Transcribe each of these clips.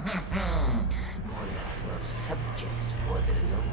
More subjects for the Lord.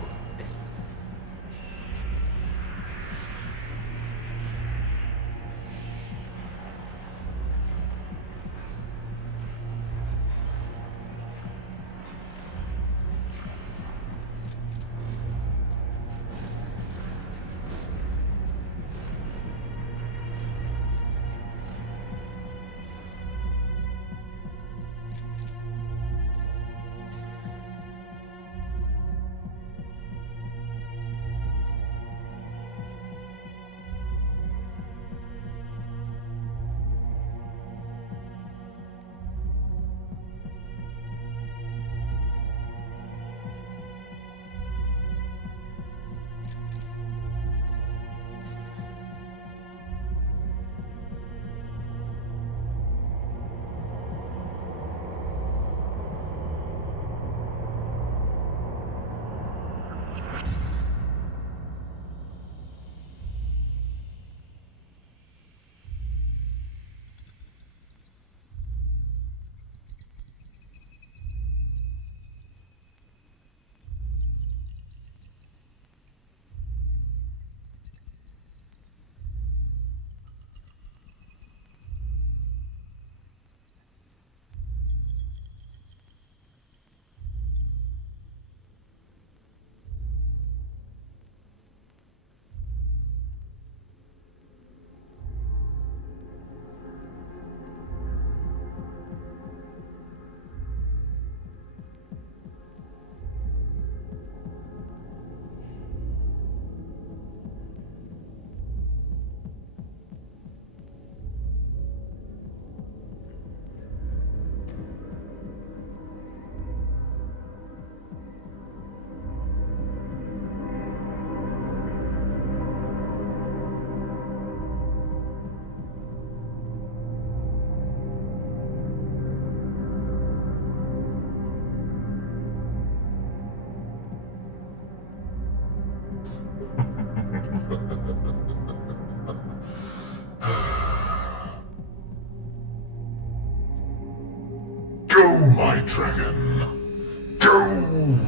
Go, my dragon! Go,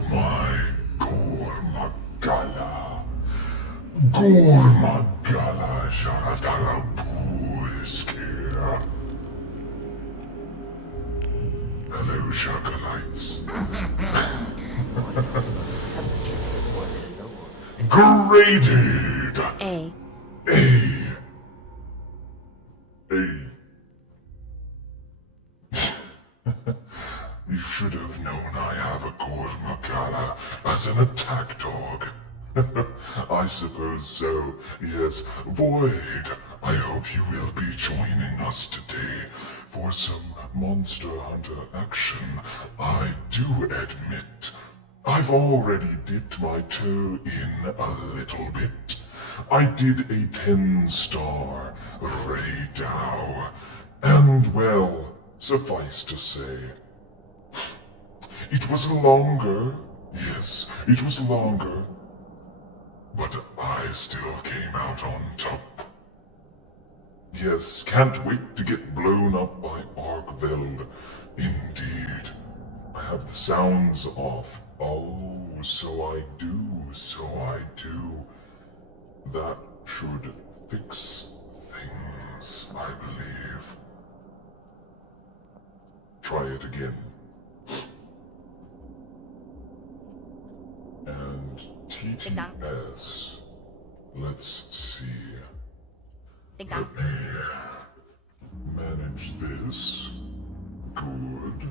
my Gormagala! Gormagala Sharatala Puiskir! Hello, Shakalites. More subjects for the Lord. Graded! A. A. You should have known I have a Gormagala as an attack dog. I suppose so, yes. Void, I hope you will be joining us today for some Monster Hunter action. I do admit, I've already dipped my toe in a little bit. I did a 10-star raid now, and well, suffice to say, it was longer, yes, it was longer, but I still came out on top. Yes, can't wait to get blown up by Arkveld. Indeed. I have the sounds off. Oh, so I do. That should fix things, I believe. Try it again. And TTS. Let's see. Ding dong. Manage this. Good.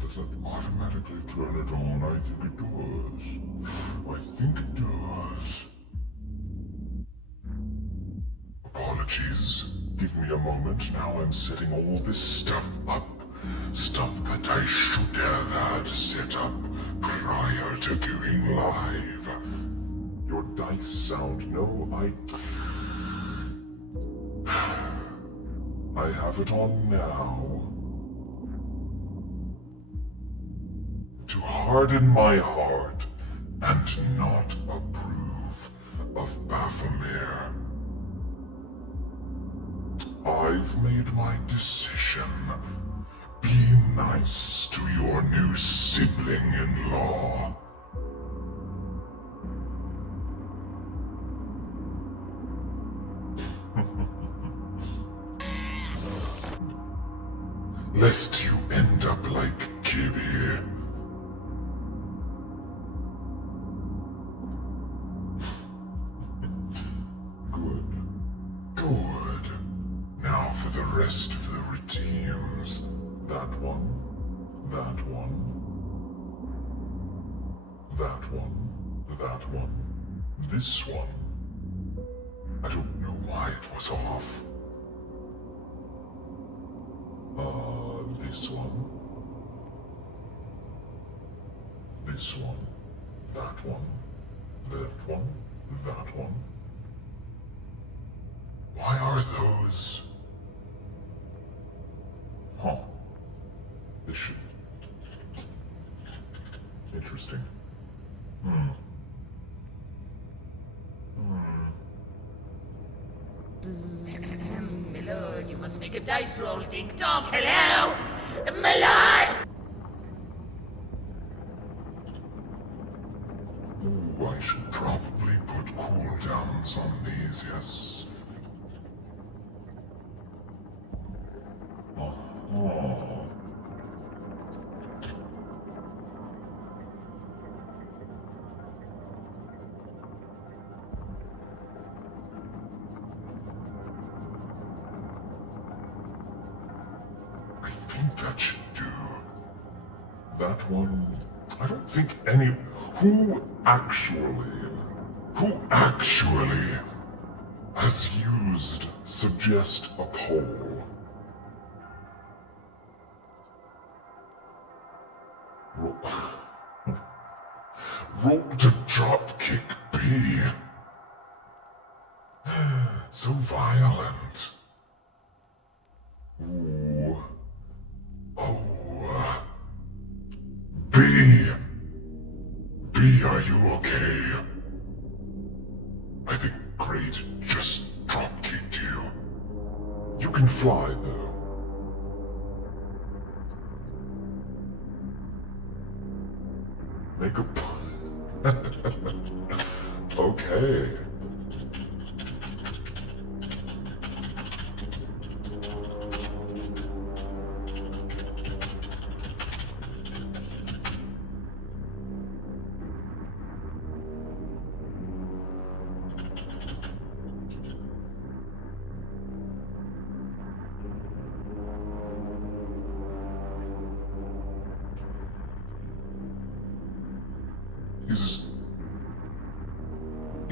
Does that automatically turn it on? I think it does. Apologies. Give me a moment. Now I'm setting all this stuff up. Stuff that I should have had set up prior to going live. Your dice sound, no, I have it on now. To harden my heart and not approve of Baphomet. I've made my decision. Be nice to your new sibling-in-law. Lest you end up like Gibby. Good. Good. Now for the rest of the redeems. That one. That one. That one. That one. This one. I don't know why it was off. This one. This one. That one. That one. That one. Why are those? Huh. This should... Interesting. My lord, you must make a dice roll, ding dong. Hello? My lord! Ooh, I should probably put cooldowns on these, yes. Oh. I think that should do. That one... I don't think any... Who actually has used suggest a poll? Roll to dropkick B. So violent. Ooh. Oh. B. B, are you okay? I think Great just drop-kicked you. You can fly, though. Make a... Okay.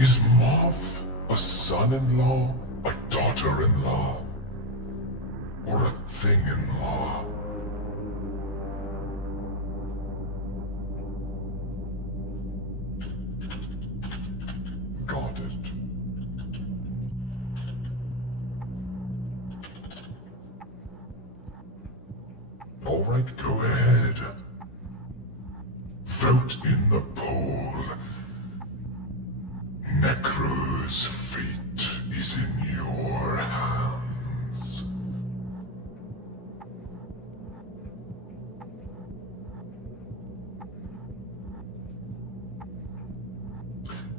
Is Moth a son-in-law, a daughter-in-law, or a thing-in-law? Got it. All right, go ahead. Vote in the poll. Necro's fate is in your hands.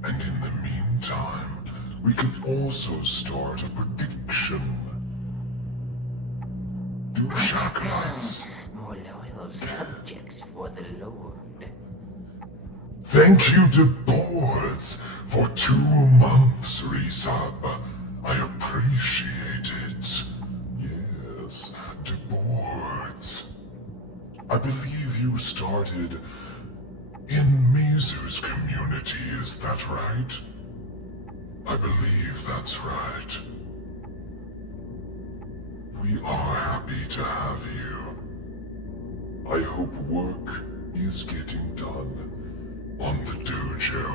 And in the meantime, we can also start a prediction. Do acolytes. More loyal subjects for the Lord. Thank you to Boards for 2 months resub. I appreciate it. Yes, to Boards. I believe you started in Mizu's community, is that right? I believe that's right. We are happy to have you. I hope work is getting done. On the dojo,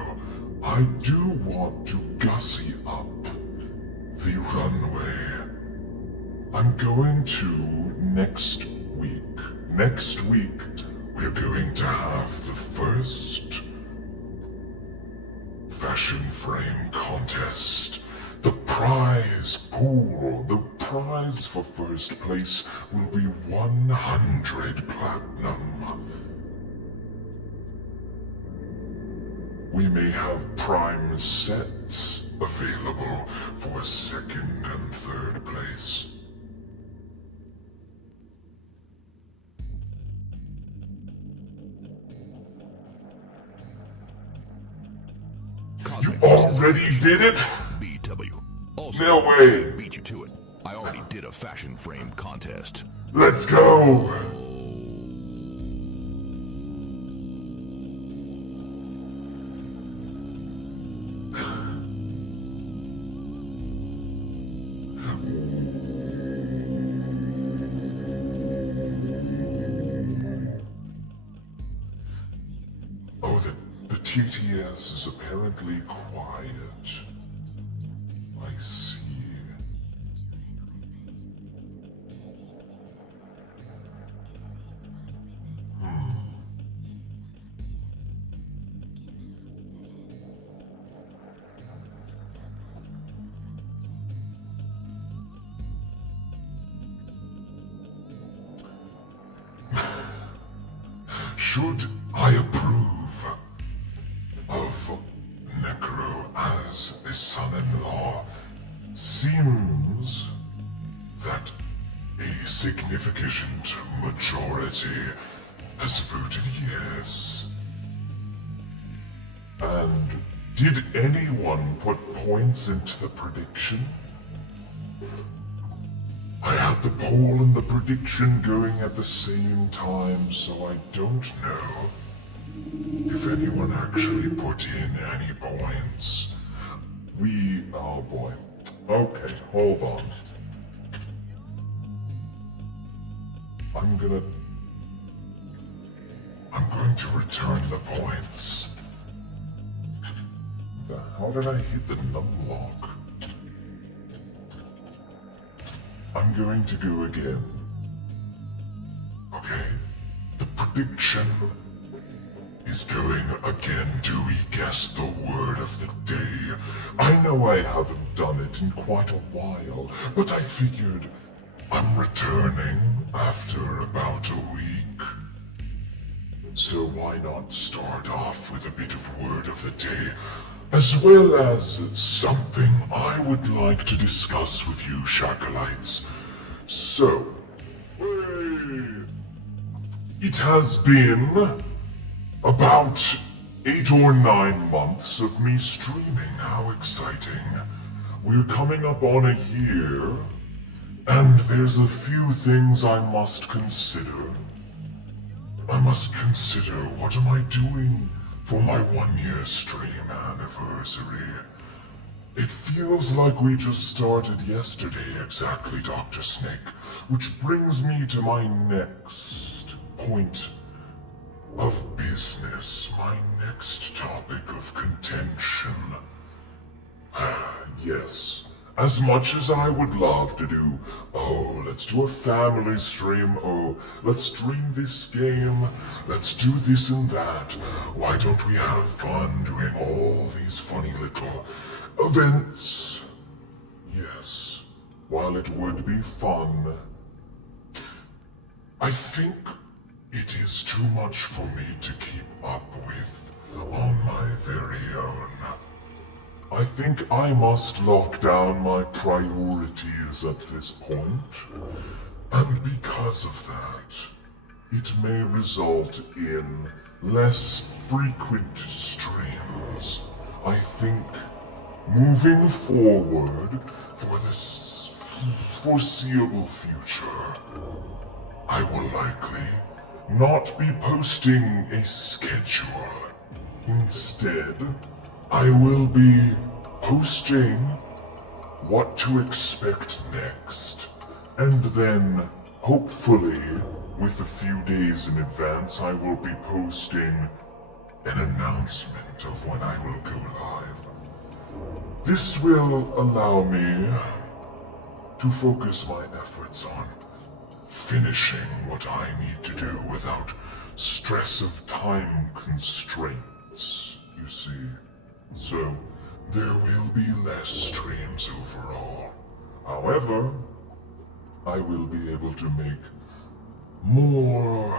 I do want to gussy up the runway. I'm going to next week. Next week, we're going to have the first fashion frame contest. The prize pool, the prize for first place will be 100 platinum. We may have prime sets available for second and third place. You already did it? BW. Also, No way. beat you to it. I already did a fashion frame contest. Let's go! Oh, the TTS is apparently quiet. I see. Should I approve of Necro as a son-in-law? Seems that a significant majority has voted yes. And did anyone put points into the prediction? I had the poll and the prediction going at the same time, so I don't know if anyone actually put in any points. Oh boy. Okay, hold on. I'm going to return the points. How did I hit the numlock? I'm going to go again. Okay, the prediction is going again. Do we guess the word of the day? I know I haven't done it in quite a while, but I figured I'm returning after about a week. So why not start off with a bit of word of the day, as well as something I would like to discuss with you, Shakalites. So, it has been about 8 or 9 months of me streaming. How exciting. We're coming up on a year, and there's a few things I must consider. I must consider, what am I doing for my 1-year stream anniversary? It feels like we just started yesterday, exactly, Dr. Snake. Which brings me to my next point of business, my next topic of contention. Yes, as much as I would love to do, oh, let's do a family stream, oh, let's stream this game, let's do this and that. Why don't we have fun doing all these funny little events? Yes, while it would be fun, I think it is too much for me to keep up with on my very own. I think I must lock down my priorities at this point, and because of that, it may result in less frequent streams. I think moving forward for this foreseeable future, I will likely not be posting a schedule. Instead, I will be posting what to expect next, and then, hopefully, with a few days in advance, I will be posting an announcement of when I will go live. This will allow me to focus my efforts on finishing what I need to do without stress of time constraints, you see. So, there will be less streams overall. However, I will be able to make more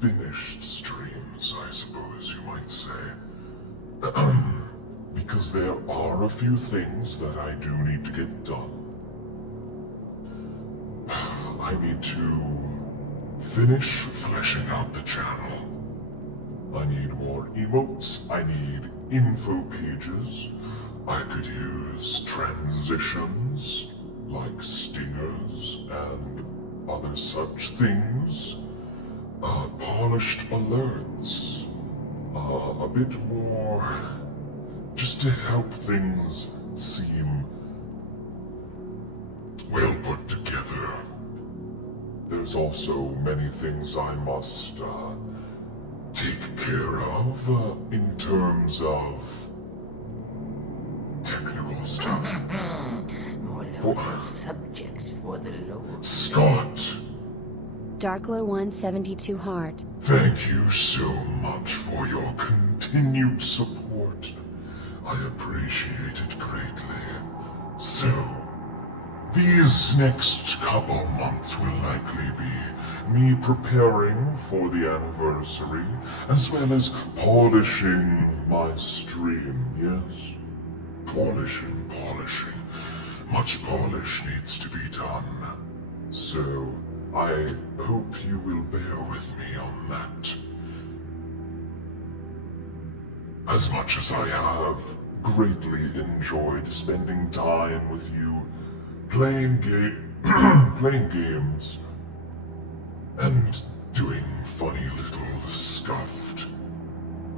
finished streams, I suppose you might say. Because there are a few things that I do need to get done. I need to finish fleshing out the channel. I need more emotes, I need info pages. I could use transitions, like stingers and other such things. Polished alerts. A bit more just to help things seem well put together. There's also many things I must take care of in terms of technical stuff. More local subjects for the Lord. Scott, Darklow 172 Heart. thank you so much for your continued support. I appreciate it greatly. So, these next couple months will likely be me preparing for the anniversary, as well as polishing my stream, yes? Polishing. Much polish needs to be done. So, I hope you will bear with me on that. As much as I have greatly enjoyed spending time with you, playing games, and doing funny little scuffed,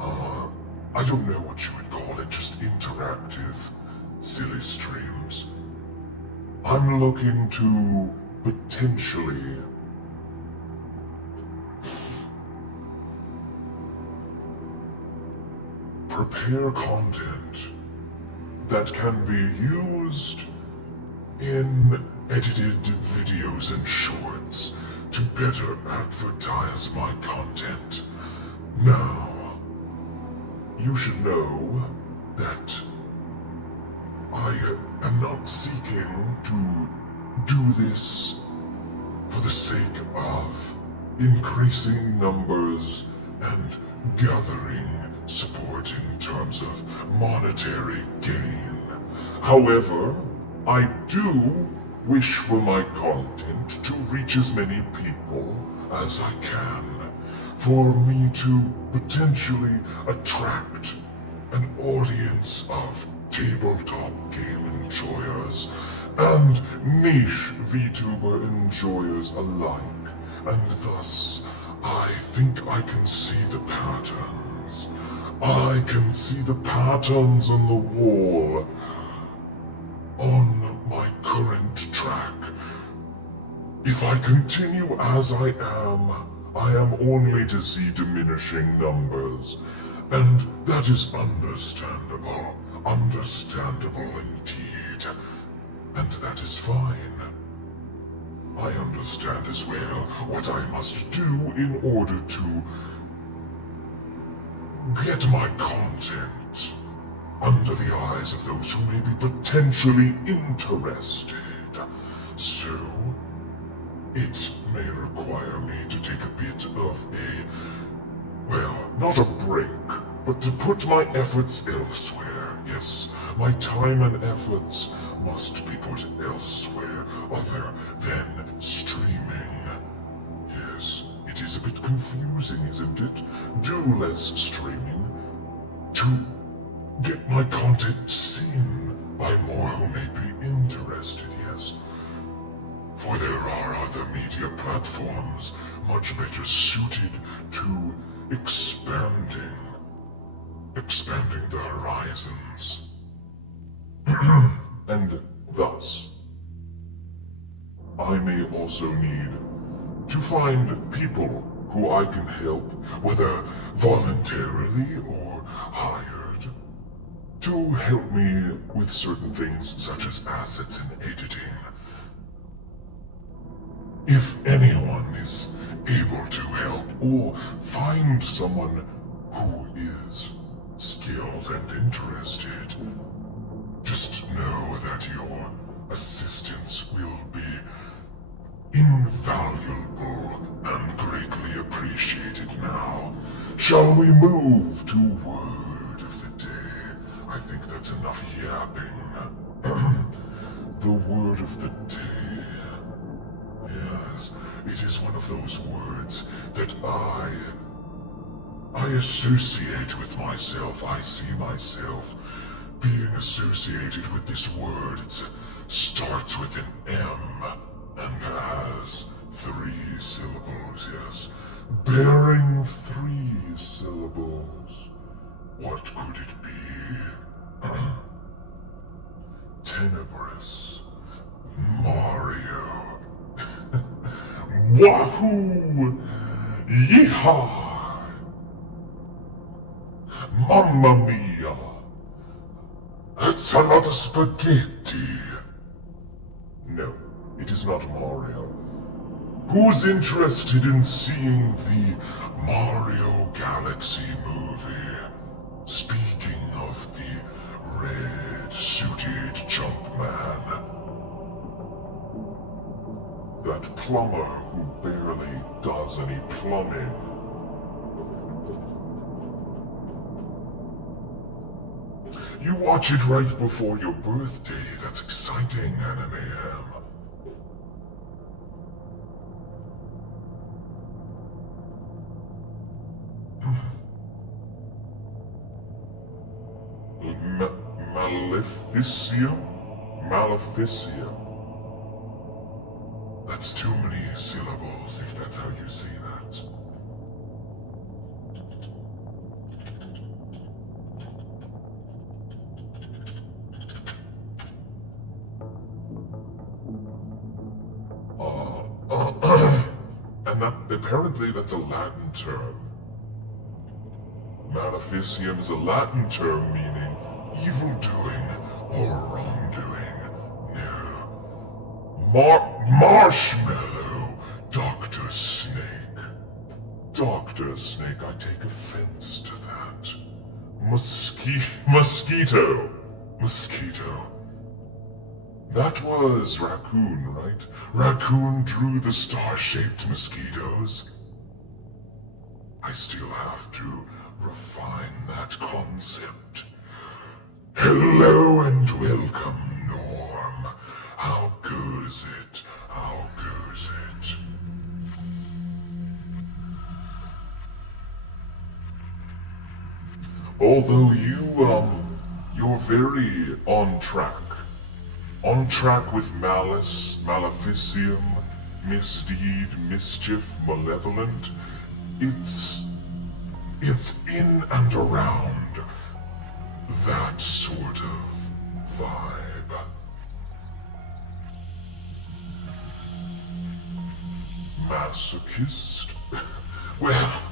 I don't know what you would call it, just interactive, silly streams. I'm looking to potentially prepare content that can be used in edited videos and shorts to better advertise my content. Now, you should know that I am not seeking to do this for the sake of increasing numbers and gathering support in terms of monetary gain. However, I do wish for my content to reach as many people as I can, for me to potentially attract an audience of tabletop game enjoyers and niche VTuber enjoyers alike, and thus I think I can see the patterns. I can see the patterns on the wall on my current track. If I continue as I am only to see diminishing numbers, and that is understandable. Understandable indeed. And that is fine. I understand as well what I must do in order to get my content under the eyes of those who may be potentially interested. So, it may require me to take a bit of well, not a break, but to put my efforts elsewhere. Yes, my time and efforts must be put elsewhere other than streaming. Yes, it is a bit confusing, isn't it? Do less streaming to get my content seen by more who may be interested, yes. For there are other media platforms much better suited to expanding the horizons. And thus, I may also need to find people who I can help, whether voluntarily or hired, to help me with certain things such as assets and editing. If anyone is able to help or find someone who is skilled and interested, just know that your assistance will be invaluable and greatly appreciated now. Shall we move to word of the day? I think that's enough yapping. The word of the day. Yes, it is one of those words that I associate with myself. I see myself being associated with this word. It starts with an M and has 3 syllables, yes. Bearing 3 syllables. What could it be? Tenebrous. Mario. Wahoo! Yeehaw! Mamma mia! It's a lot of spaghetti! No, it is not Mario. Who's interested in seeing the Mario Galaxy movie? Speaking of the red-suited Jumpman. That plumber who barely does any plumbing. You watch it right before your birthday. That's exciting, Anime Maleficium? Maleficium. That's too many syllables, if that's how you say that. And apparently that's a Latin term. Maleficium is a Latin term meaning evildoing or wrongdoing. No. Marshmallow, Dr. Snake. Dr. Snake, I take offense to that. Mosquito. Mosquito. That was Raccoon, right? Raccoon drew the star-shaped mosquitoes. I still have to refine that concept. Hello and welcome, Norm. How goes it? How goes it? Although you're very on track. On track with malice, maleficium, misdeed, mischief, malevolent. It's in and around that sort of vibe. Masochist? Well,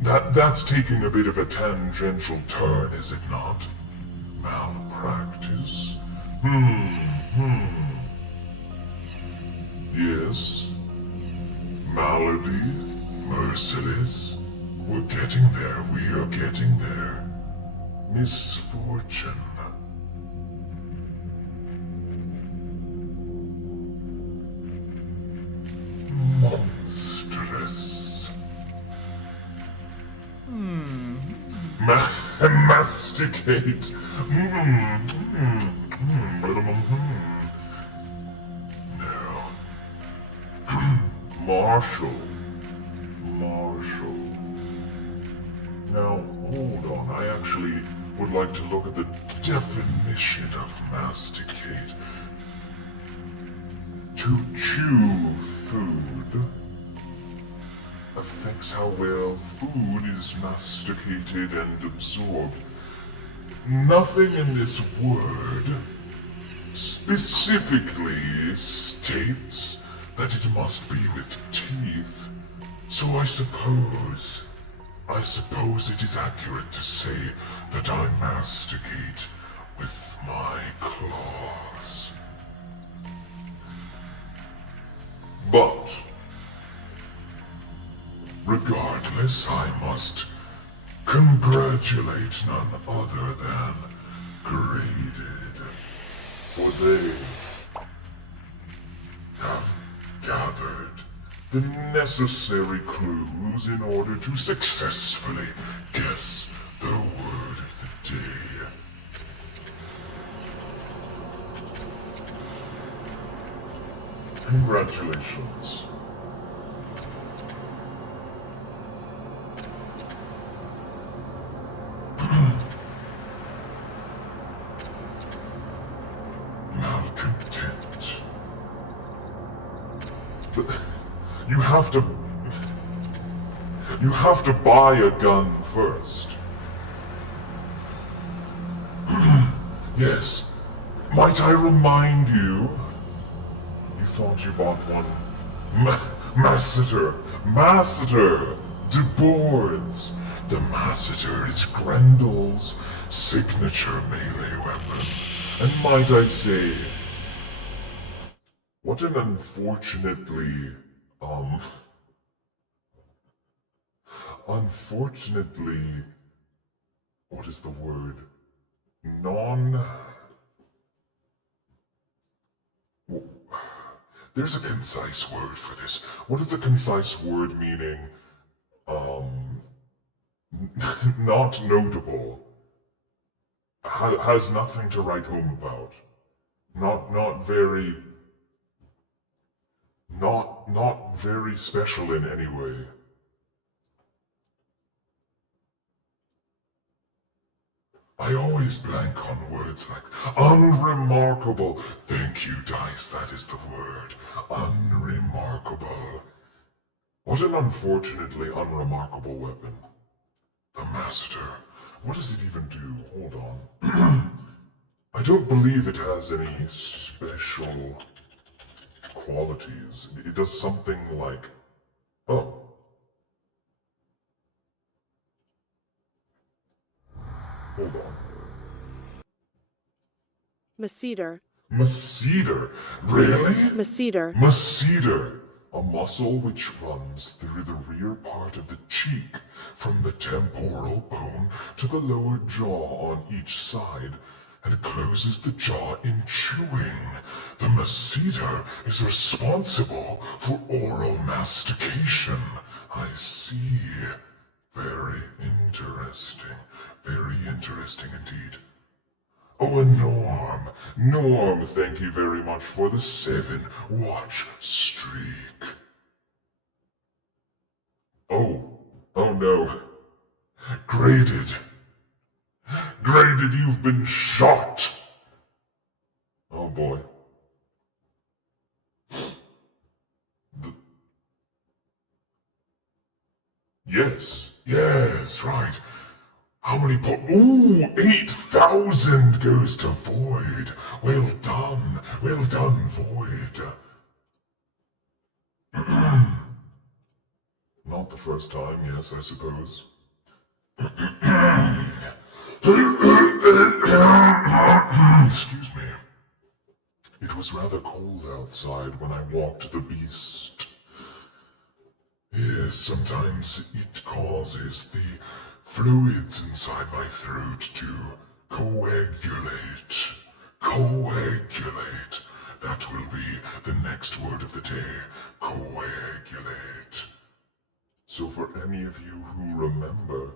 that's taking a bit of a tangential turn, is it not? Malpractice? Yes. Malady? Merciless? We're getting there, we are getting there. Misfortune. Monstrous. Masticate. No. Marshall. Now, hold on. I actually would like to look at the definition of masticate. To chew food affects how well food is masticated and absorbed. Nothing in this word specifically states that it must be with teeth, so I suppose I suppose it is accurate to say that I masticate with my claws. But, regardless, I must congratulate none other than Graded, for they have gathered the necessary clues in order to successfully guess the word of the day. Congratulations. Malcontent. But you have to buy a gun first. Yes. Might I remind you? You thought you bought one. Masseter de Boards. The Masseter is Grendel's signature melee weapon. And might I say, what an unfortunately, what is the word? There's a concise word for this. What is the concise word meaning, not notable? Has nothing to write home about. Not very special in any way. I always blank on words like unremarkable. Thank you, Dice, that is the word. Unremarkable. What an unfortunately unremarkable weapon. The Master. What does it even do? Hold on. I don't believe it has any special qualities. It does something like... Oh. Hold on. Masseter. Masseter? Really? Masseter. Masseter. A muscle which runs through the rear part of the cheek, from the temporal bone to the lower jaw on each side, and closes the jaw in chewing. The masseter is responsible for oral mastication. I see. Very interesting. Very interesting indeed. Oh, and Norm, thank you very much for the 7-watch streak. Oh no. Graded, you've been shot. Oh boy. Yes, right. How many Ooh, 8,000 goes to Void. Well done, Void. Not the first time, yes, I suppose. Excuse me. It was rather cold outside when I walked the beast. Yes, sometimes it causes the fluids inside my throat to coagulate. Coagulate. That will be the next word of the day. Coagulate. So for any of you who remember,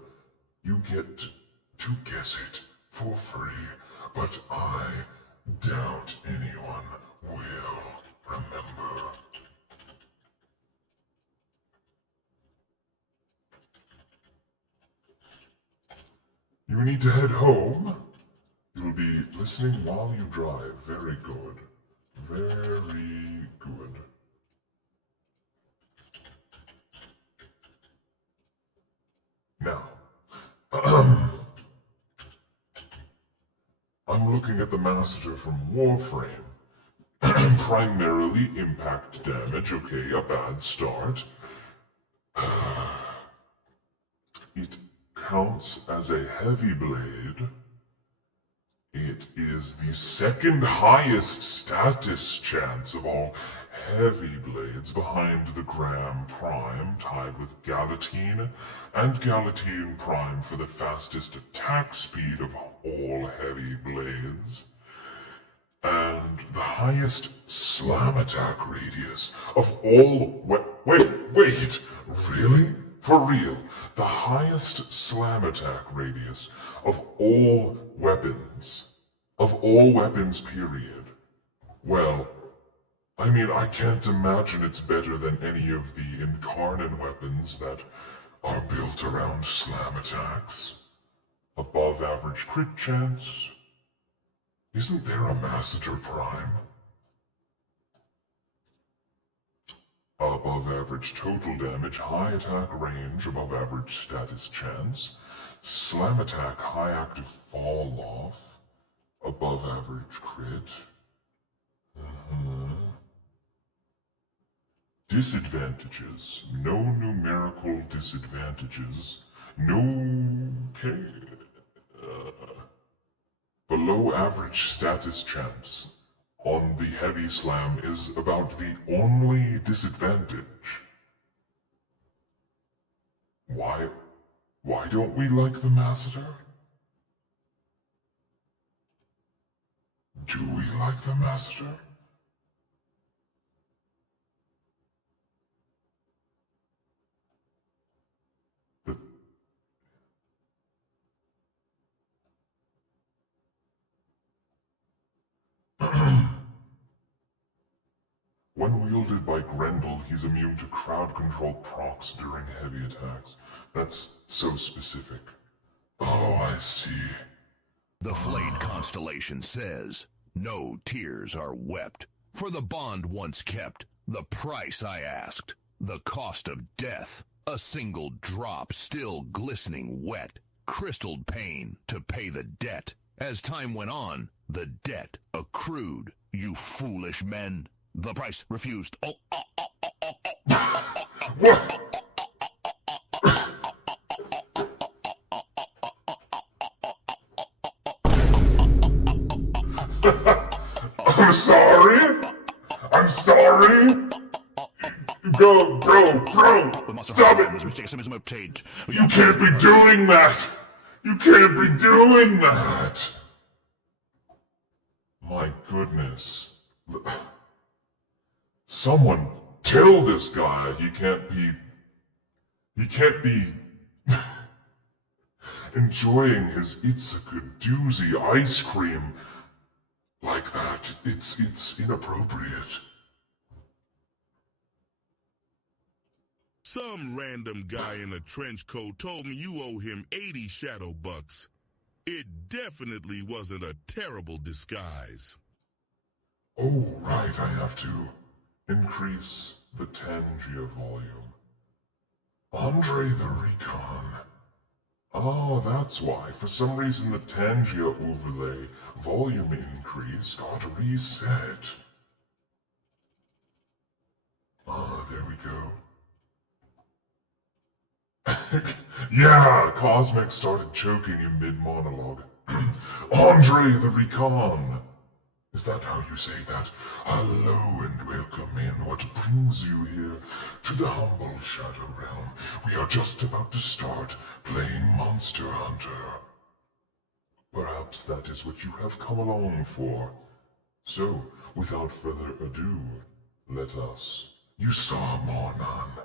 you get to guess it for free, but I doubt anyone will remember. You need to head home. You'll be listening while you drive. Very good. Very good. Now, I'm looking at the Master from Warframe. Primarily impact damage. Okay, a bad start. counts as a heavy blade. It is the second highest status chance of all heavy blades behind the Gram Prime, tied with Galatine, and Galatine Prime for the fastest attack speed of all heavy blades. And the highest slam attack radius of all wait, really? For real, the highest slam attack radius of all weapons, period. Well, I mean, I can't imagine it's better than any of the Incarnate weapons that are built around slam attacks. Above average crit chance. Isn't there a Masseter Prime? Above average total damage, high attack range, above average status chance, slam attack, high active fall off, above average crit. Disadvantages. No numerical disadvantages. No. Okay. Below average status chance on the heavy slam is about the only disadvantage. Why don't we like the Masseter? Do we like the Masseter? When wielded by Grendel, he's immune to crowd control procs during heavy attacks. That's so specific. Oh, I see. The Flayed Constellation says, no tears are wept. For the bond once kept, the price I asked, the cost of death, a single drop still glistening wet, crystalled pain to pay the debt. As time went on, the debt accrued, you foolish men. The price refused. What? I'm sorry. I'm sorry. Bro, stop it. You can't be doing that. You can't be doing that. My goodness. Someone tell this guy he can't be enjoying his It's-a-good doozy ice cream like that. It's inappropriate. Some random guy in a trench coat told me you owe him 80 shadow bucks. It definitely wasn't a terrible disguise. Oh, right, I have to increase the Tangia volume. Andre the Recon. Oh, that's why. For some reason the Tangia overlay volume increase got reset. Ah, there we go. Yeah, Cosmic started choking in mid-monologue. Andre the Recon. Is that how you say that? Hello and welcome in. What brings you here to the humble Shadow Realm? We are just about to start playing Monster Hunter. Perhaps that is what you have come along for. So, without further ado, let us. You saw Monon.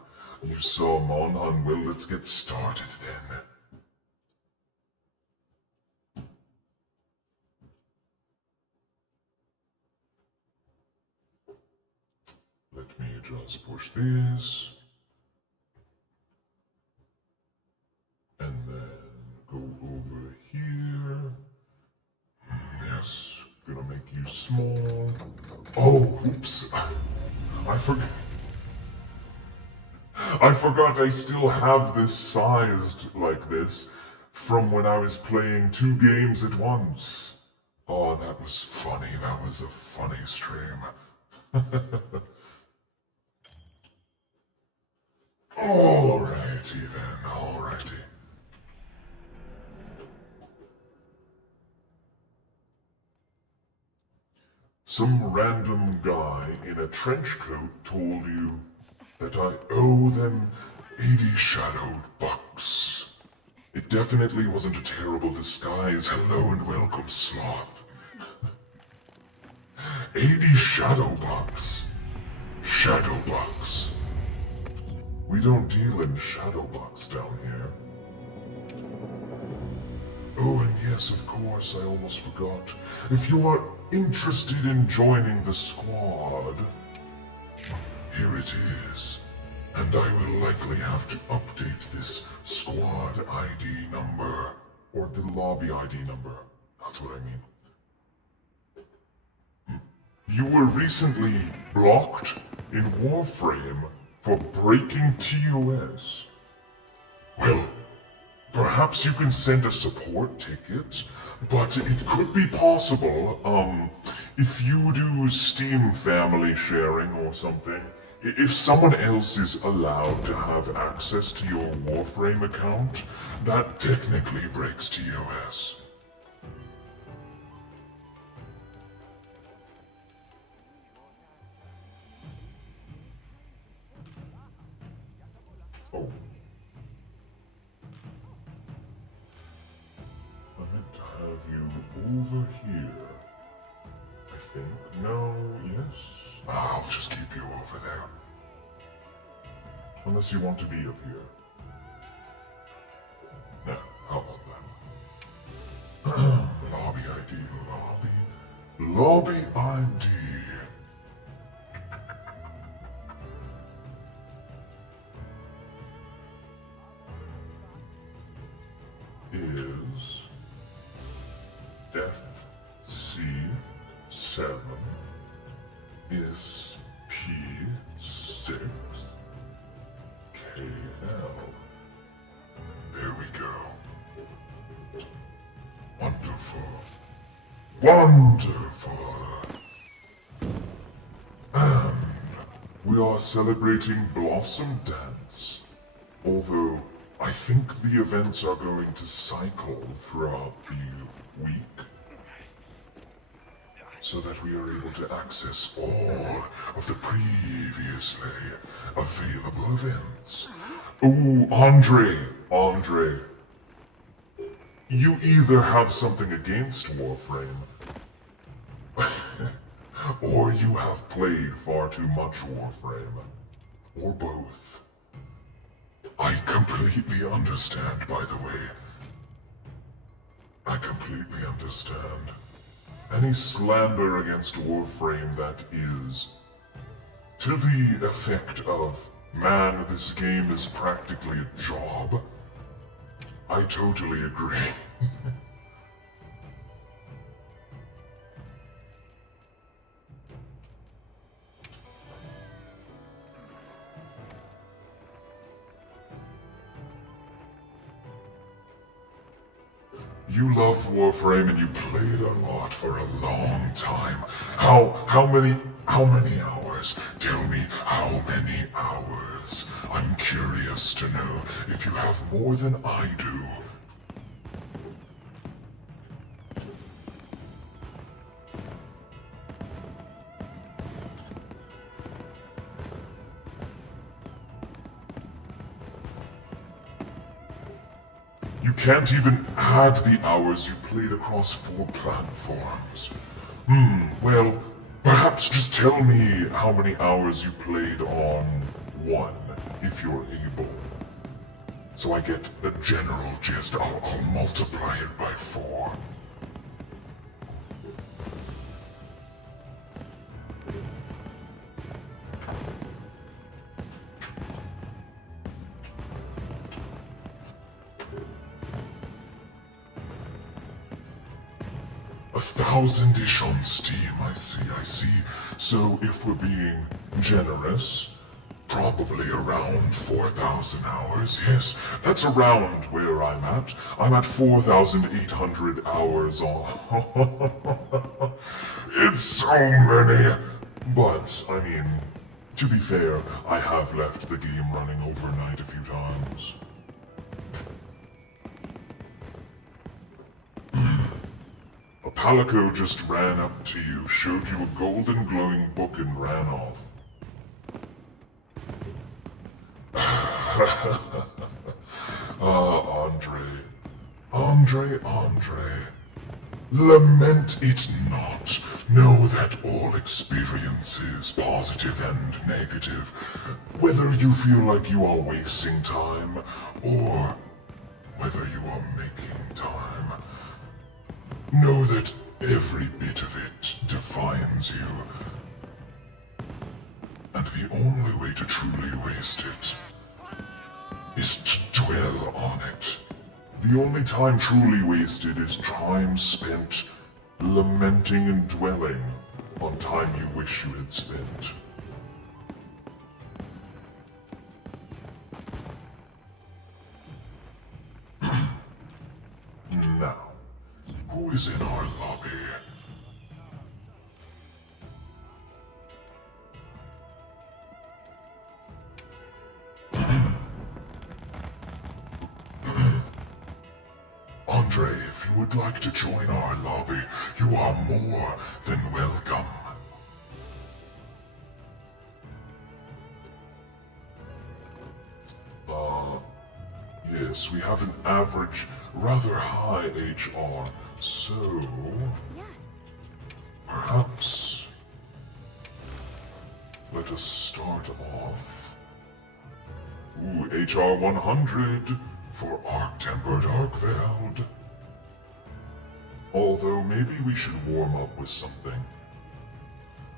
Well, let's get started then. Let me just push this. And then go over here. Yes, gonna make you small. Oh, oops. I forgot I still have this sized like this from when I was playing 2 games at once. Oh, that was funny. That was a funny stream. Alrighty then, alrighty. Some random guy in a trench coat told you that I owe them 80 shadowed bucks. It definitely wasn't a terrible disguise. Hello and welcome, Sloth. 80 shadow bucks. Shadow bucks. We don't deal in shadow bucks down here. Oh, and yes, of course, I almost forgot. If you are interested in joining the squad, here it is. And I will likely have to update this squad ID number. Or the lobby ID number. That's what I mean. You were recently blocked in Warframe for breaking TOS. Well, perhaps you can send a support ticket, but it could be possible, if you do Steam family sharing or something, if someone else is allowed to have access to your Warframe account, that technically breaks TOS. Oh. I meant to have you over here. I think. No, yes? I'll just keep you over there. Unless you want to be up here. Now, how about that? Lobby ID, lobby ID. Is FC7 is P6 KL. There we go. Wonderful. Wonderful. And we are celebrating Blossom Dance. Although I think the events are going to cycle throughout the week, so that we are able to access all of the previously available events. Ooh, Andre. You either have something against Warframe, or you have played far too much Warframe, or both. I completely understand, by the way. I completely understand. Any slander against Warframe that is to the effect of, man, this game is practically a job, I totally agree. You love Warframe and you played a lot for a long time. How many hours? Tell me how many hours. I'm curious to know if you have more than I do. You can't even add the hours you played across 4 platforms. Well, perhaps just tell me how many hours you played on 1, if you're able. So I get a general gist. I'll multiply it by 4. A 1,000-ish on Steam, I see. So if we're being generous, probably around 4,000 hours. Yes, that's around where I'm at. I'm at 4,800 hours on. It's so many. But, I mean, to be fair, I have left the game running overnight a few times. A Palico just ran up to you, showed you a golden glowing book, and ran off. Andre. Andre. Lament it not. Know that all experiences, positive and negative, whether you feel like you are wasting time, or whether you are making time, know that every bit of it defines you. And the only way to truly waste it is to dwell on it. The only time truly wasted is time spent lamenting and dwelling on time you wish you had spent. Now, who is in our lobby? Andre, if you would like to join our lobby, you are more than welcome. Yes, we have an average, rather high HR, so... Yes. Perhaps... let us start off... Ooh, HR 100 for Arc-Tempered Arkveld. Although maybe we should warm up with something.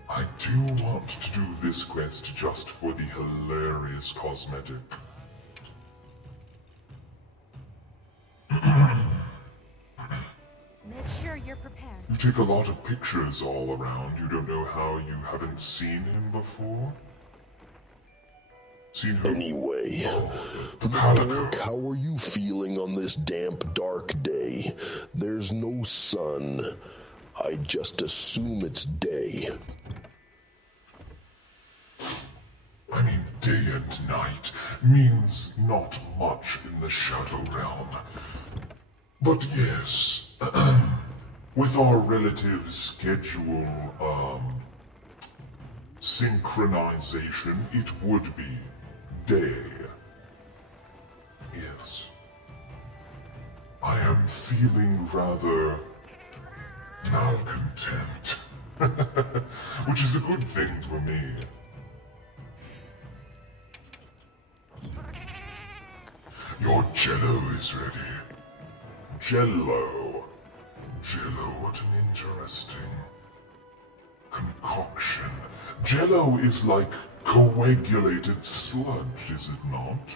I do want to do this quest just for the hilarious cosmetic. Make sure you're prepared. You take a lot of pictures all around. You don't know how you haven't seen him before? Seen who? Anyway, Palico. how are you feeling on this damp, dark day? There's no sun. I just assume it's day. I mean, day and night means not much in the Shadow Realm. But yes, with our relative schedule, synchronization, it would be day. Yes. I am feeling rather malcontent, which is a good thing for me. Your jello is ready. Jello. Jello, what an interesting concoction. Jello is like coagulated sludge, is it not?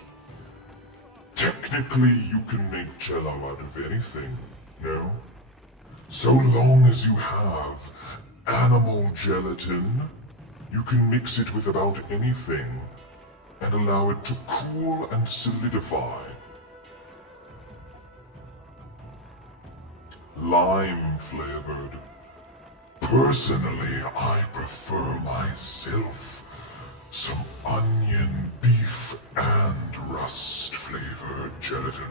Technically, you can make jello out of anything, no? So long as you have animal gelatin, you can mix it with about anything and allow it to cool and solidify. Lime flavored. Personally, I prefer myself some onion, beef, and rust flavored gelatin.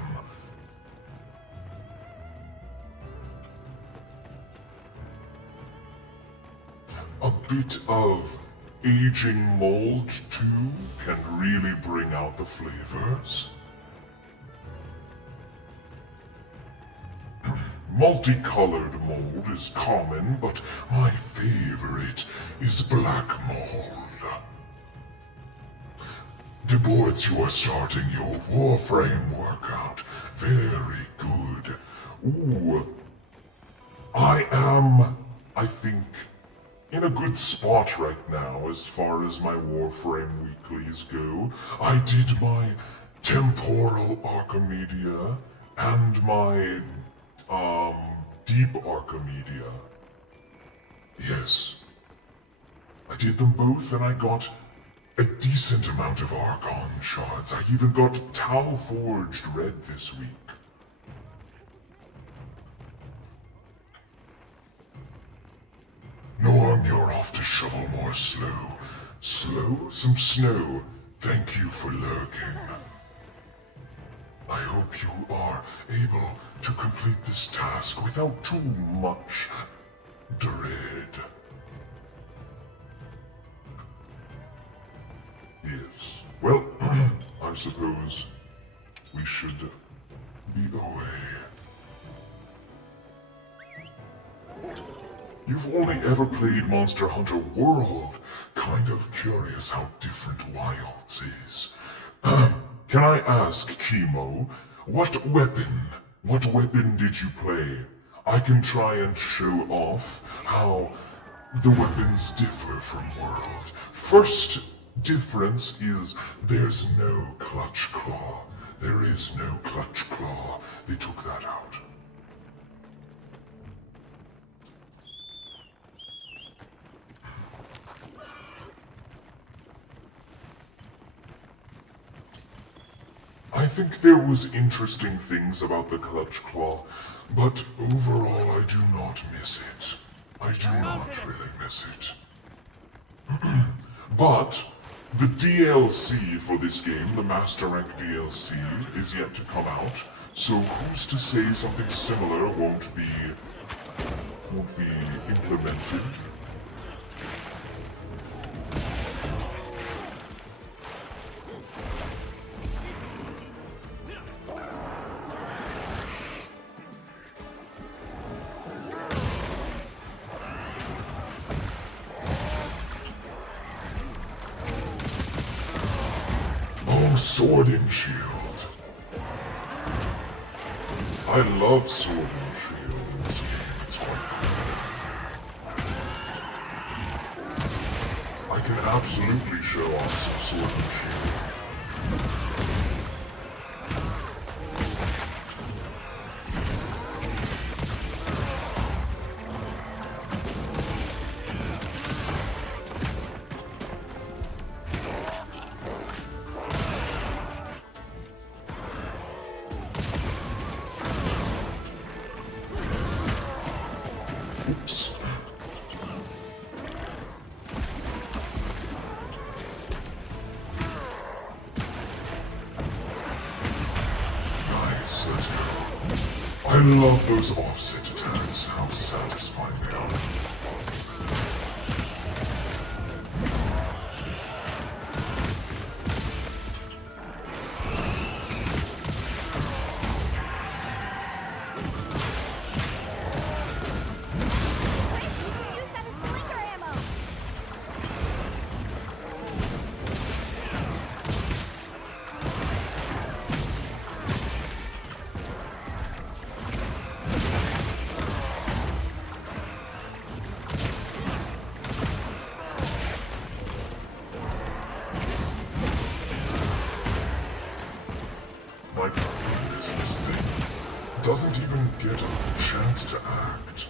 A bit of aging mold, too, can really bring out the flavors. Multicolored mold is common, but my favorite is black mold. The boards, you are starting your Warframe workout. Very good. Ooh. I am, I think, in a good spot right now as far as my Warframe weeklies go. I did my Temporal Archimedia and my, Deep Archimedia. Yes. I did them both and I got a decent amount of Archon shards. I even got Tau Forged Red this week. Norm, you're off to shovel more slow. Slow? Some snow. Thank you for lurking. I hope you are able to complete this task without too much dread. Yes. Well, I suppose we should be away. You've only ever played Monster Hunter World. Kind of curious how different Wilds is. Can I ask, Chemo, what weapon did you play? I can try and show off how the weapons differ from World. First difference is there's no clutch claw. There is no clutch claw. They took that out. I think there was interesting things about the clutch claw, but overall I do not miss it. I do not really miss it. But the DLC for this game, the Master Rank DLC, is yet to come out, so who's to say something similar won't be implemented? Sword and Shield. I love Sword and Shield in this game. It's quite cool. I can absolutely show off some Sword and Shield. Oops. Nice, let's go. I love those offset attacks, how satisfying they are. My problem is this thing doesn't even get a chance to act.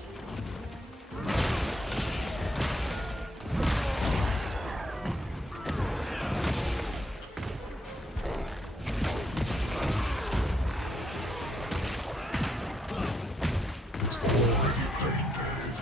It's already plain dead.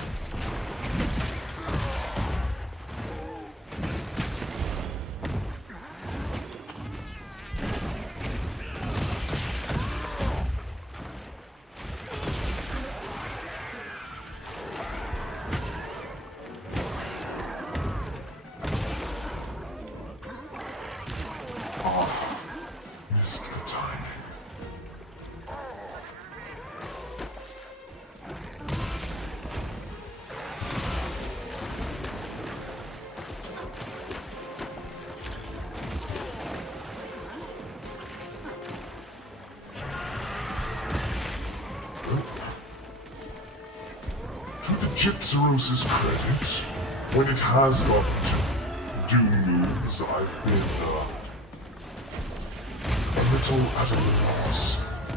Missed the timing. To the Gypsaros's credit, when it has gotten to do moves, I've been a little at a loss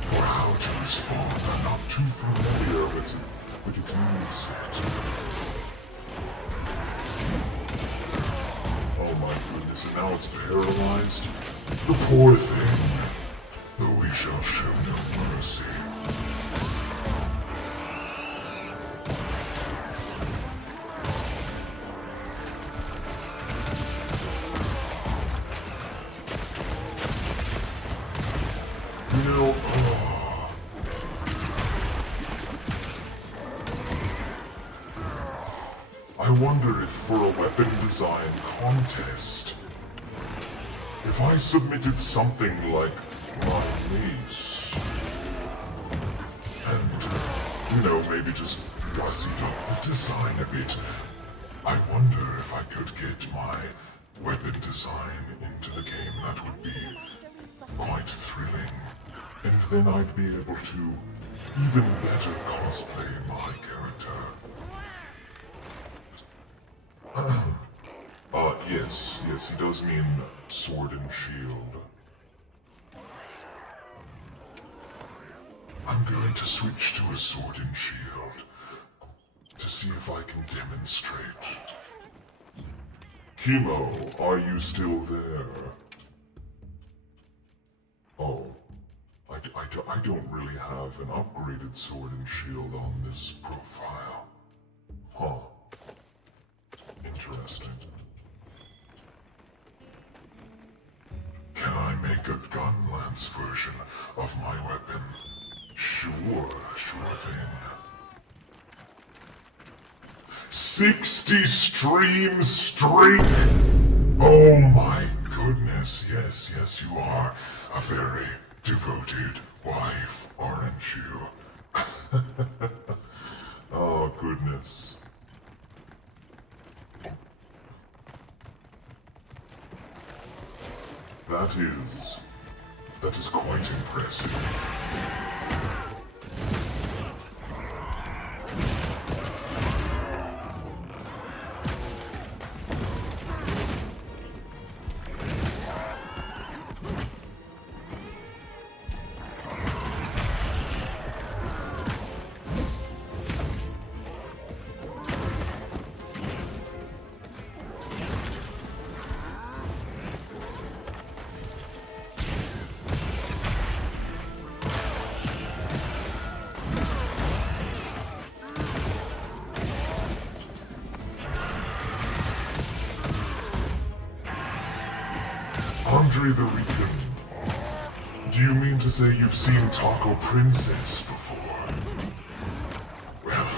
for how to respond. I'm not too familiar with its moveset. Oh my goodness, and now it's paralyzed? The poor thing. Though we shall show no mercy. You know, wonder if for a weapon design contest, if I submitted something like my mace, and, maybe just gussied up the design a bit, I wonder if I could get my weapon design into the game. That would be quite thrilling. And then I'd be able to even better cosplay my character. Yes, he does mean sword and shield. I'm going to switch to a sword and shield to see if I can demonstrate. Chemo, are you still there? Oh, I don't really have an upgraded sword and shield on this profile. Huh. Interesting. Can I make a gun lance version of my weapon? Sure thing. 60 stream streak! Oh my goodness, yes, you are a very devoted wife, aren't you? Oh goodness. That is quite impressive. Andre the Rican, do you mean to say you've seen Taco Princess before? Well,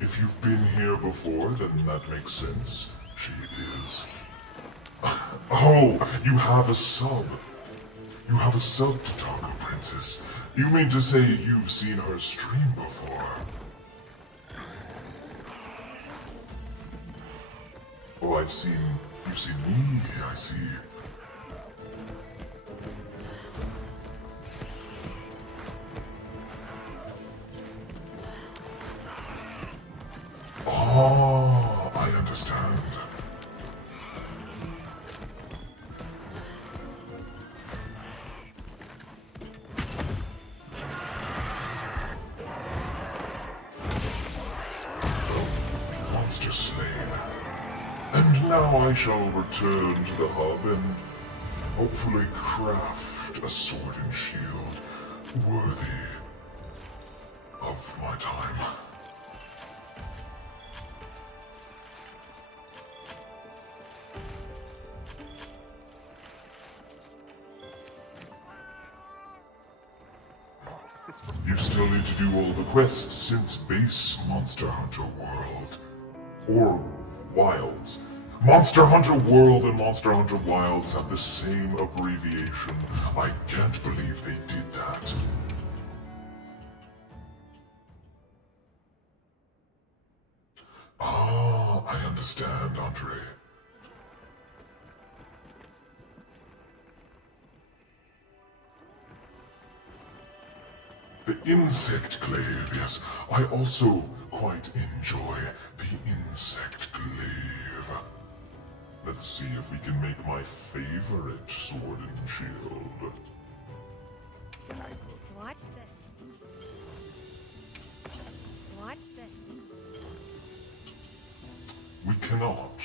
if you've been here before, then that makes sense. She is. Oh, you have a sub. You have a sub to Taco Princess. You mean to say you've seen her stream before? Oh, you've seen me, I see. Oh, I understand. Monster slain. And now I shall return to the hub and hopefully craft a sword and shield worthy of my time. You still need to do all the quests since base Monster Hunter World. Or Wilds. Monster Hunter World and Monster Hunter Wilds have the same abbreviation. I can't believe they did that. Ah, I understand, Andre. The insect glaive, yes. I also quite enjoy the insect glaive. Let's see if we can make my favorite sword and shield. Watch this. Watch this. We cannot.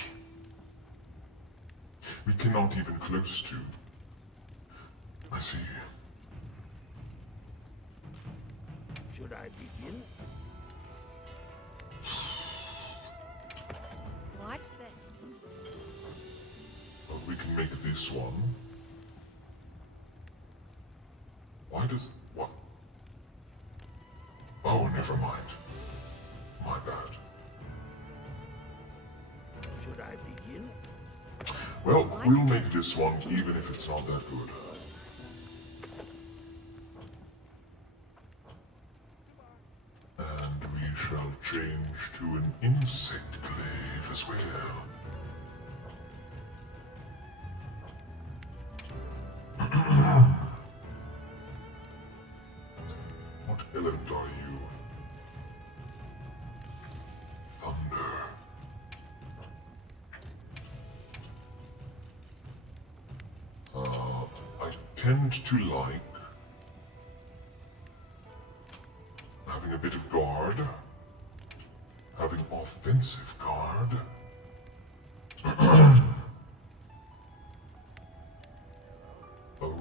We cannot even close to. I see. Should I begin? Watch this. We can make this one. Why does... what? Oh, never mind. My bad. Well, we'll make this one even if it's not that good. And we shall change to an insect glaive as well. What element are you? Thunder. I tend to like having a bit of guard, having offensive guard. Oh,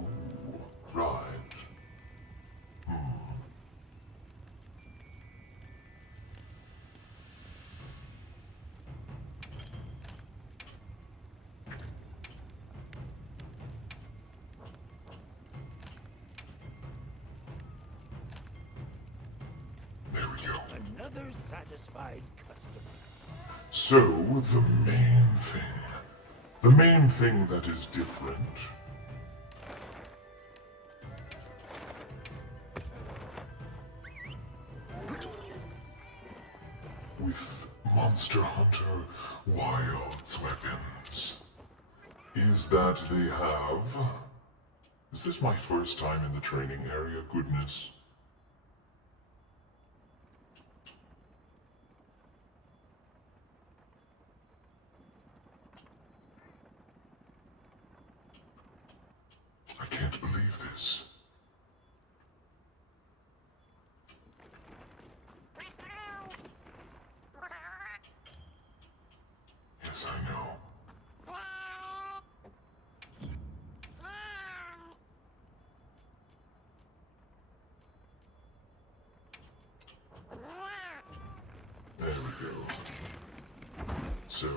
right. There we go. Another satisfied customer. So, the main thing that is different with Monster Hunter Wild's weapons is that they have... Is this my first time in the training area? Goodness. I can't believe this. Yes, I know. There we go. So...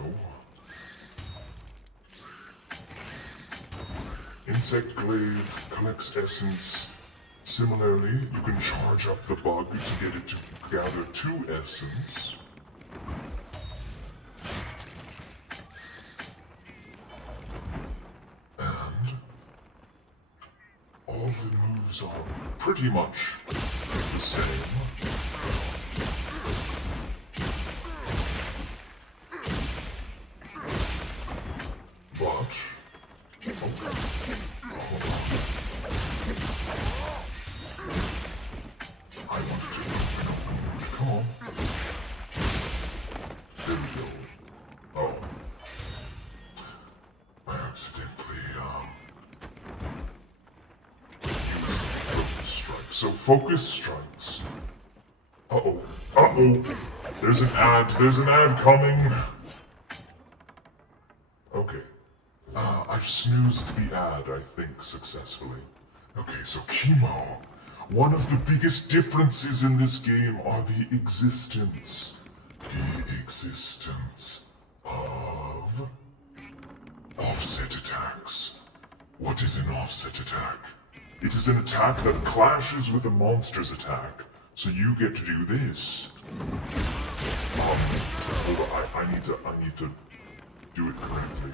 Insect Glaive collects essence. Similarly, you can charge up the bug to get it to gather 2 essence. And all the moves are pretty much the same. But... I wanted to open. Come on. There we go. Oh. I accidentally, focus strike. So focus strikes. Uh-oh. Uh-oh. There's an ad. There's an ad coming. Okay. I've snoozed the ad, I think, successfully. Okay, so Chemo. One of the biggest differences in this game are the existence of offset attacks. What is an offset attack? It is an attack that clashes with a monster's attack, so you get to do this. Hold on, I need to do it correctly.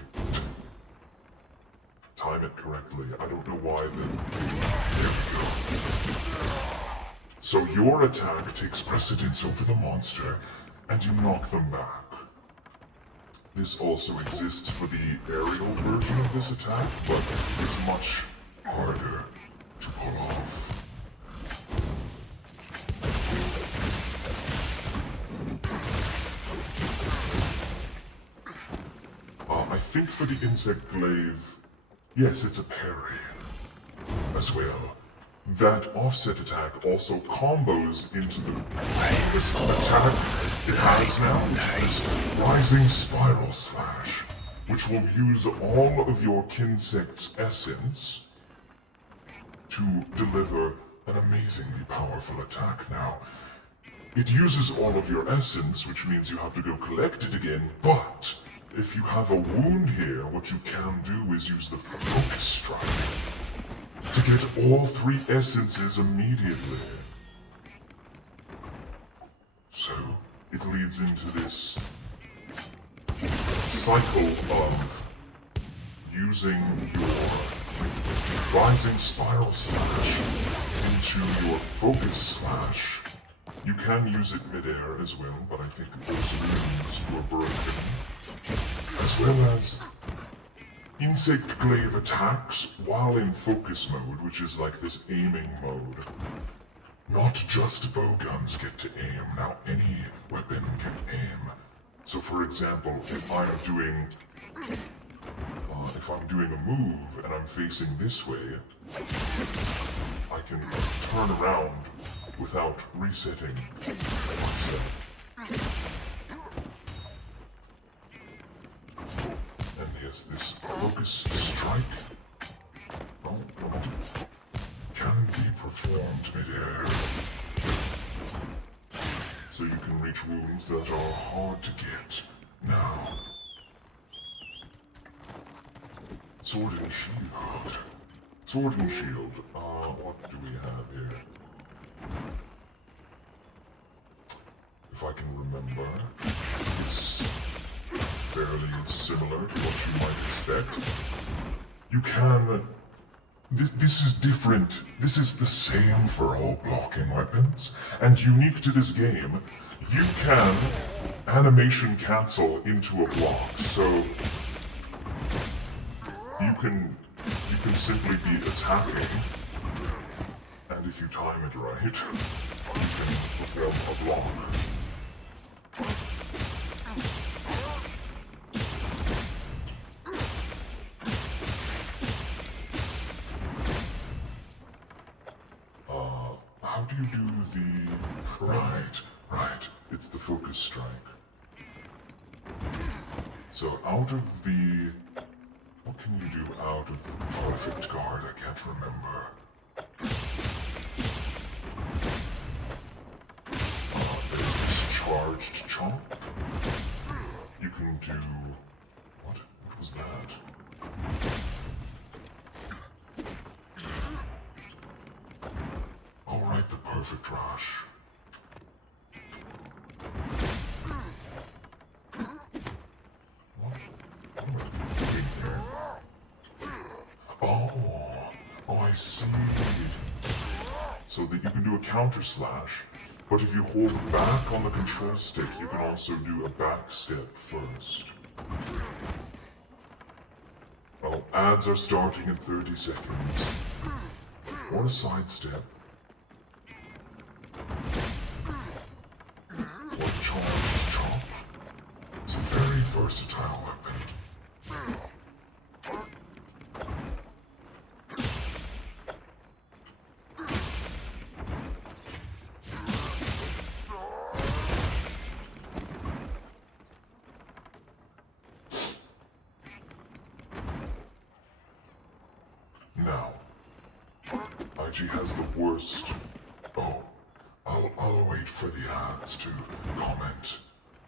Time it correctly. I don't know why then. There we go. So your attack takes precedence over the monster, and you knock them back. This also exists for the aerial version of this attack, but it's much harder to pull off. I think for the insect glaive, yes, it's a parry as well. That offset attack also combos into the biggest attack it has now, Rising Spiral Slash, which will use all of your Kinsect's essence to deliver an amazingly powerful attack. Now, it uses all of your essence, which means you have to go collect it again, but if you have a wound here, what you can do is use the Focus Strike to get all 3 essences immediately. So, it leads into this cycle of using your rising spiral slash into your focus slash. You can use it midair as well, but I think those runes were broken. As well as insect glaive attacks while in focus mode, which is like this aiming mode. Not just bowguns get to aim, now any weapon can aim. So for example, if I'm doing a move and I'm facing this way, I can turn around without resetting myself. And yes, this focus strike can be performed midair. So you can reach wounds that are hard to get. Now, sword and shield. Sword and shield. What do we have here? If I can remember, it's fairly similar to what you might expect. You can... This is different. This is the same for all blocking weapons. And unique to this game, you can animation cancel into a block. So you can simply be attacking, and if you time it right, you can perform a block. How do you do the... Right. It's the focus strike. So out of the... What can you do out of the perfect guard? I can't remember. There's charged chomp. You can do... What was that? Oh, right, the perfect rush. What am I doing here? Oh, I see. So that you can do a counter slash, but if you hold back on the control stick, you can also do a back step first. Oh, ads are starting in 30 seconds. Or a sidestep. Or a charged chop. It's a very versatile weapon. Now, IG has the worst. Oh, I'll wait for the ads to comment.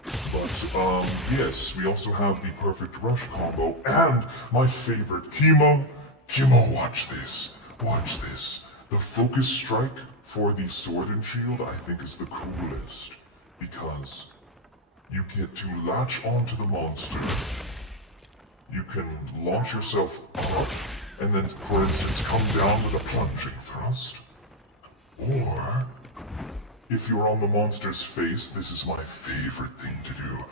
But, yes, we also have the perfect rush combo, and my favorite, Chemo. Chemo, watch this. Watch this. The focus strike for the sword and shield, I think, is the coolest. Because you get to latch onto the monster. You can launch yourself up, and then, for instance, come down with a plunging thrust. Or, if you're on the monster's face, this is my favorite thing to do.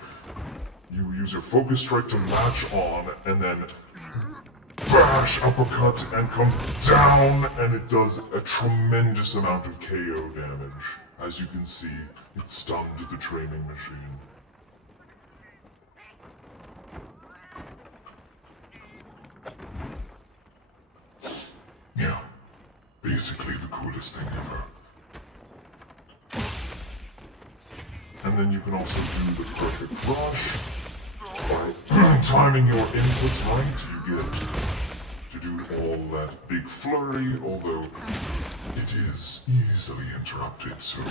You use your focus strike to latch on, and then bash, uppercut, and come down, and it does a tremendous amount of KO damage. As you can see, it stunned the training machine. Yeah, basically the coolest thing ever. And then you can also do the perfect rush. By timing your inputs right, you get to do all that big flurry, although it is easily interrupted, so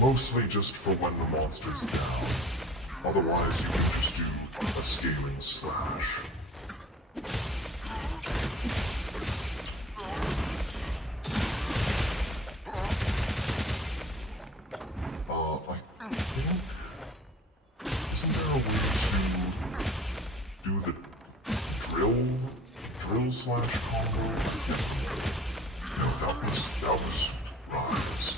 mostly just for when the monster's down. Otherwise, you can just do a scaling slash. I think... Isn't there a way to do the drill slash combo? No, that was Rise.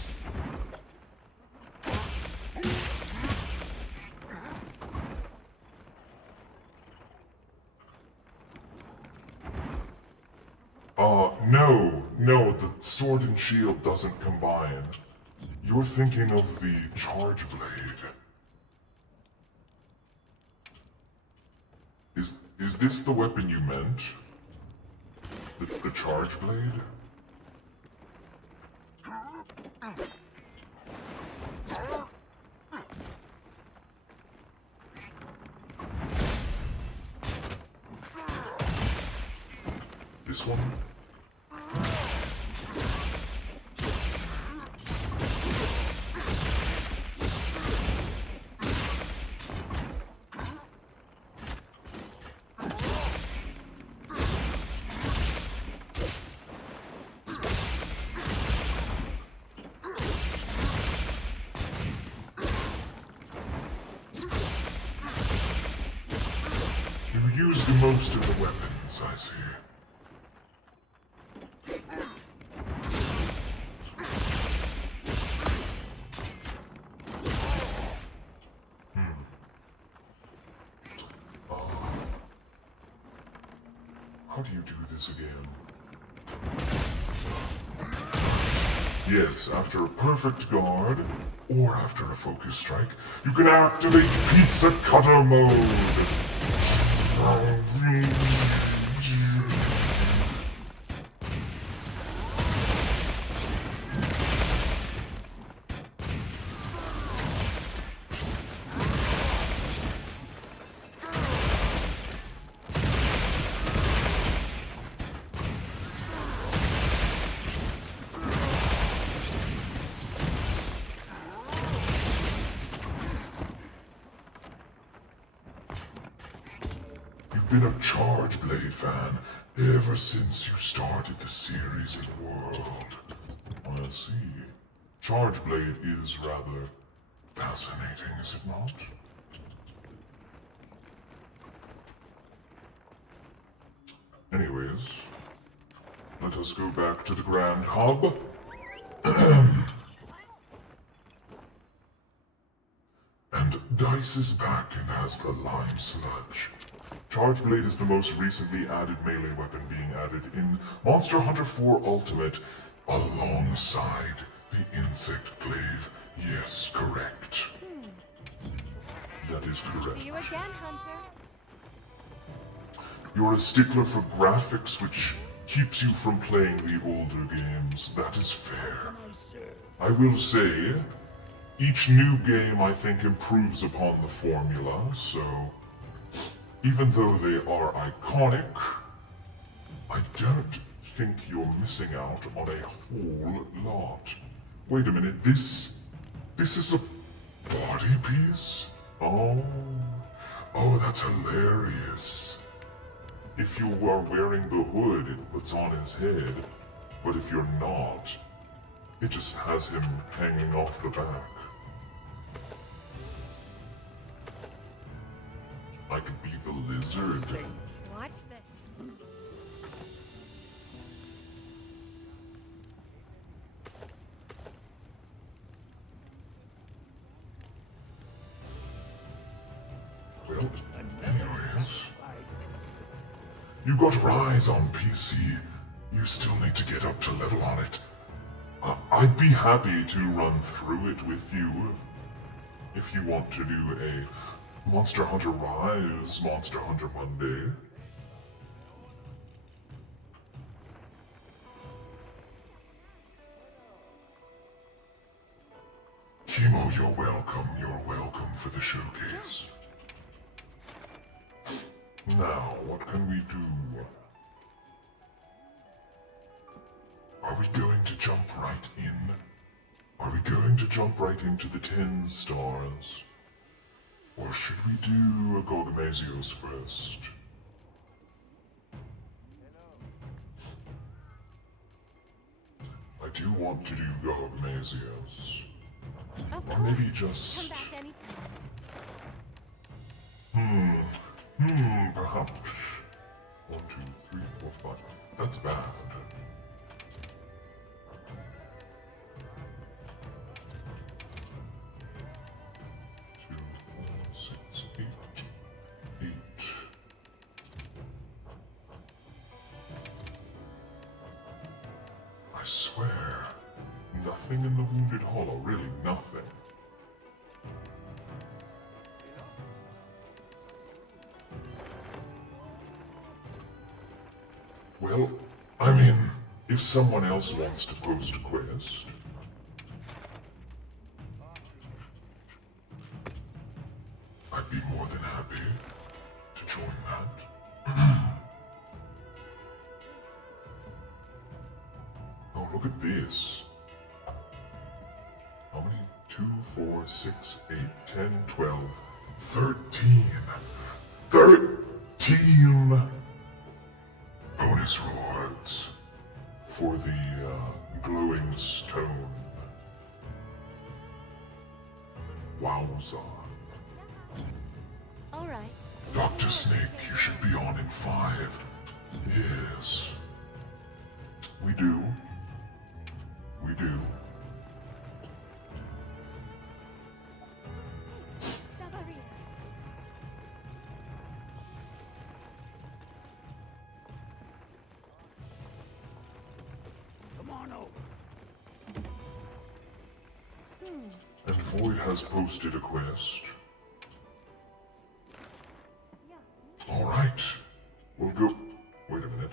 No, the sword and shield doesn't combine. You're thinking of the charge blade. Is this the weapon you meant? The charge blade? This one? You used most of the weapons, I see. How do you do this again? Yes, after a perfect guard, or after a focus strike, you can activate Pizza Cutter mode. Been a Charge Blade fan ever since you started the series in World. I see. Charge Blade is rather fascinating, is it not? Anyways, let us go back to the Grand Hub. And Dice is back and has the Lime Sludge. Charge Blade is the most recently added melee weapon being added in Monster Hunter 4 Ultimate alongside the Insect Glaive. Yes, correct. That is correct. See you again, Hunter. You're a stickler for graphics, which keeps you from playing the older games. That is fair. I will say, each new game I think improves upon the formula, so even though they are iconic, I don't think you're missing out on a whole lot. Wait a minute, this is a body piece? Oh, that's hilarious. If you are wearing the hood, it puts on his head, but if you're not, it just has him hanging off the back. I could be the lizard. Watch this. Well, anyways, you got Rise on PC. You still need to get up to level on it. I'd be happy to run through it with you if you want to do a Monster Hunter Rise, Monster Hunter Monday. Kimo, you're welcome. You're welcome for the showcase. Now, what can we do? Are we going to jump right in? Are we going to jump right into the 10 stars? Or should we do a Gogamazios first? I do want to do Gogamazios. Or maybe just... Come back anytime. perhaps. 1, 2, 3, 4, 5. That's bad. 2, 4, 6, 8. 8. I swear, nothing in the Wounded Hollow, really nothing. Well, I mean, if someone else wants to post a quest, I'd be more than happy to join that. Oh, look at this. How many? 2, 4, 6, 8, 10, 12, 13. 13 bonus rewards for the glowing stone. Wowza. All right. Dr. Snake, you should be on in 5. Yes. We do. We do. Come on over. And Void has posted a quest. Alright. We'll go... Wait a minute.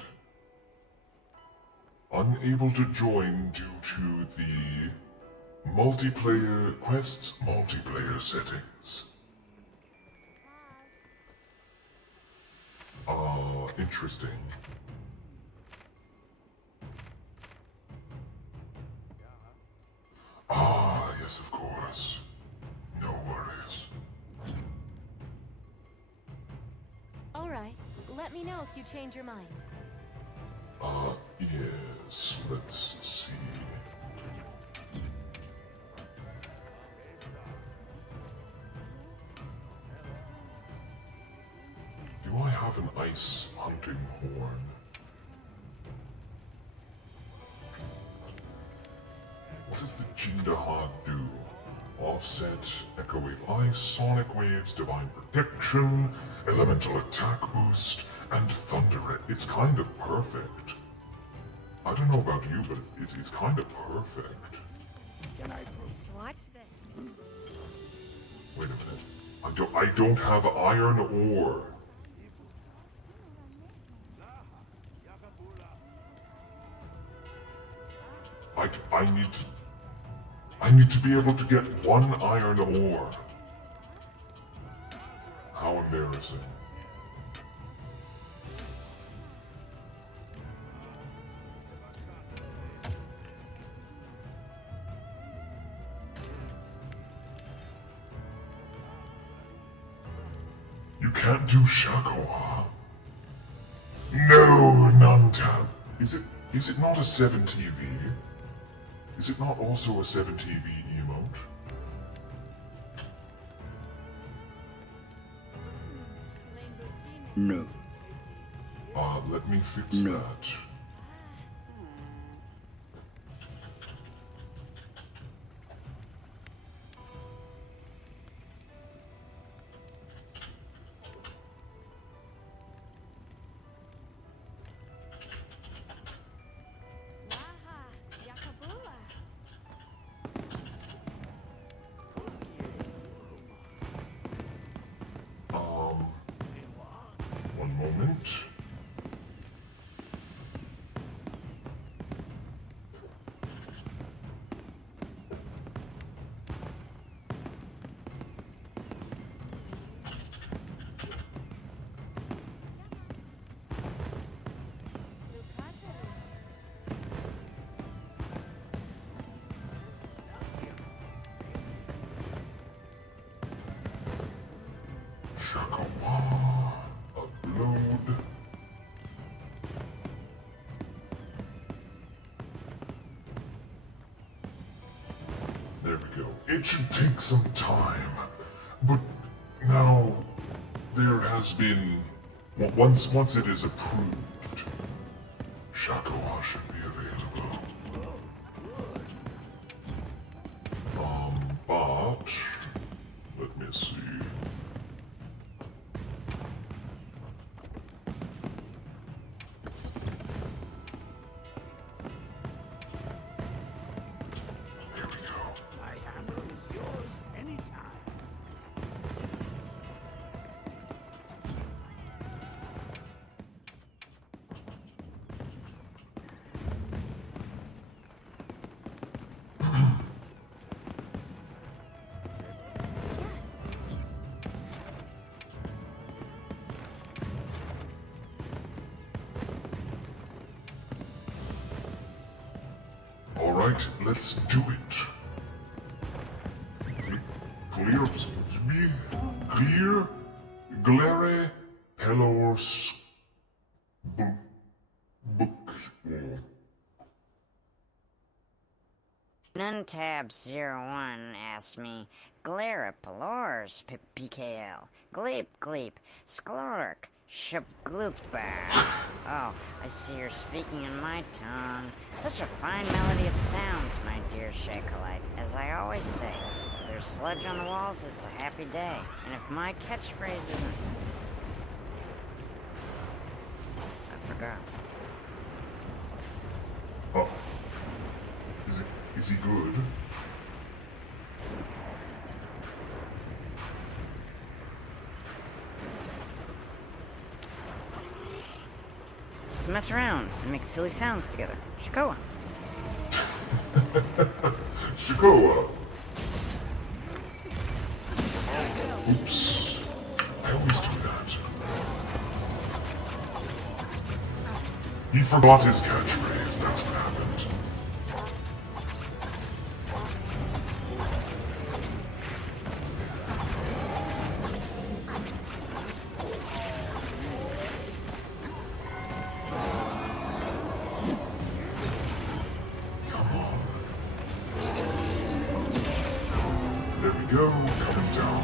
Unable to join due to the multiplayer quests multiplayer settings. Interesting. Ah, yes, of course. No worries. All right. Let me know if you change your mind. Yes, let's see. Do I have an ice hunting horn? What does the Jindahad do? Offset, Echo Wave Ice, Sonic Waves, Divine Protection, Elemental Attack Boost, and Thunder. It's kind of perfect. I don't know about you, but it's kind of perfect. Watch this. Wait a minute. I don't have iron ore. I need to be able to get 1 iron ore. How embarrassing. You can't do Shakoa. No, non-tap. Is it not a 7 TV? Is it not also a 7 TV emote? No. Let me fix that. One moment. Shakawa. Upload. There we go. It should take some time, but now there has been once it is approved, Shakoa should be available. But let me see. Here we go. My hammer is yours anytime. All right, let's do it. Clear, excuse me. Clear, glare, pelors, book. Nuntab01 asked me, Glera Pelors, PKL, Gleep Gleep, Sklork, Shubglupa. Oh, I see you're speaking in my tongue. Such a fine melody of sounds, my dear Shakolite. As I always say, if there's sludge on the walls, it's a happy day. And if my catchphrase isn't... I forgot. Oh. Is he good? Let's mess around and make silly sounds together. Shakoa. Shakoa. Oops. I always do that. He forgot his catchphrase, that's what happened. There we go, coming down.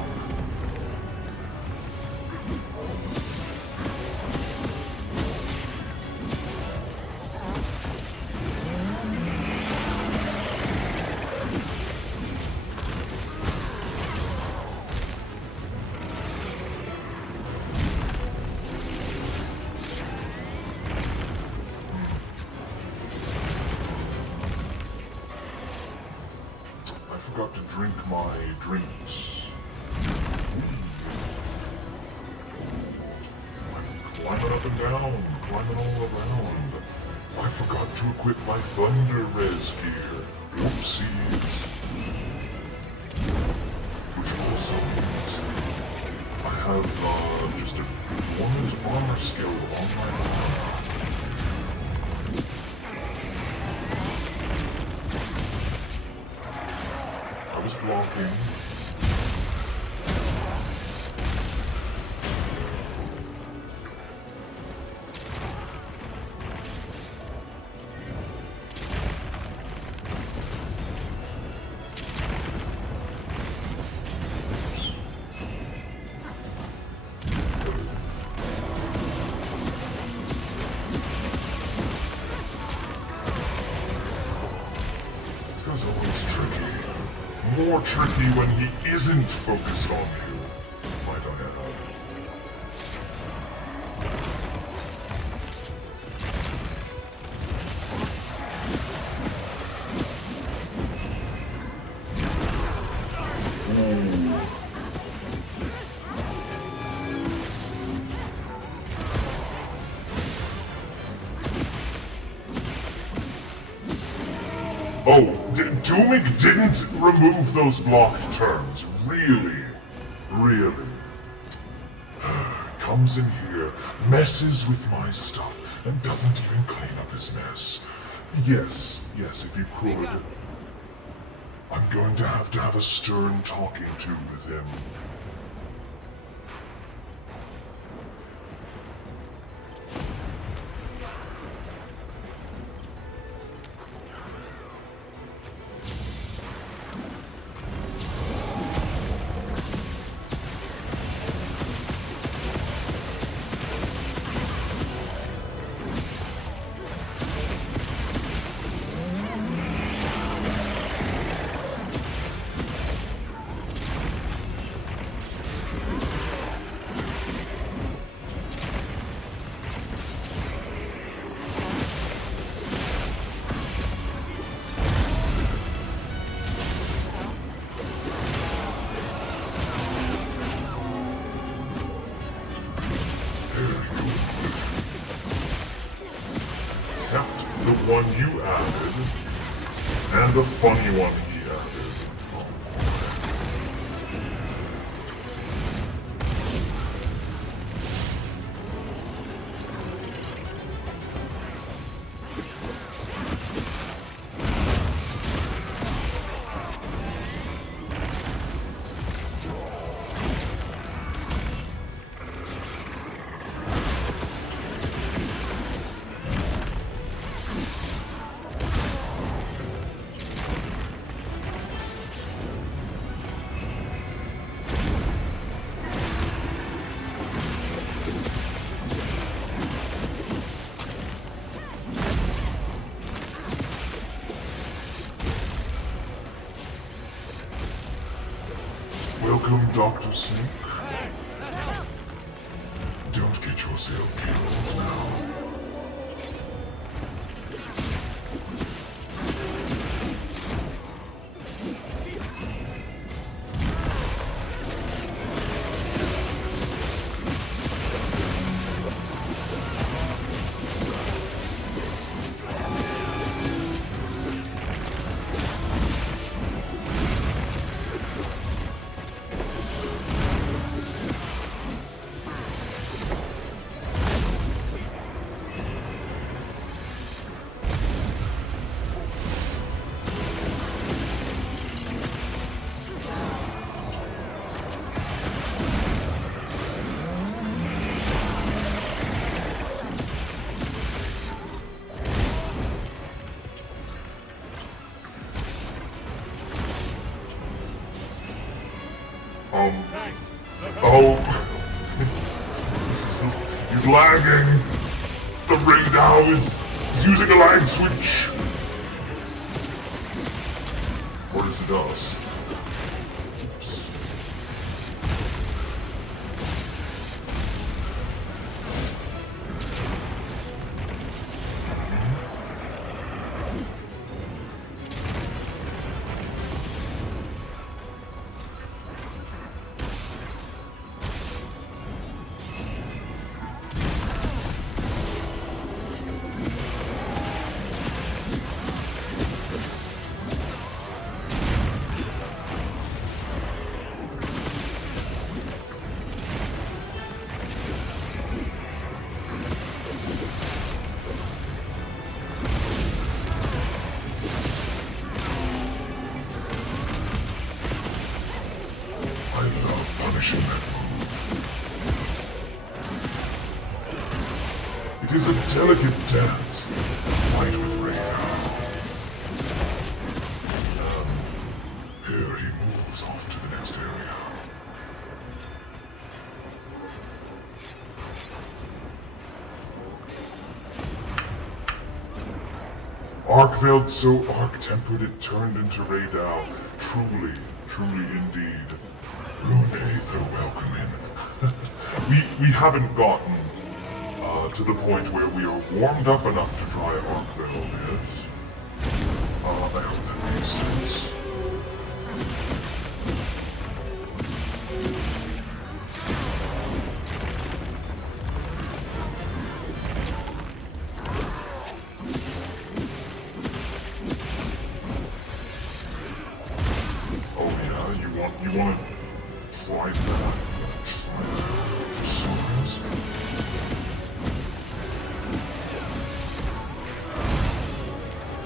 I forgot to drink my drinks. Climbing up and down, climbing all around. I forgot to equip my Thunder Res gear. Whoopsies. Which also means I have just a performance armor skill on my armor. I was blocking. This guy's always tricky. More tricky when he isn't focused on you, might I add. Oh, Doomig didn't remove those blocked turns. Really? Really? Comes in here, messes with my stuff, and doesn't even clean up his mess. Yes, if you could. I'm going to have a stern talking to with him. one you added, and the funny one he added. Welcome, Dr. Snake. Don't get yourself killed now. Oh, he's lagging. The ring now is using a lag switch. Or is it us? It is a delicate dance, the fight with Radar. Here he moves off to the next area. Arkveld so arc-tempered it turned into Radar. Truly, truly indeed. Rune Aether, welcome in. we haven't gotten to the point where we are warmed up enough to try Arkveld yet. I hope that makes sense. Oh yeah, you want to try that?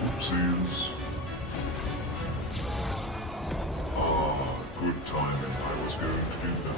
Oopsies. Good timing. I was going to do that.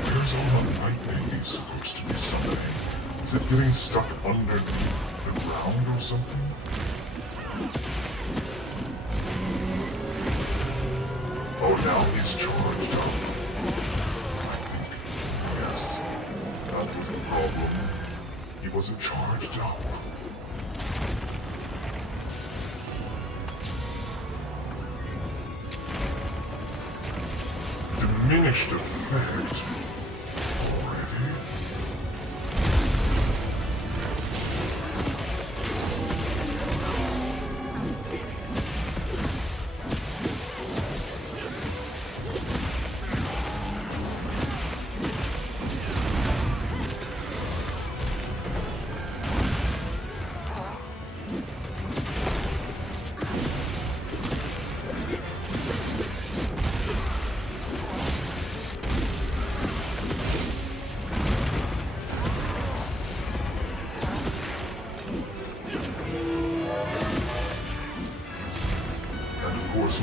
Where's all the lightning supposed to be something? Is it getting stuck underneath the ground or something? now he's charged up. Yes, that was the problem. He wasn't charged up. Diminished effect. Already?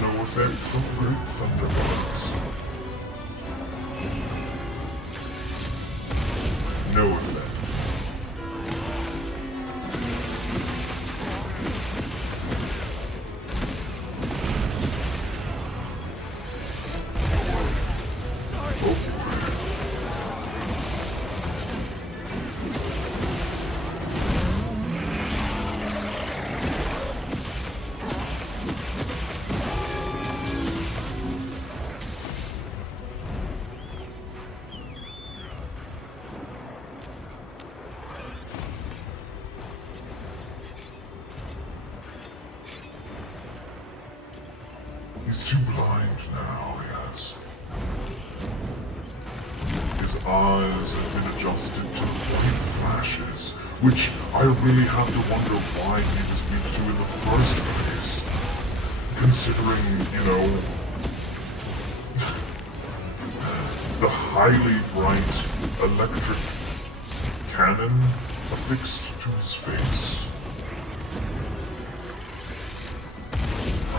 No effect from Great Thunderbolts. No effect. He's too blind now, yes. His eyes have been adjusted to white flashes, which I really have to wonder why he was weak to in the first place. Considering, you know, the highly bright electric cannon affixed to his face.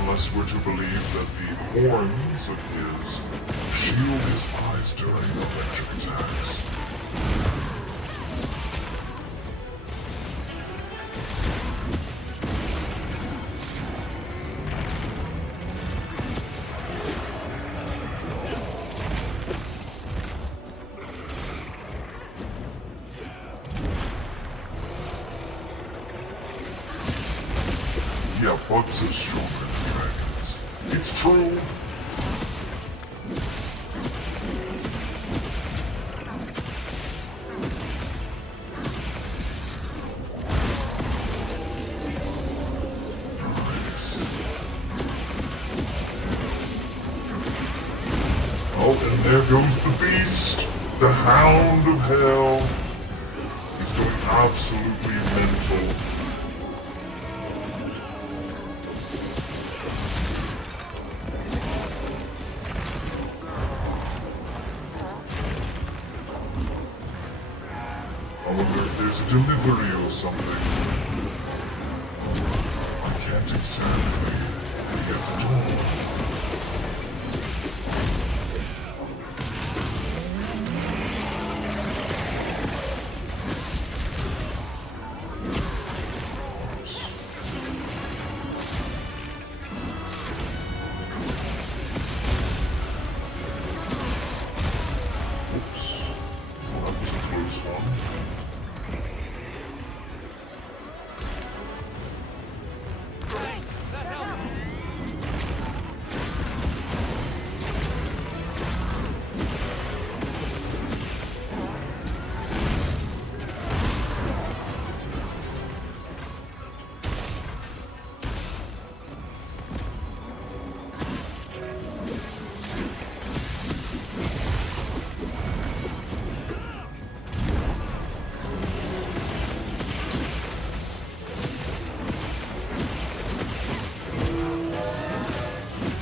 Unless we're to believe that the horns of his shield his eyes during electric attacks. Yeah, bugs are stronger than dragons. It's true. Oh, and there goes the beast! The hound of hell! He's going absolutely mental. I wonder if there's a delivery or something. I can't exactly get the door. Oops. Well, that was a close one.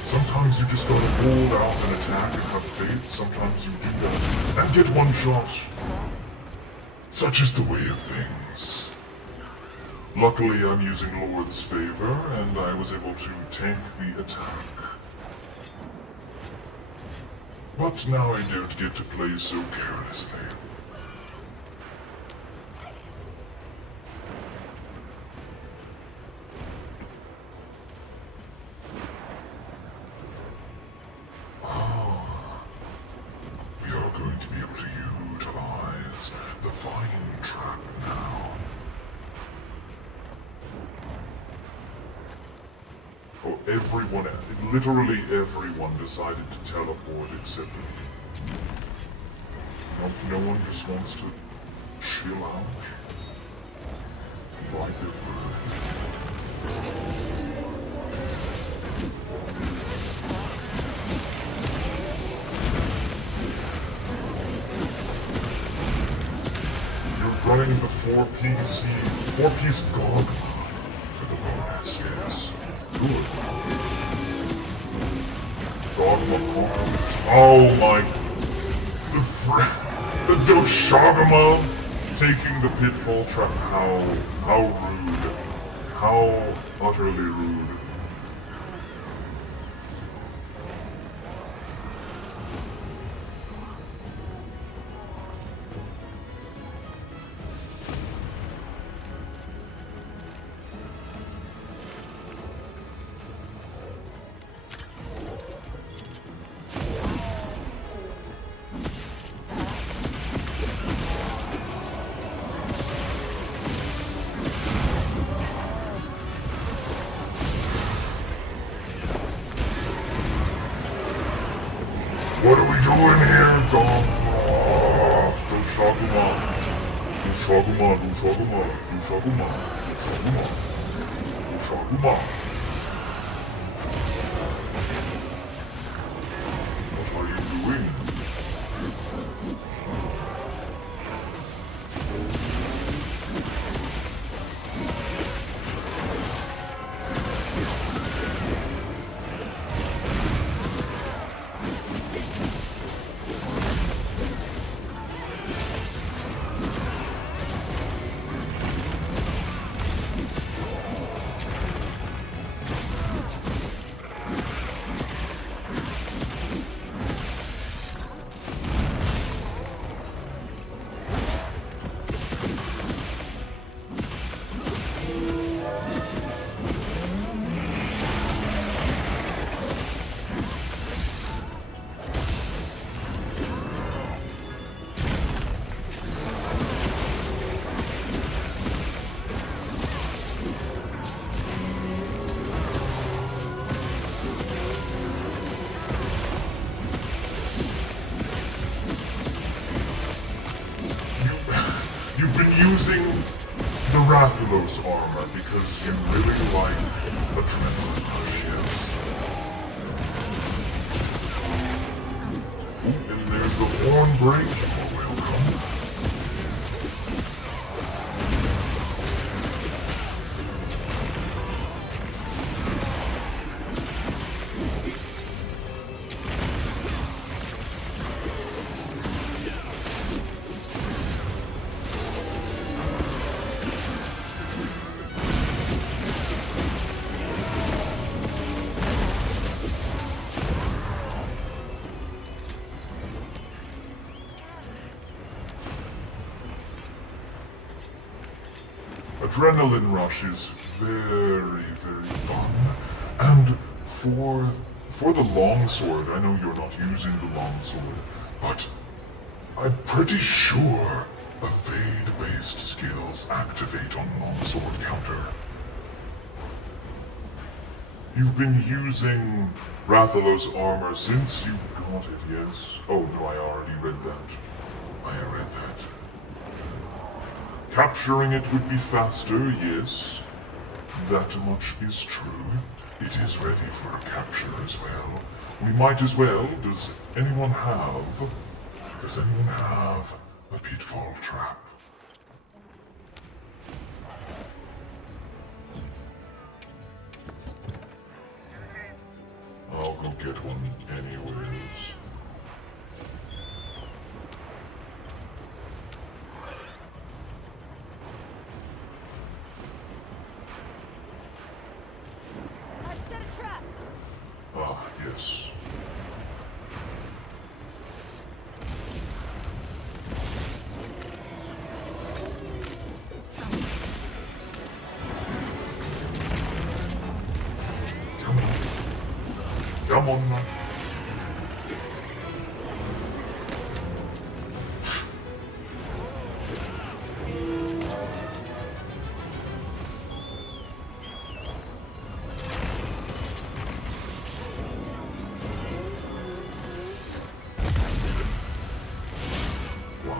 Sometimes you just gotta hold out an attack and have faith. Sometimes you do that and get one shot. Such is the way of things. Luckily, I'm using Lord's favor, and I was able to tank the attack. But now I don't get to play so carelessly. everyone, literally everyone decided to teleport except me. No one just wants to chill out. Ride their bird. Running the four-piece dog for the bonus, yes. Good. Dogma. Oh my. The Doshagama taking the pitfall trap. How rude. How utterly rude. What are we doing here, Dom? Doshaguma. What are you doing? You've been using the Rathalos armor because you really like adrenaline rush, yes. And there's the horn break. You're welcome. Adrenaline rush is very, very fun. And for the longsword, I know you're not using the longsword, but I'm pretty sure evade-based skills activate on longsword counter. You've been using Rathalos armor since you got it, yes? Oh no, I already read that. I read that. Capturing it would be faster, yes. That much is true. It is ready for capture as well. We might as well. Does anyone have a pitfall trap? I'll go get one anyways. Ah, yes. Come on. Come on now.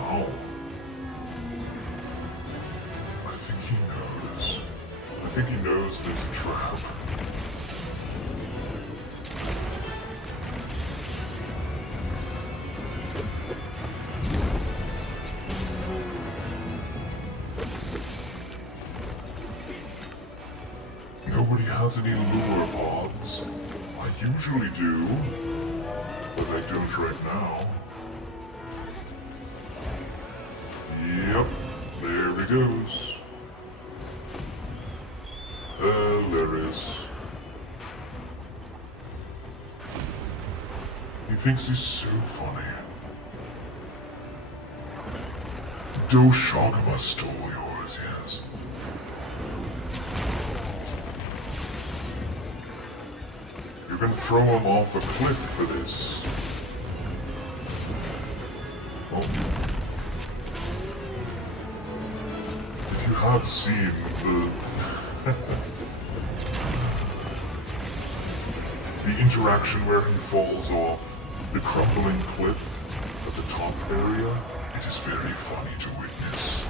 Ow. I think he knows. I think he knows there's a trap. Nobody has any lure pods. I usually do, but I don't right now. Yep, there he goes. Hilarious. He thinks he's so funny. Joe Shogama stole yours, yes. You're gonna throw him off a cliff for this. Oh. If you have seen the interaction where he falls off the crumbling cliff at the top area, it is very funny to witness.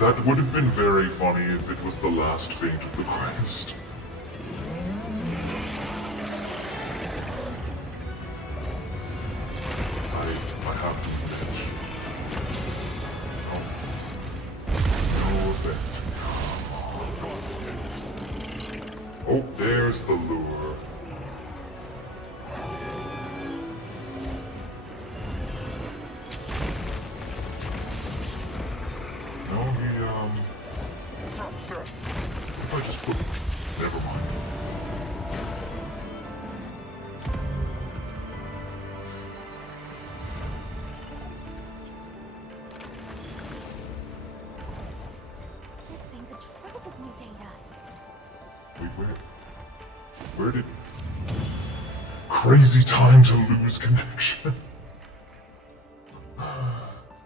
That would have been very funny if it was the last feint of the quest. I have to admit. No effect. Oh, there's the lure. If I just put... Never mind. This thing's a trove of new data. Wait, where did... Crazy time to lose connection.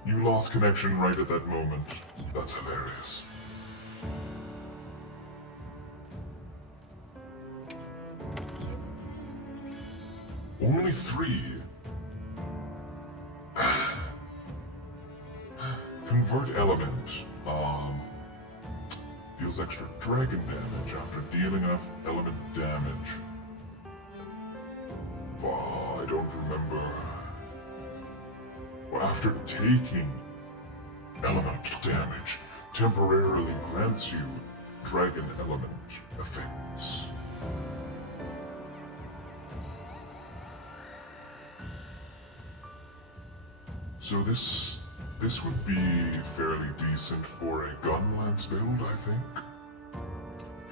You lost connection right at that moment. That's hilarious. Only 3. Convert element. Deals extra dragon damage after dealing enough element damage. I don't remember. Well, after taking elemental damage, temporarily grants you dragon element effects. So this would be fairly decent for a gun-lance build, I think.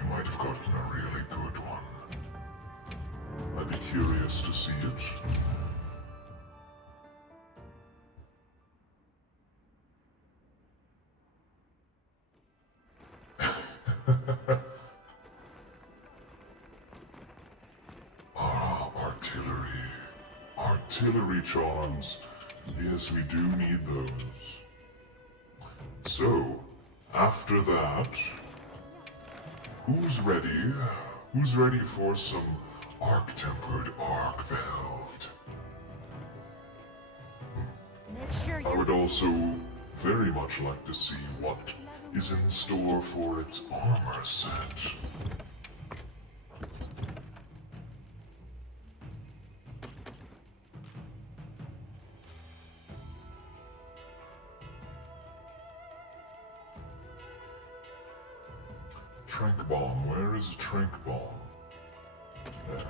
You might have gotten a really good one. I'd be curious to see it. Artillery. Artillery charms. Yes, we do need those. So, after that, who's ready? Who's ready for some Arc-tempered Arkveld? Make sure I you're would also very much like to see what is in store for its armor set. Trank bomb. Where is a trank bomb? There.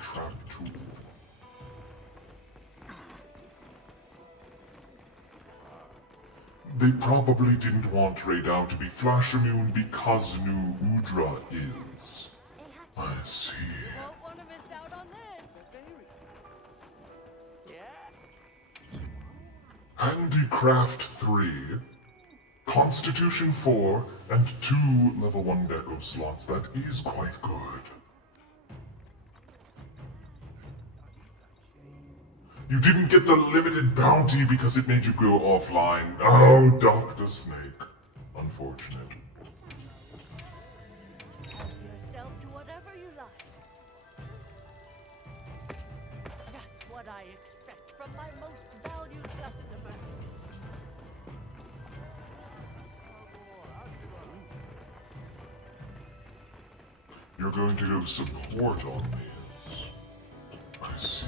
Trap tool. They probably didn't want Raydao to be flash immune because New Udra is. I see. Won't want to miss out on this. Handicraft 3, Constitution 4, and 2 level 1 deco slots. That is quite good. You didn't get the limited bounty because it made you go offline. Oh, Dr. Snake. Unfortunate. Help yourself to whatever you like. Just what I expect from my most valued customer. You're going to go support on these. I see.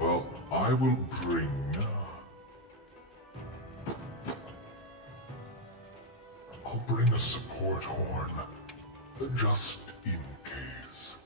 Well, I will bring... I'll bring a support horn, just in case.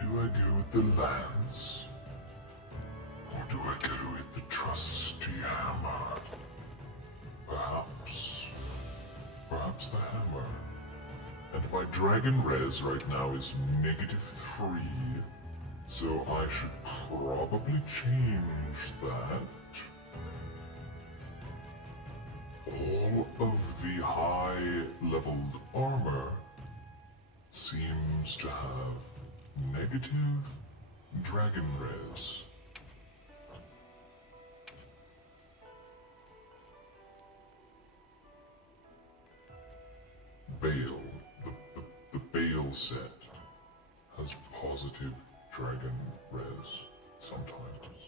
Do I go with the lance? Or do I go with the trusty hammer? Perhaps. Perhaps the hammer. And my dragon res right now is -3. So I should probably change that. All of the high-leveled armor seems to have negative dragon res. Bale, the Bale set has positive dragon res sometimes.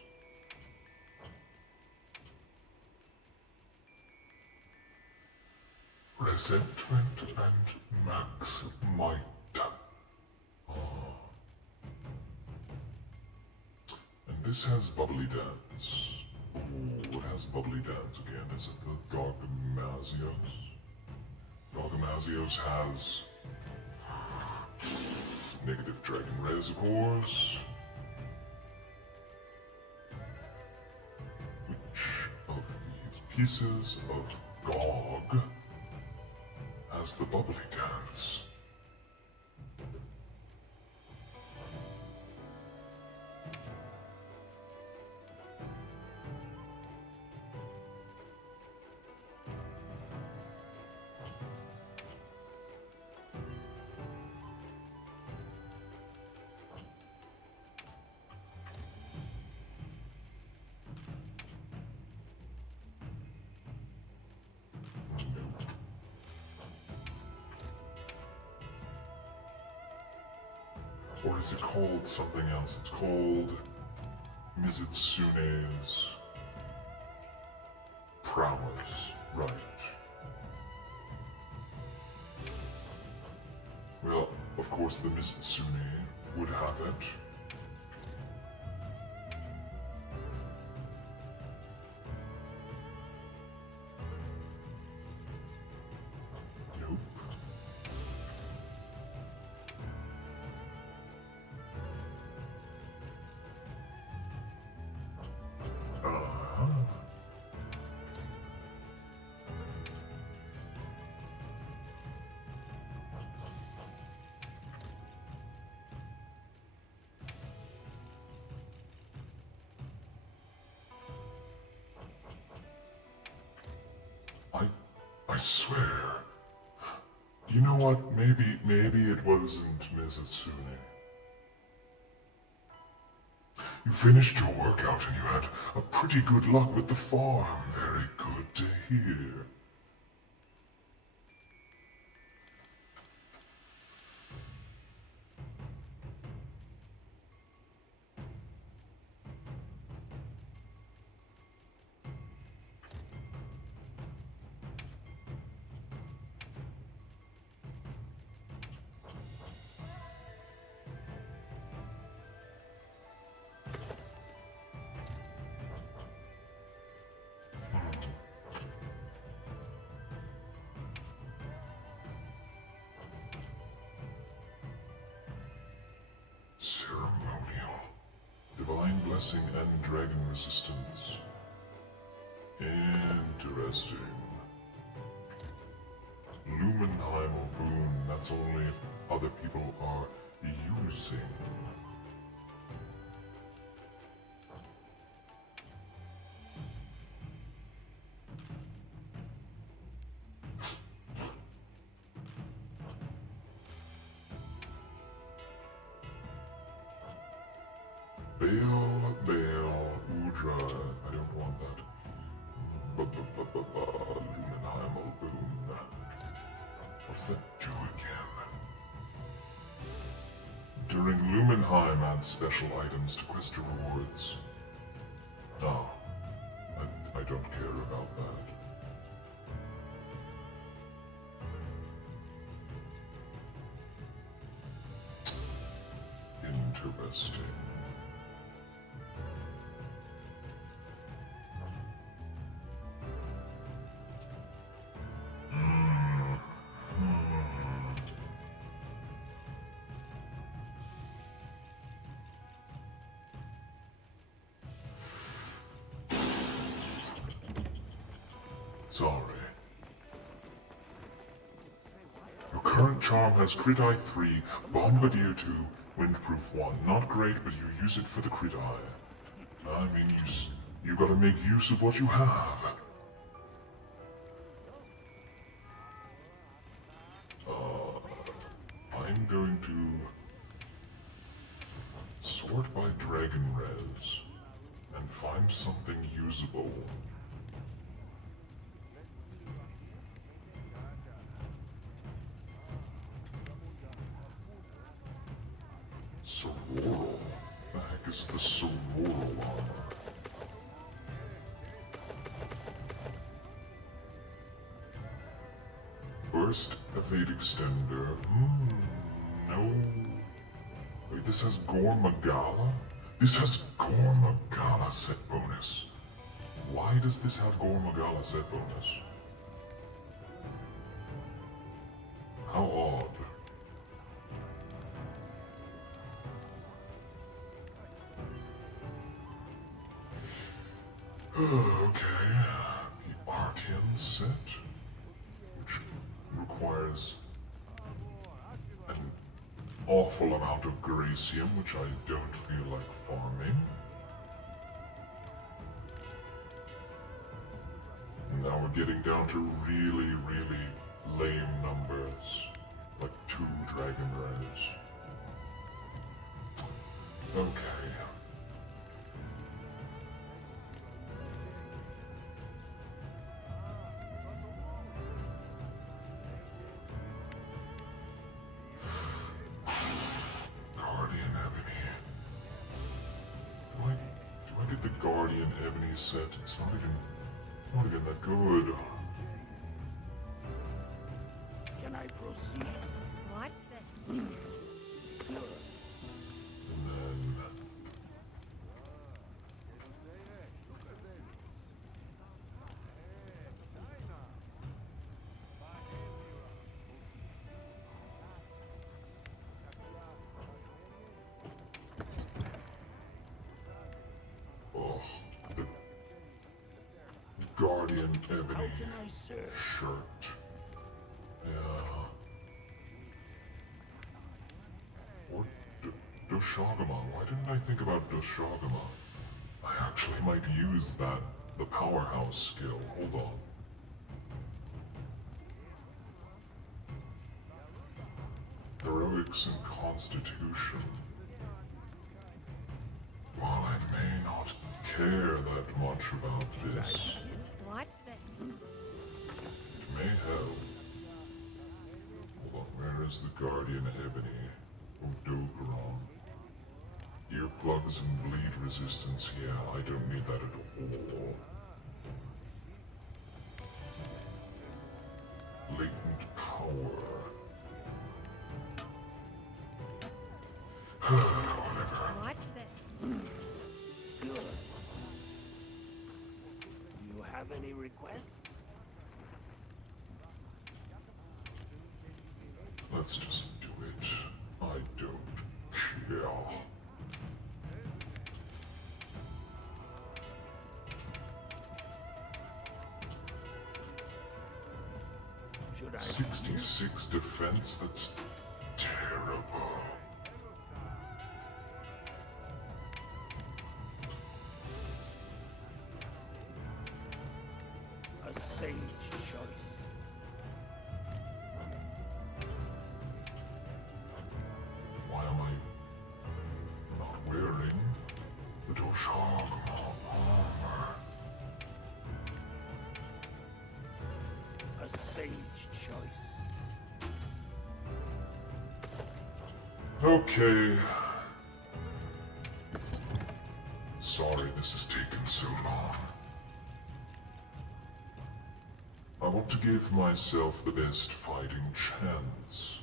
Resentment and max might. And this has bubbly dance. Ooh, it has bubbly dance again. Is it the Gargamazios? Gargamazios has negative dragon res, of course. Which of these pieces of Gog has the bubbly dance? Or is it called something else? It's called Mizutsune's prowess, right. Well, of course the Mizutsune would have it. Nope. I swear. You know what? Maybe it wasn't Mizutsune. You finished your workout and you had a pretty good luck with the farm. Very good to hear. blessing and dragon resistance. Interesting. Lumenheim or boon, that's only if other people are using. Baal, Udra, I don't want that. Lumenheim or boon. What's that do again? During Lumenheim, add special items to quest rewards. Oh, I don't care about that. Interesting. Sorry. Your current charm has Crit Eye 3, Bombardier 2, Windproof 1. Not great, but you use it for the Crit Eye. I mean, you gotta make use of what you have. I'm going to sort by Dragon Res and find something usable. Sororal? The heck is the Sororal armor? Burst Evade Extender? No. Wait, this has Gore Magala? This has Gore Magala set bonus. Why does this have Gore Magala set bonus? How odd. Okay, the Artian set, which requires an awful amount of Gracium, which I don't feel like farming. Now we're getting down to really, really lame numbers, like 2 Dragon Res. Okay. The Guardian Ebony set, it's not even that good. Can I proceed? Watch this. And then the Guardian Ebony shirt. Yeah. Or Doshagama. Why didn't I think about Doshagama? I actually might use that, the powerhouse skill. Hold on. Heroics and Constitution. While I may not care that much about this, Watch this. it may help. Hold on, where is the Guardian Ebony? Odogaron. Earplugs and bleed resistance, yeah, I don't need that at all. Latent power. Whatever. Watch this. Good. Do you have any requests? Let's just do it. I don't care. defense that's terrible. A sage choice. Why am I not wearing the Doshagma armor? A sage choice. Okay. Sorry this has taken so long. I want to give myself the best fighting chance.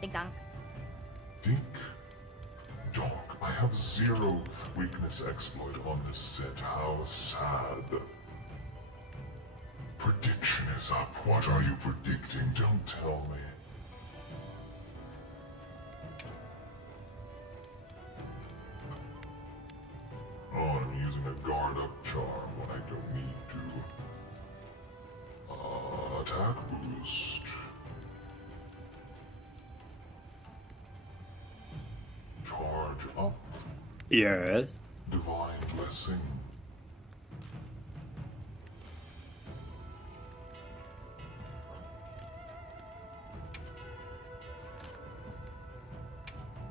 Ding dong. Dink. Donk. I have zero weakness exploit on this set. How sad. Prediction is up. What are you predicting? Don't tell me. Oh, I'm using a guard up charm when I don't need to. Attack boost. Charge up. Yes. Divine blessing.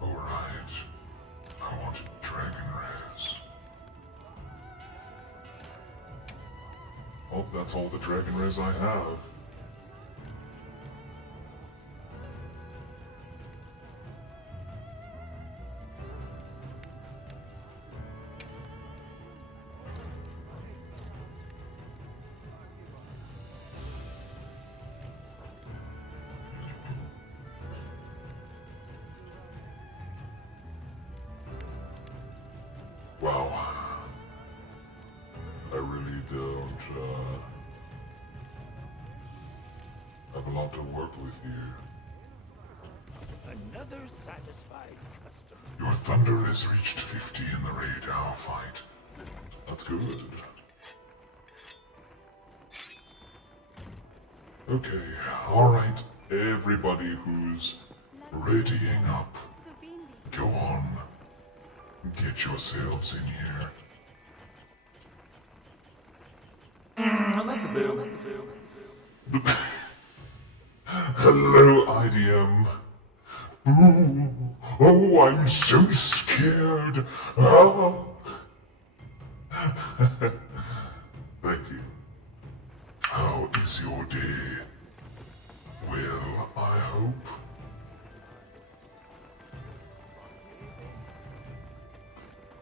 Alright. I wanted dragon res. Oh, that's all the dragon res I have. Wow. I really don't, have a lot to work with here. Another satisfied customer. Your thunder has reached 50 in the raid hour fight. That's good. Okay, alright. Everybody who's readying up, go on. Get yourselves in here. That's a boo. Hello, IDM. Ooh, oh, I'm so scared. Ah. Thank you. How is your day? Well, I hope.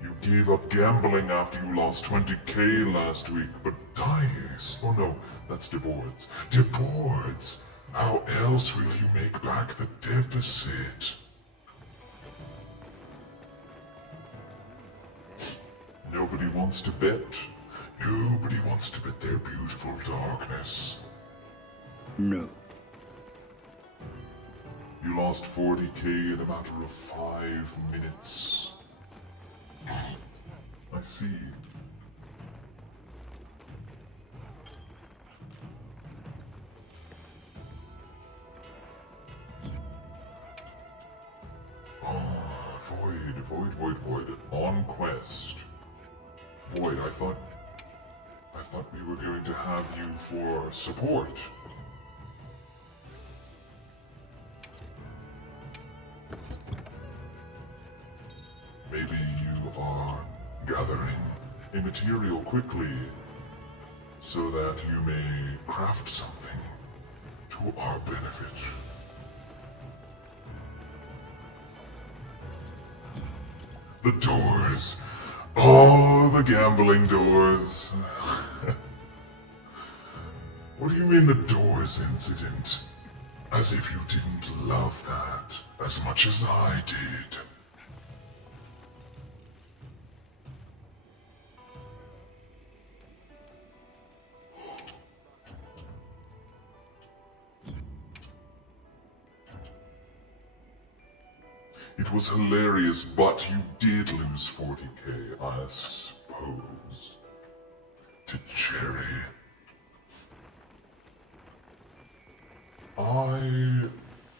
You gave up gambling after you lost 20k last week, but guys, oh no, that's DeBoards. DeBoards! How else will you make back the deficit? Nobody wants to bet. Nobody wants to bet their beautiful darkness. No. You lost 40k in a matter of 5 minutes. I see. Oh, Void. On quest. Void, I thought we were going to have you for support. Maybe you are gathering a material quickly so that you may craft something to our benefit. The doors. Oh, the gambling doors. What do you mean the doors incident? As if you didn't love that as much as I did. It was hilarious, but you did lose 40k, I suppose. To Cherry. I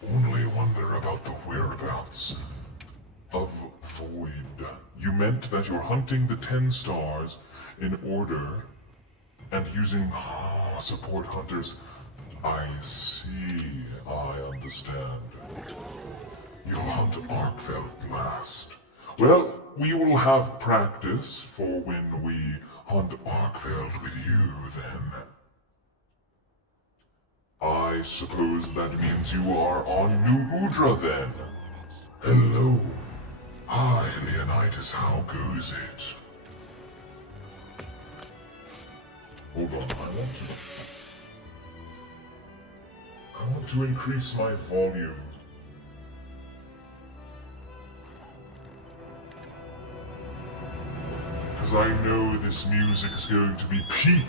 only wonder about the whereabouts of Void. You meant that you're hunting the 10 stars in order and using support hunters. I see, I understand. You'll hunt Arkveld last. Well, we will have practice for when we hunt Arkveld with you, then. I suppose that means you are on New Udra, then. Hello. Hi, Leonidas, how goes it? Hold on, I want to increase my volume. Because I know this music's going to be peak.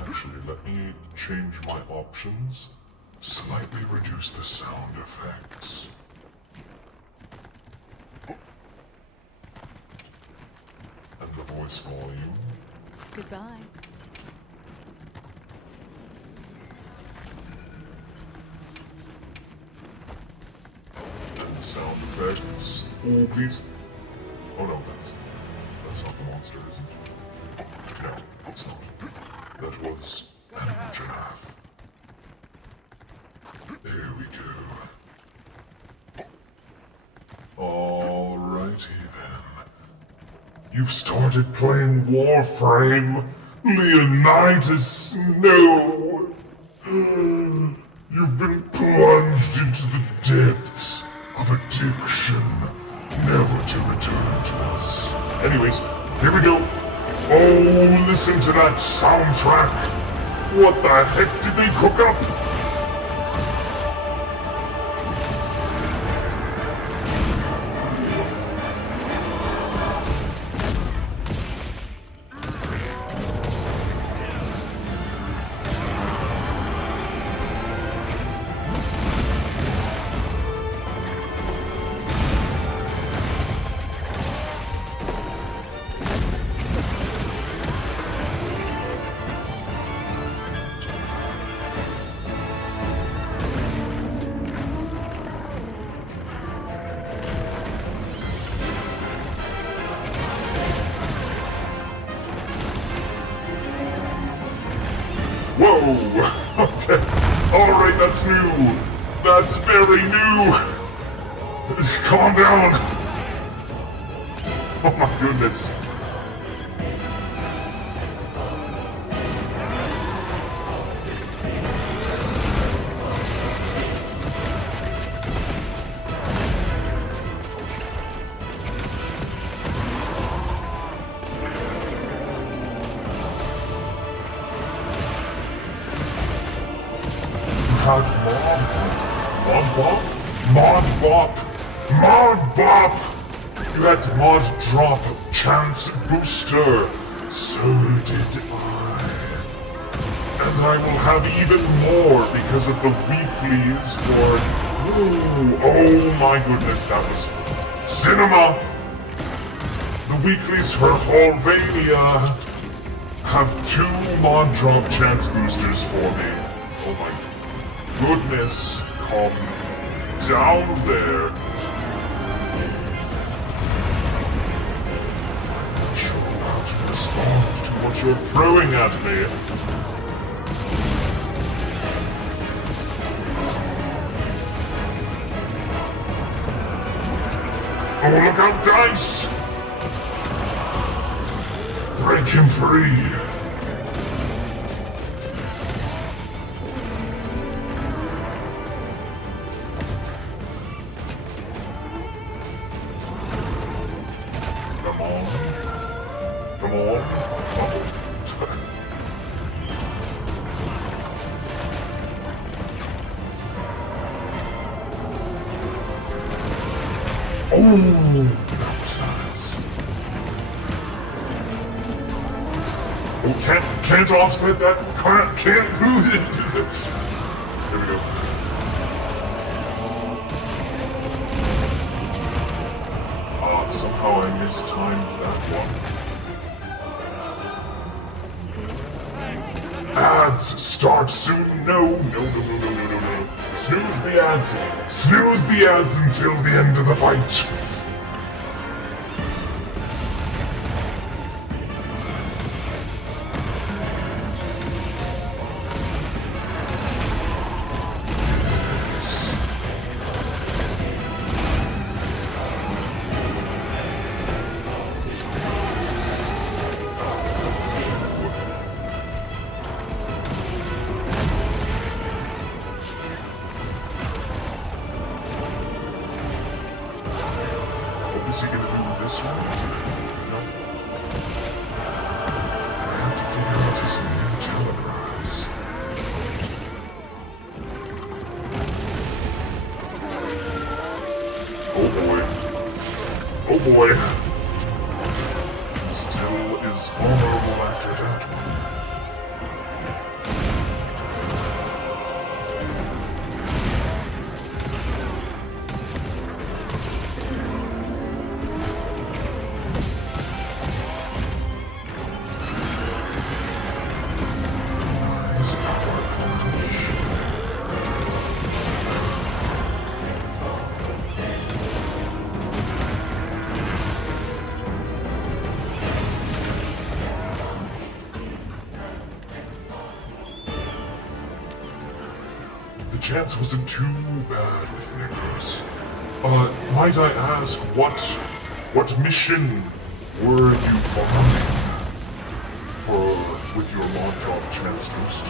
Actually, let me change my options. Slightly reduce the sound effects. And the voice volume. Goodbye. Sound effects. All these. Oh no, that's not the monster, is it? No, it's not. That was an giraffe. There we go. Alrighty then. You've started playing Warframe, Leonidas. No. You've been plunged into the depths of addiction, never to return to us. Anyways, here we go. Oh, listen to that soundtrack. What the heck did they cook up? Whoa! Okay. Alright, that's new. That's very new. Calm down. Oh my goodness. Mod Bop! You had Mod Drop Chance Booster. So did I. And I will have even more because of the weeklies for... Oh my goodness, that was... Cinema! The weeklies for Hallvania have 2 Mod Drop Chance Boosters for me. Oh my goodness, calm down there. Respond to what you're throwing at me. Oh, look out, Dice! Break him free. that was nice. Oh, can't offset that. Can't do it. Here we go. Somehow I mistimed that one. Ads start soon. No. Snooze the ads. Snooze the ads until the end of the fight. Is he gonna do this one? No. I have to figure out his new telerise. Oh boy. Still is vulnerable after that one. The chance wasn't too bad with Necros. Might I ask, what mission were you farming with your Montauk chance boost?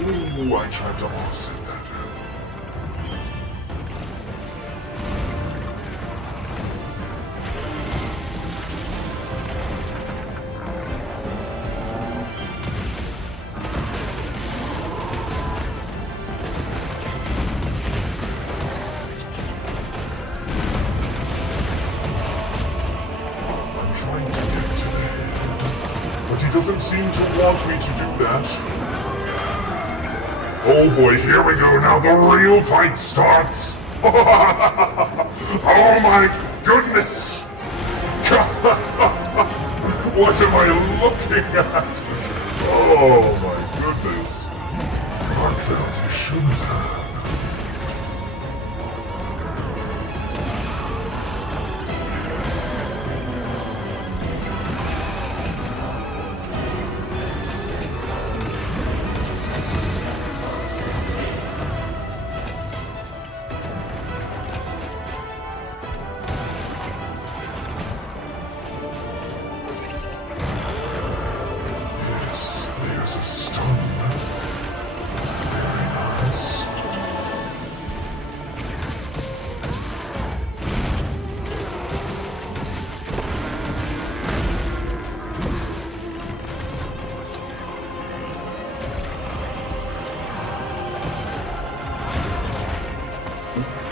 Ooh, I tried to offset that. I'm trying to get to the head, but he doesn't seem to want me to do that. Oh boy, here we go now, the real fight starts! Oh my goodness! What am I looking at? Oh my goodness! Arkveld, you shouldn't have. There's a stun. Very nice.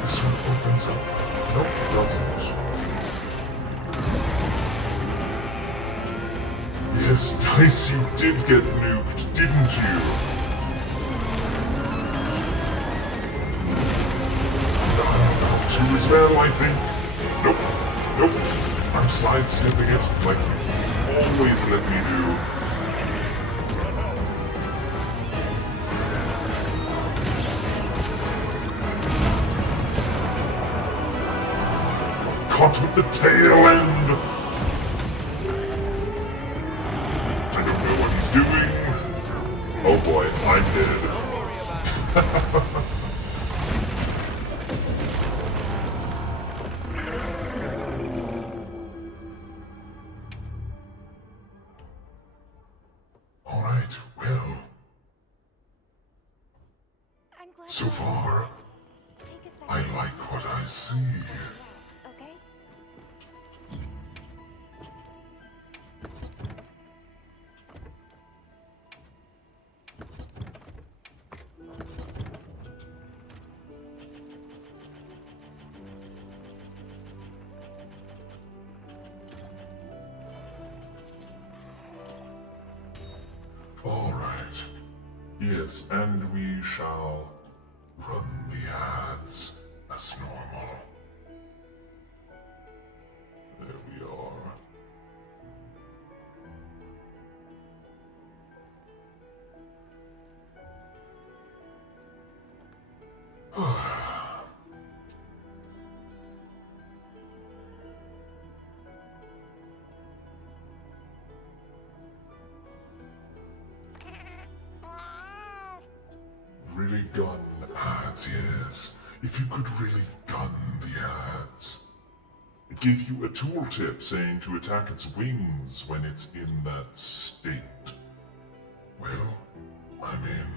This one opens up. Nope, it doesn't. Yes, Dice, you did get nuked, didn't you? I'm about to as well, I think. Nope. I'm sidestepping it like you always let me do. Caught with the tail end! Doing? Oh boy, I'm dead. Alright, well. So far, I like what I see. Yes, and we shall run the ads as normal. There we are. Really gun ads, yes. If you could really gun the ads. It gives you a tooltip saying to attack its wings when it's in that state. Well, I mean,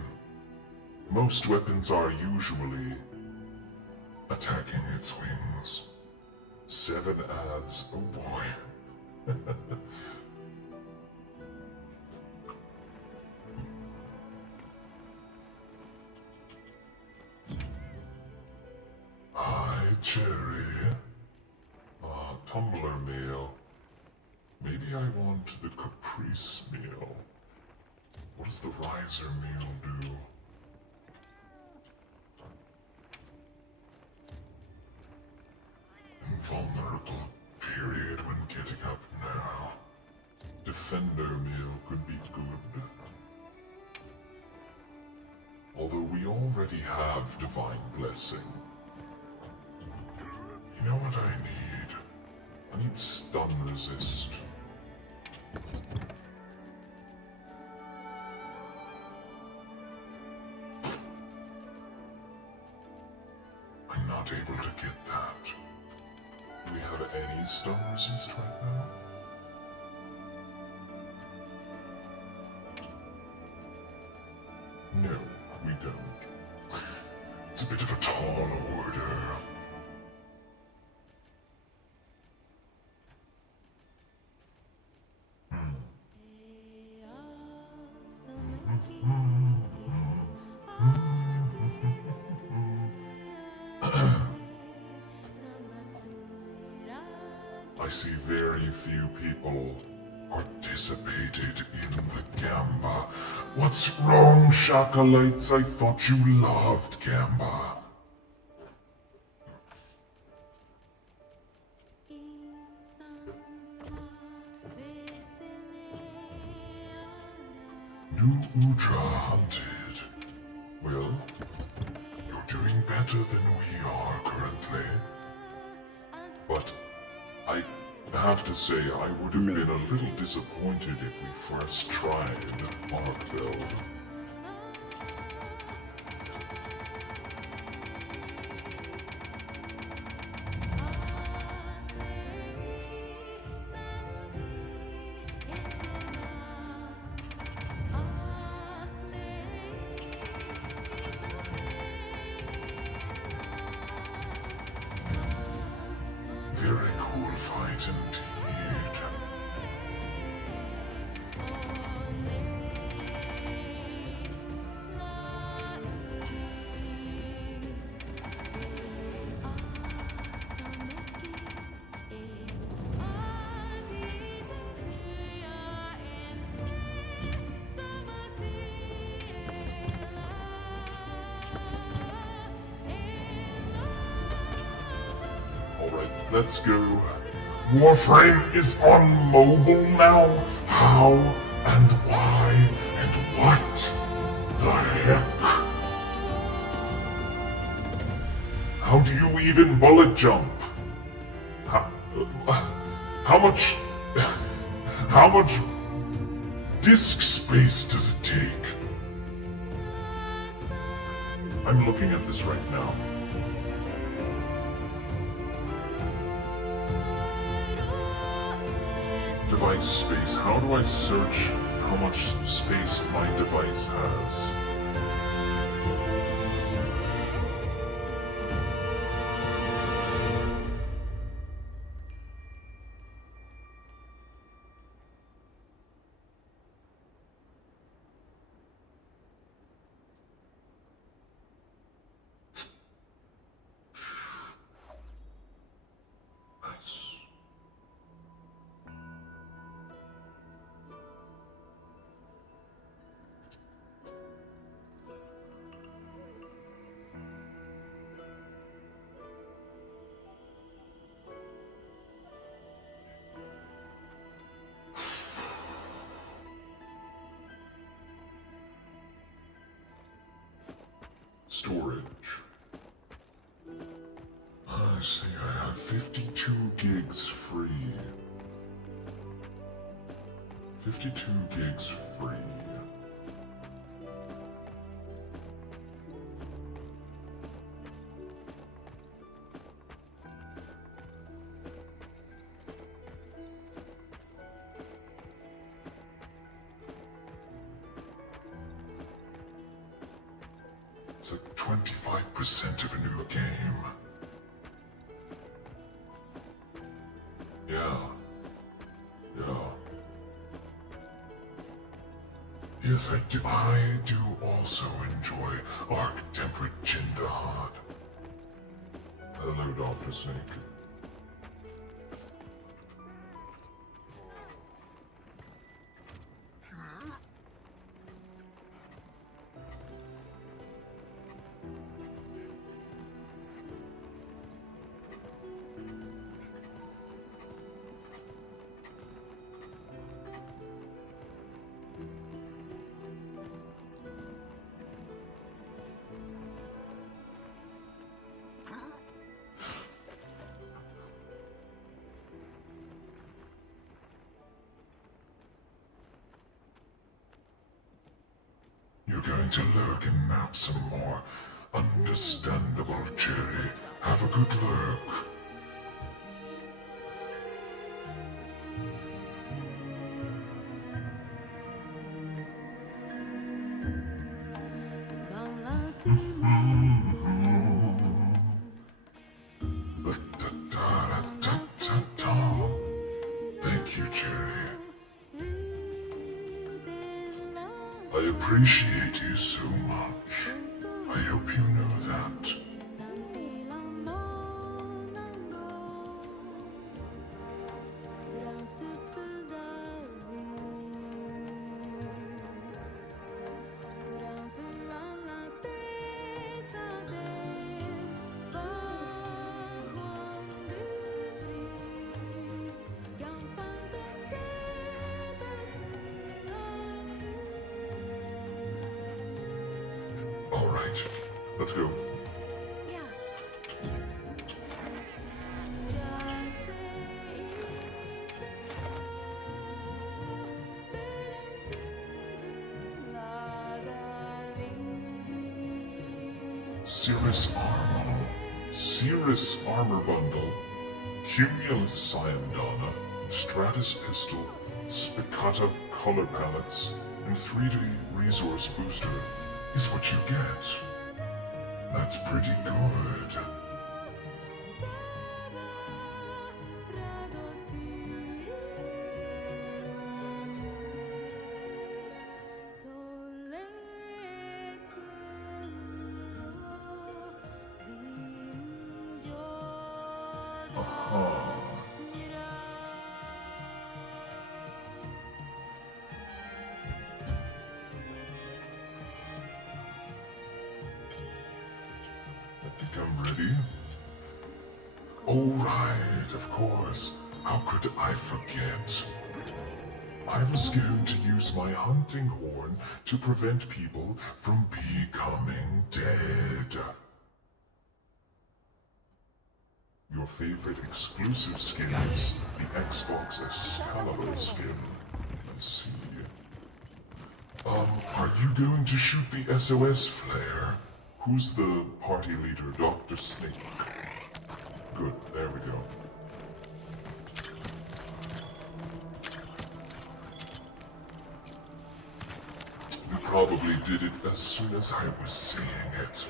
most weapons are usually attacking its wings. 7 ads, oh boy. Hi, Cherry. Tumbler meal. Maybe I want the caprice meal. What does the riser meal do? Invulnerable period when getting up now. Defender meal could be good. Although we already have Divine Blessing. You know what I need? I need stun resist. I'm not able to get that. Do we have any stun resist right now? No, we don't. It's a bit of a tall order. I see very few people participated in the Gamba. What's wrong, Chocolates? I thought you loved Gamba. New Udra hunted. Well, you're doing better than we are currently. But I have to say, I would have been a little disappointed if we first tried Arkveld. Very cool fight indeed. Alright, let's go. Warframe is on mobile now? How and why and what the heck? How do you even bullet jump? How much disk space does it take? I'm looking at this right now. Device space. How do I search how much space my device has? Storage. I see, I have 52 gigs free. 52 gigs free. It's like 25% of a new game. Yeah. Yes, I do also enjoy Arc Temperate Jindahad. Hello, Dr. Snake. You're going to lurk and mount some more. Understandable, Jerry. Have a good lurk. Thank you, Jerry. I appreciate you so much. I hope you know that. All right, let's go. Cirrus Armor Bundle, Cumulus Cyandana, Stratus Pistol, Spicata Color Palettes, and 3D Resource Booster is what you get. That's pretty good. I think I'm ready. Oh, right, of course. How could I forget? I was going to use my hunting horn to prevent people from becoming dead. Your favorite exclusive skin is the Xbox Excalibur skin. Let's see. Are you going to shoot the SOS flare? Who's the party leader? Dr. Snake. Good, there we go. You probably did it as soon as I was seeing it.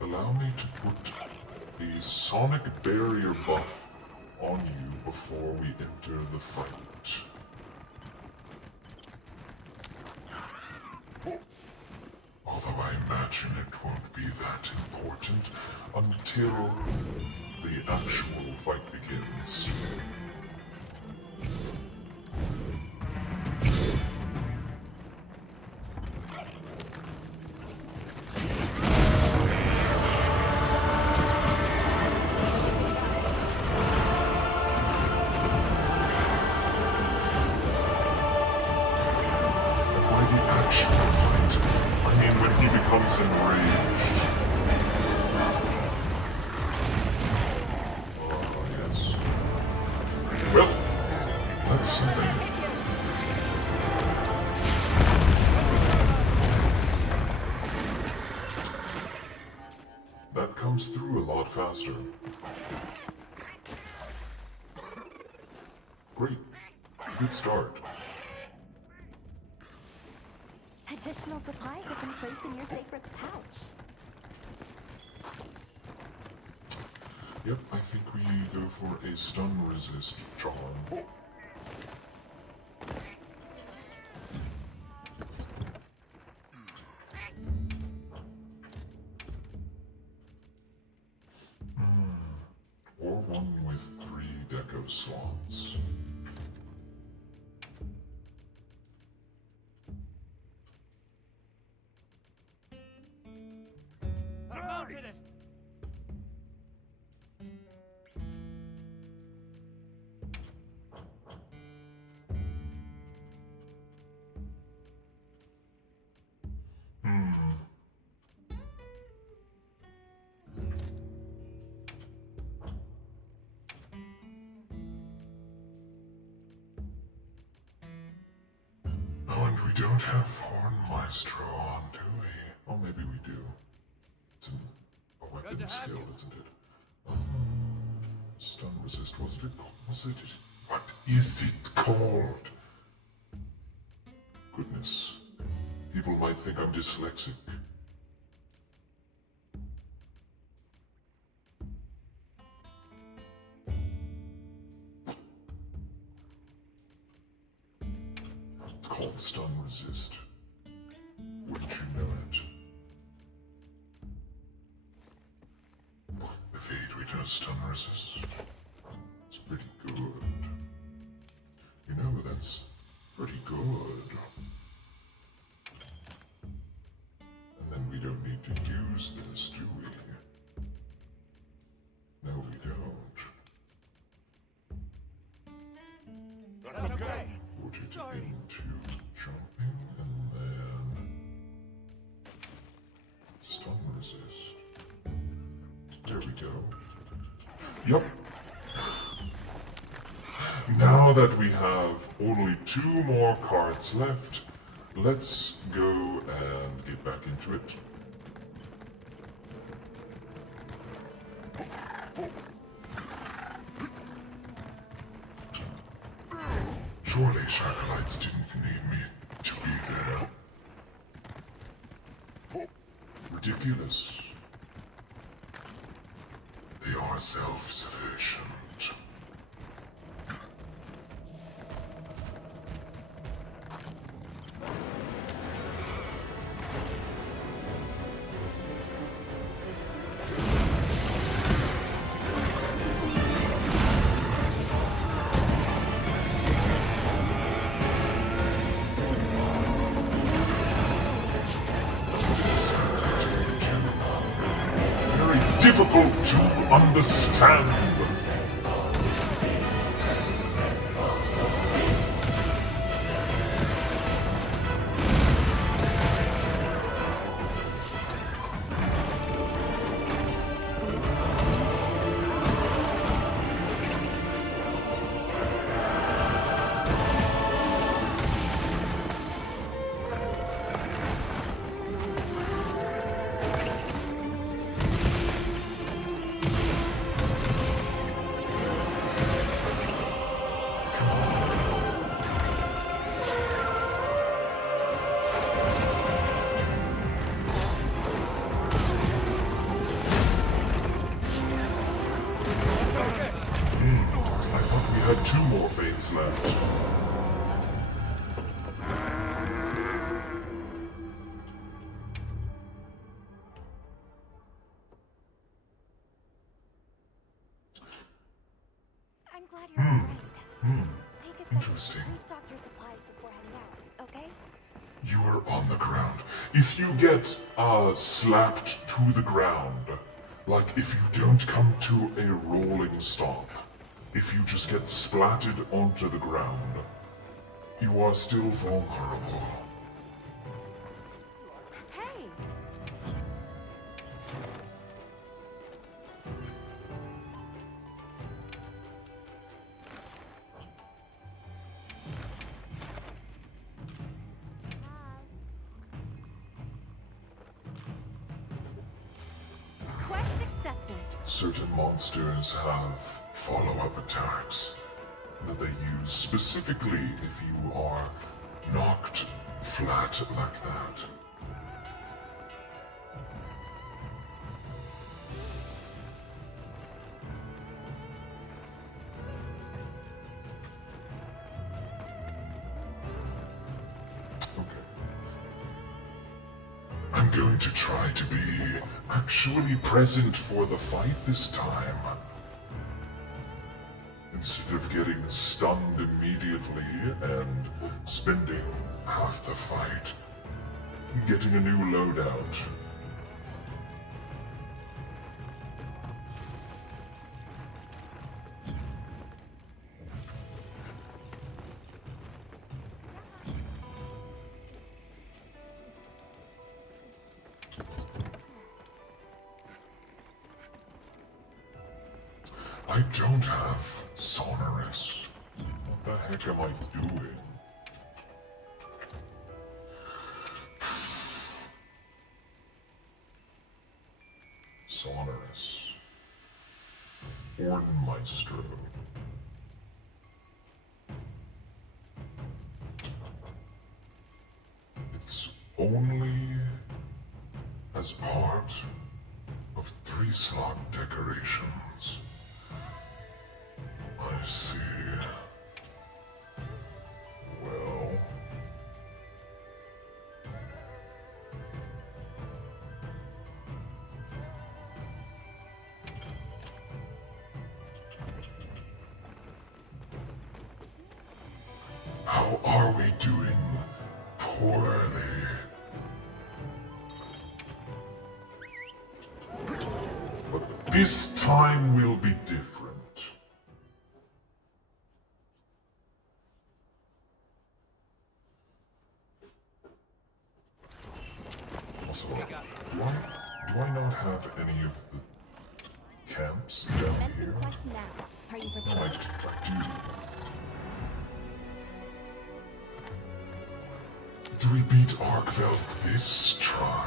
Allow me to put the sonic barrier buff on you before we enter the fight. Although I imagine it won't be that important until the actual fight begins. Becomes enraged. Oh, yes. Well, that's something. That comes through a lot faster. Great. Good start. Additional supplies have been placed in your sacred's pouch. Yep, I think we go for a stun resist charm. Or one with 3 deco slots. Oh, and we don't have Horn Maestro on, do we? Oh, maybe we do. It's a weapon skill, isn't it? Stun resist, what is it called? Goodness. People might think I'm dyslexic. It's called stun resist. Wouldn't you know it? Evade we does stun resist. It's pretty good. You know, that's pretty good. And then we don't need to use this, do we? No, we don't. That's okay. Put it into jumping and then stun resist. There we go. Yup. Now that we have only 2 more cards left, let's go and get back into it. Surely Shakalites didn't need me to be there. Ridiculous. They are self-sufficient. Difficult to understand. I had 2 more fates left. glad you're alright. Take a second Interesting. to restock your supplies before heading out, okay? You are on the ground. If you get slapped to the ground, like if you don't come to a rolling stop, if you just get splatted onto the ground, you are still vulnerable. Hey! Quest accepted. Certain monsters have follow-up attacks that they use specifically if you are knocked flat like that. I'm going to try to be actually present for the fight this time. Instead of getting stunned immediately and spending half the fight getting a new loadout. I don't have Sonorous. What the heck am I doing? Sonorous. Hornmaestro. It's only as part of 3-slot decorations. I see. Well... How are we doing? Poorly. But this time will be different. Also, do I not have any of the camps down Commence here? quest now. Are you No, prepared? I do. Do we beat Arkveld this try?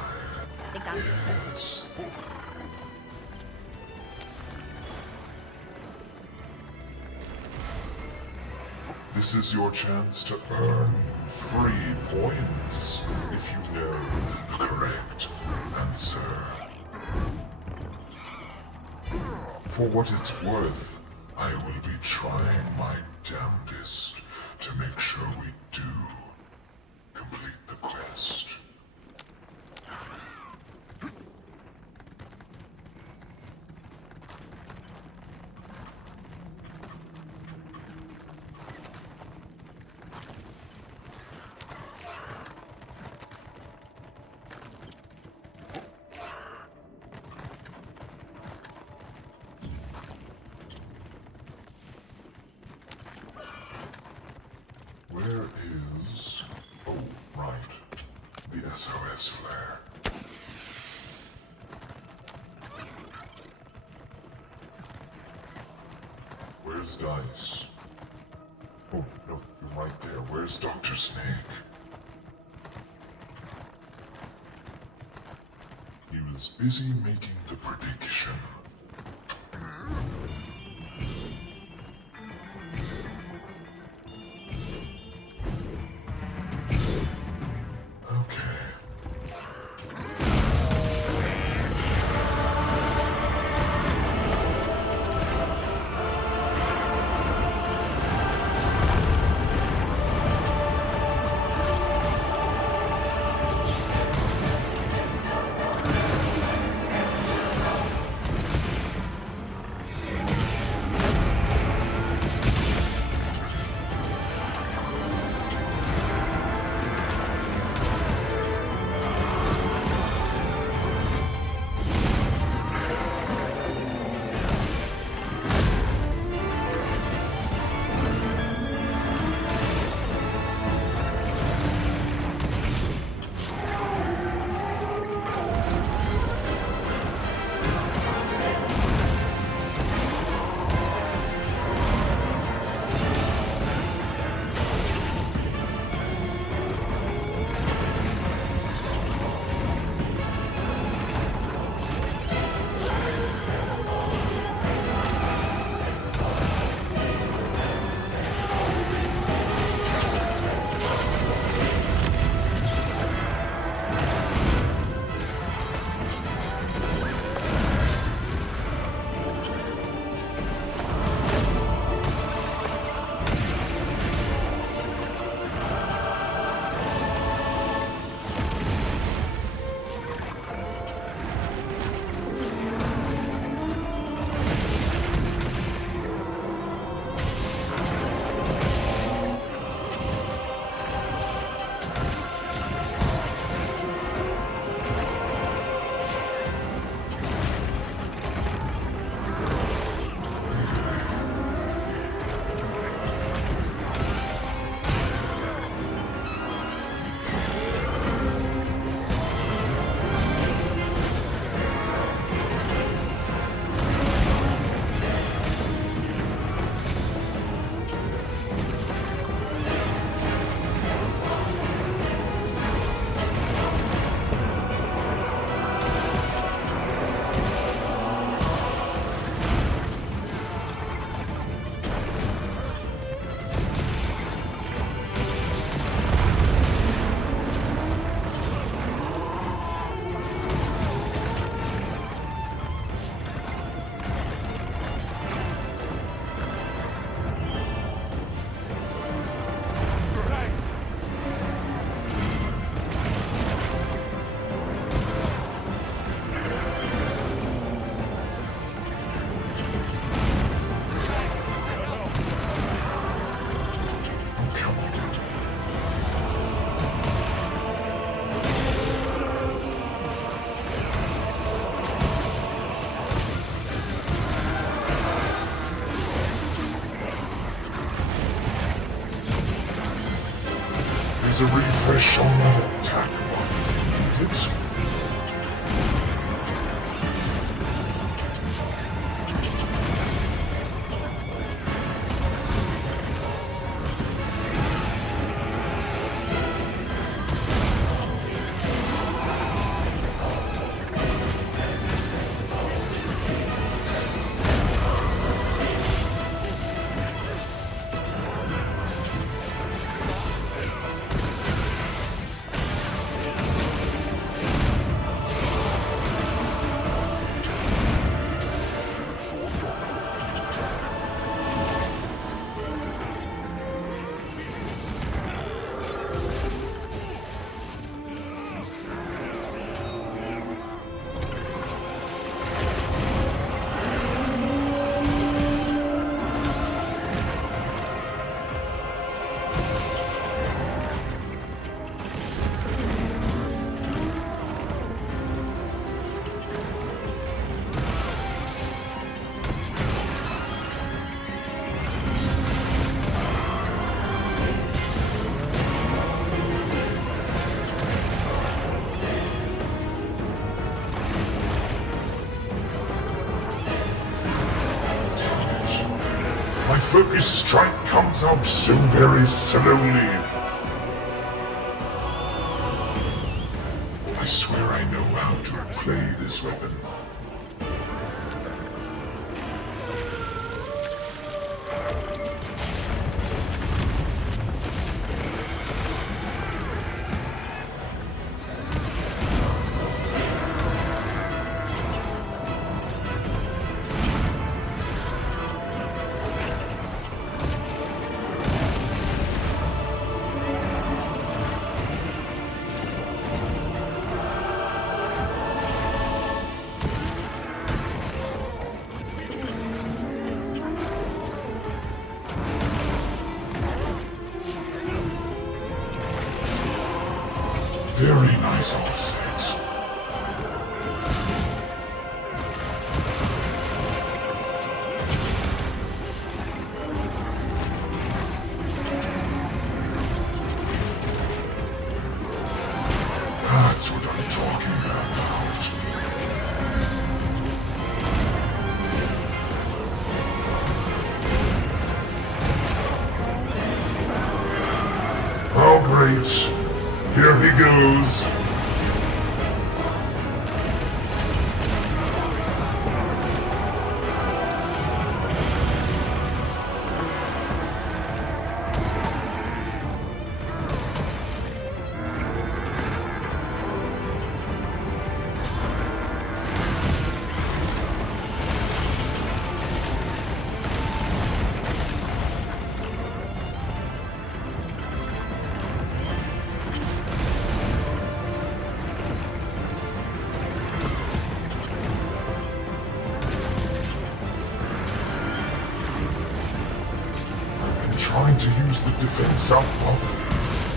Yes. This is your chance to earn free points if you know the correct answer. For what it's worth, I will be trying my damnedest to make sure we do complete the quest. Where is... Oh, right. The SOS flare. Where's Dice? Oh, no, you're right there. Where's Dr. Snake? He was busy making the prediction. a refresh on that attack buff if you need it. My focus strike comes out so very slowly. I swear I know how to play this weapon. Very nice offset. That's what I'm talking about. Oh, great. Here he goes. Trying to use the defense up buff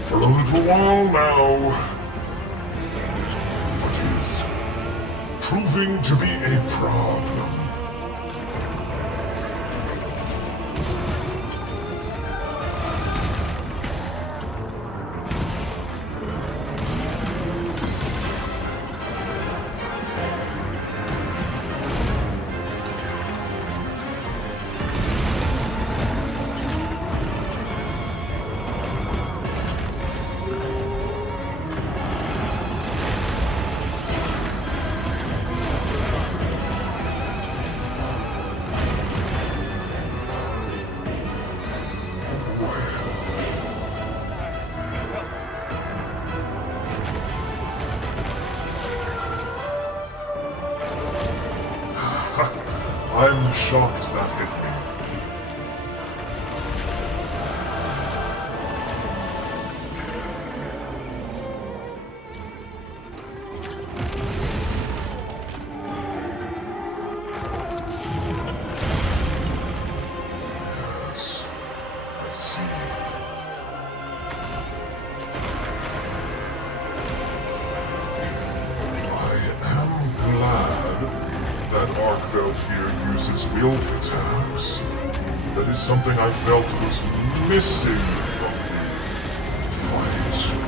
for a little while now. But it's proving to be a problem. I'm shocked that hit me. Yes, I see. I am glad that Arkveld here uses will attacks. That is something I felt was missing from the fight.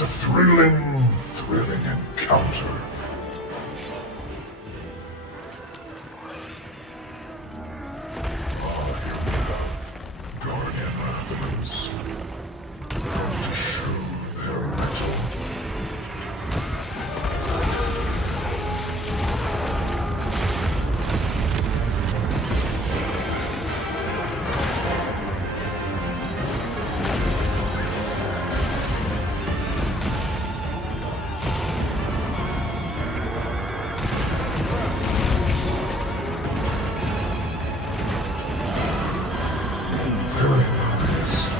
What a thrilling encounter. Guardian others. Proud to show their mettle. Very nice.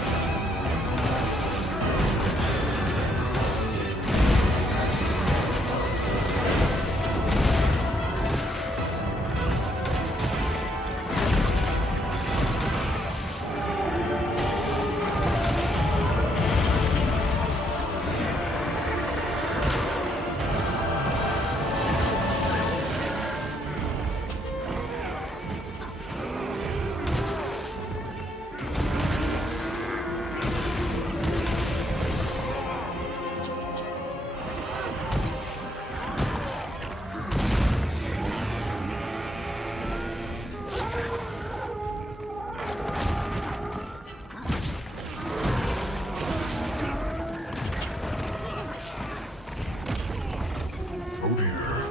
Oh dear.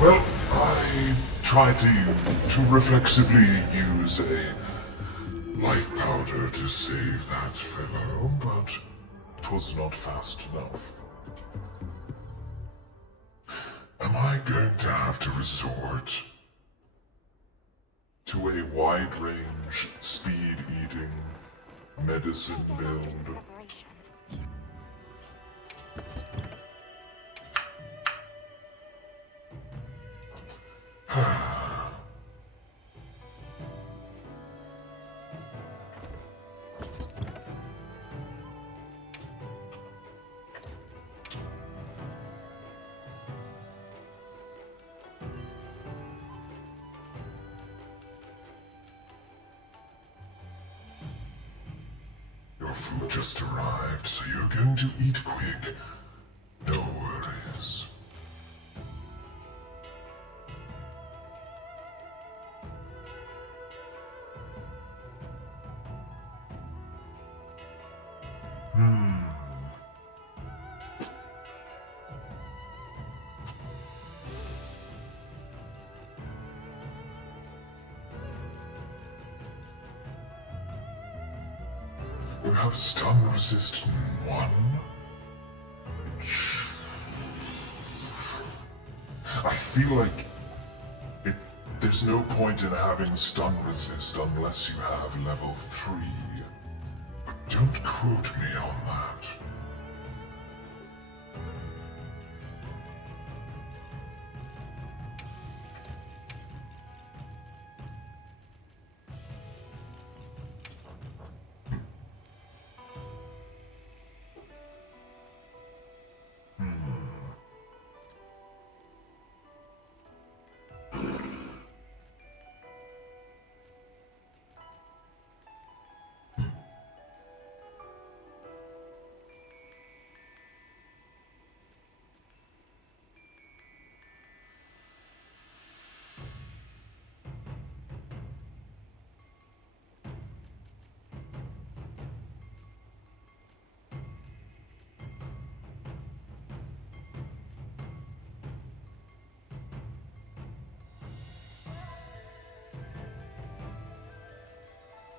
Well, I tried to reflexively use a life powder to save that fellow, but 'twas not fast enough. Am I going to have to resort to a wide-range, speed-eating, medicine build? Your food just arrived, so you're going to eat quick. No worries. You have stun resist 1. I feel like there's no point in having stun resist unless you have level 3. But don't quote me on that.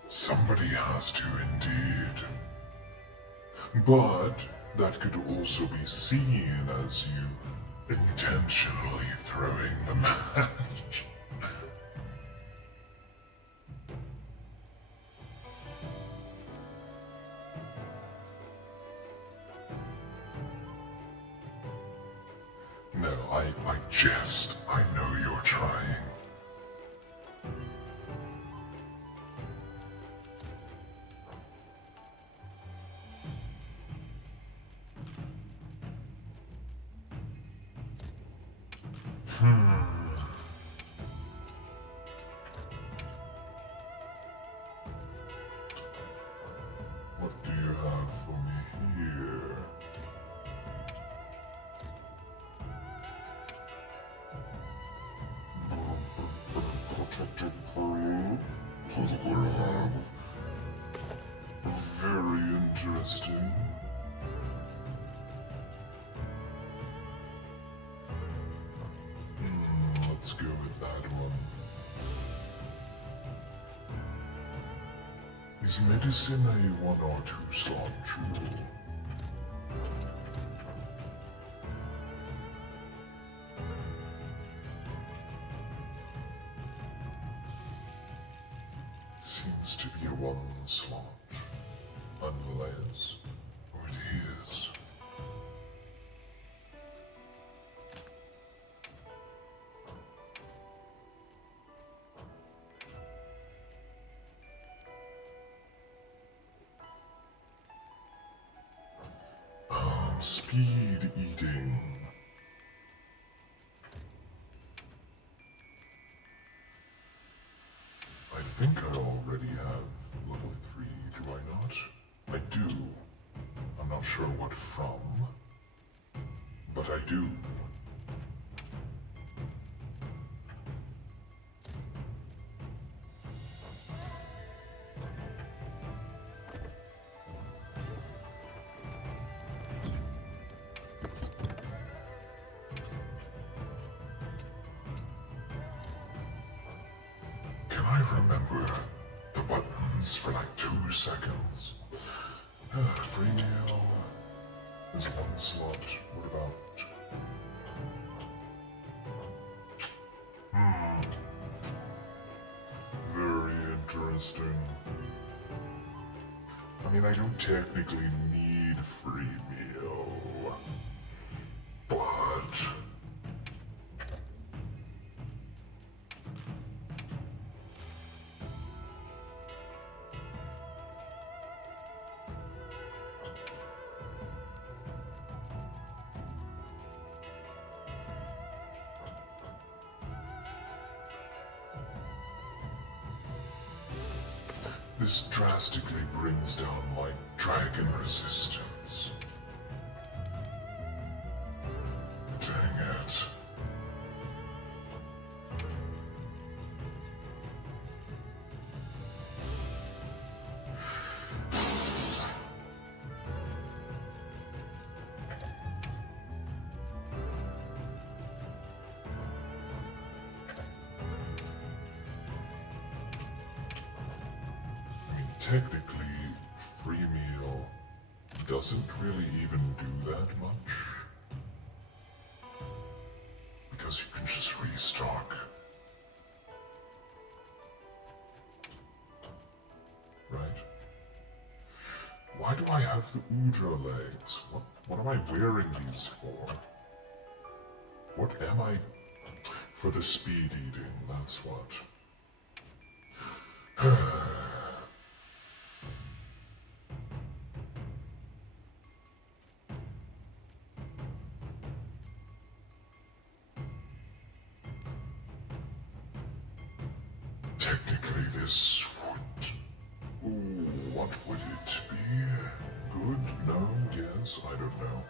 Somebody has to indeed. But that could also be seen as you intentionally throwing the match. No, I jest. I know you're trying. What do you have for me interesting. Let's go with that one. Is medicine a 1 or 2 slot jewel? Seems to be a 1 slot. Unless... oh, it is. Speed eating. I think I already have level 3, do I not? I do. I'm not sure what from, but I do. Can I remember the buttons for like 2 seconds? Free meal is 1 slot. What about... very interesting. I mean, I don't technically need free meal, but... this drastically brings down my dragon resistance. Dang it. Technically, free meal doesn't really even do that much. Because you can just restock. Right? Why do I have the Udra legs? What am I wearing these for? What am I... for the speed eating, that's what. Technically this would... ooh, what would it be? Good? No? Yes? I don't know.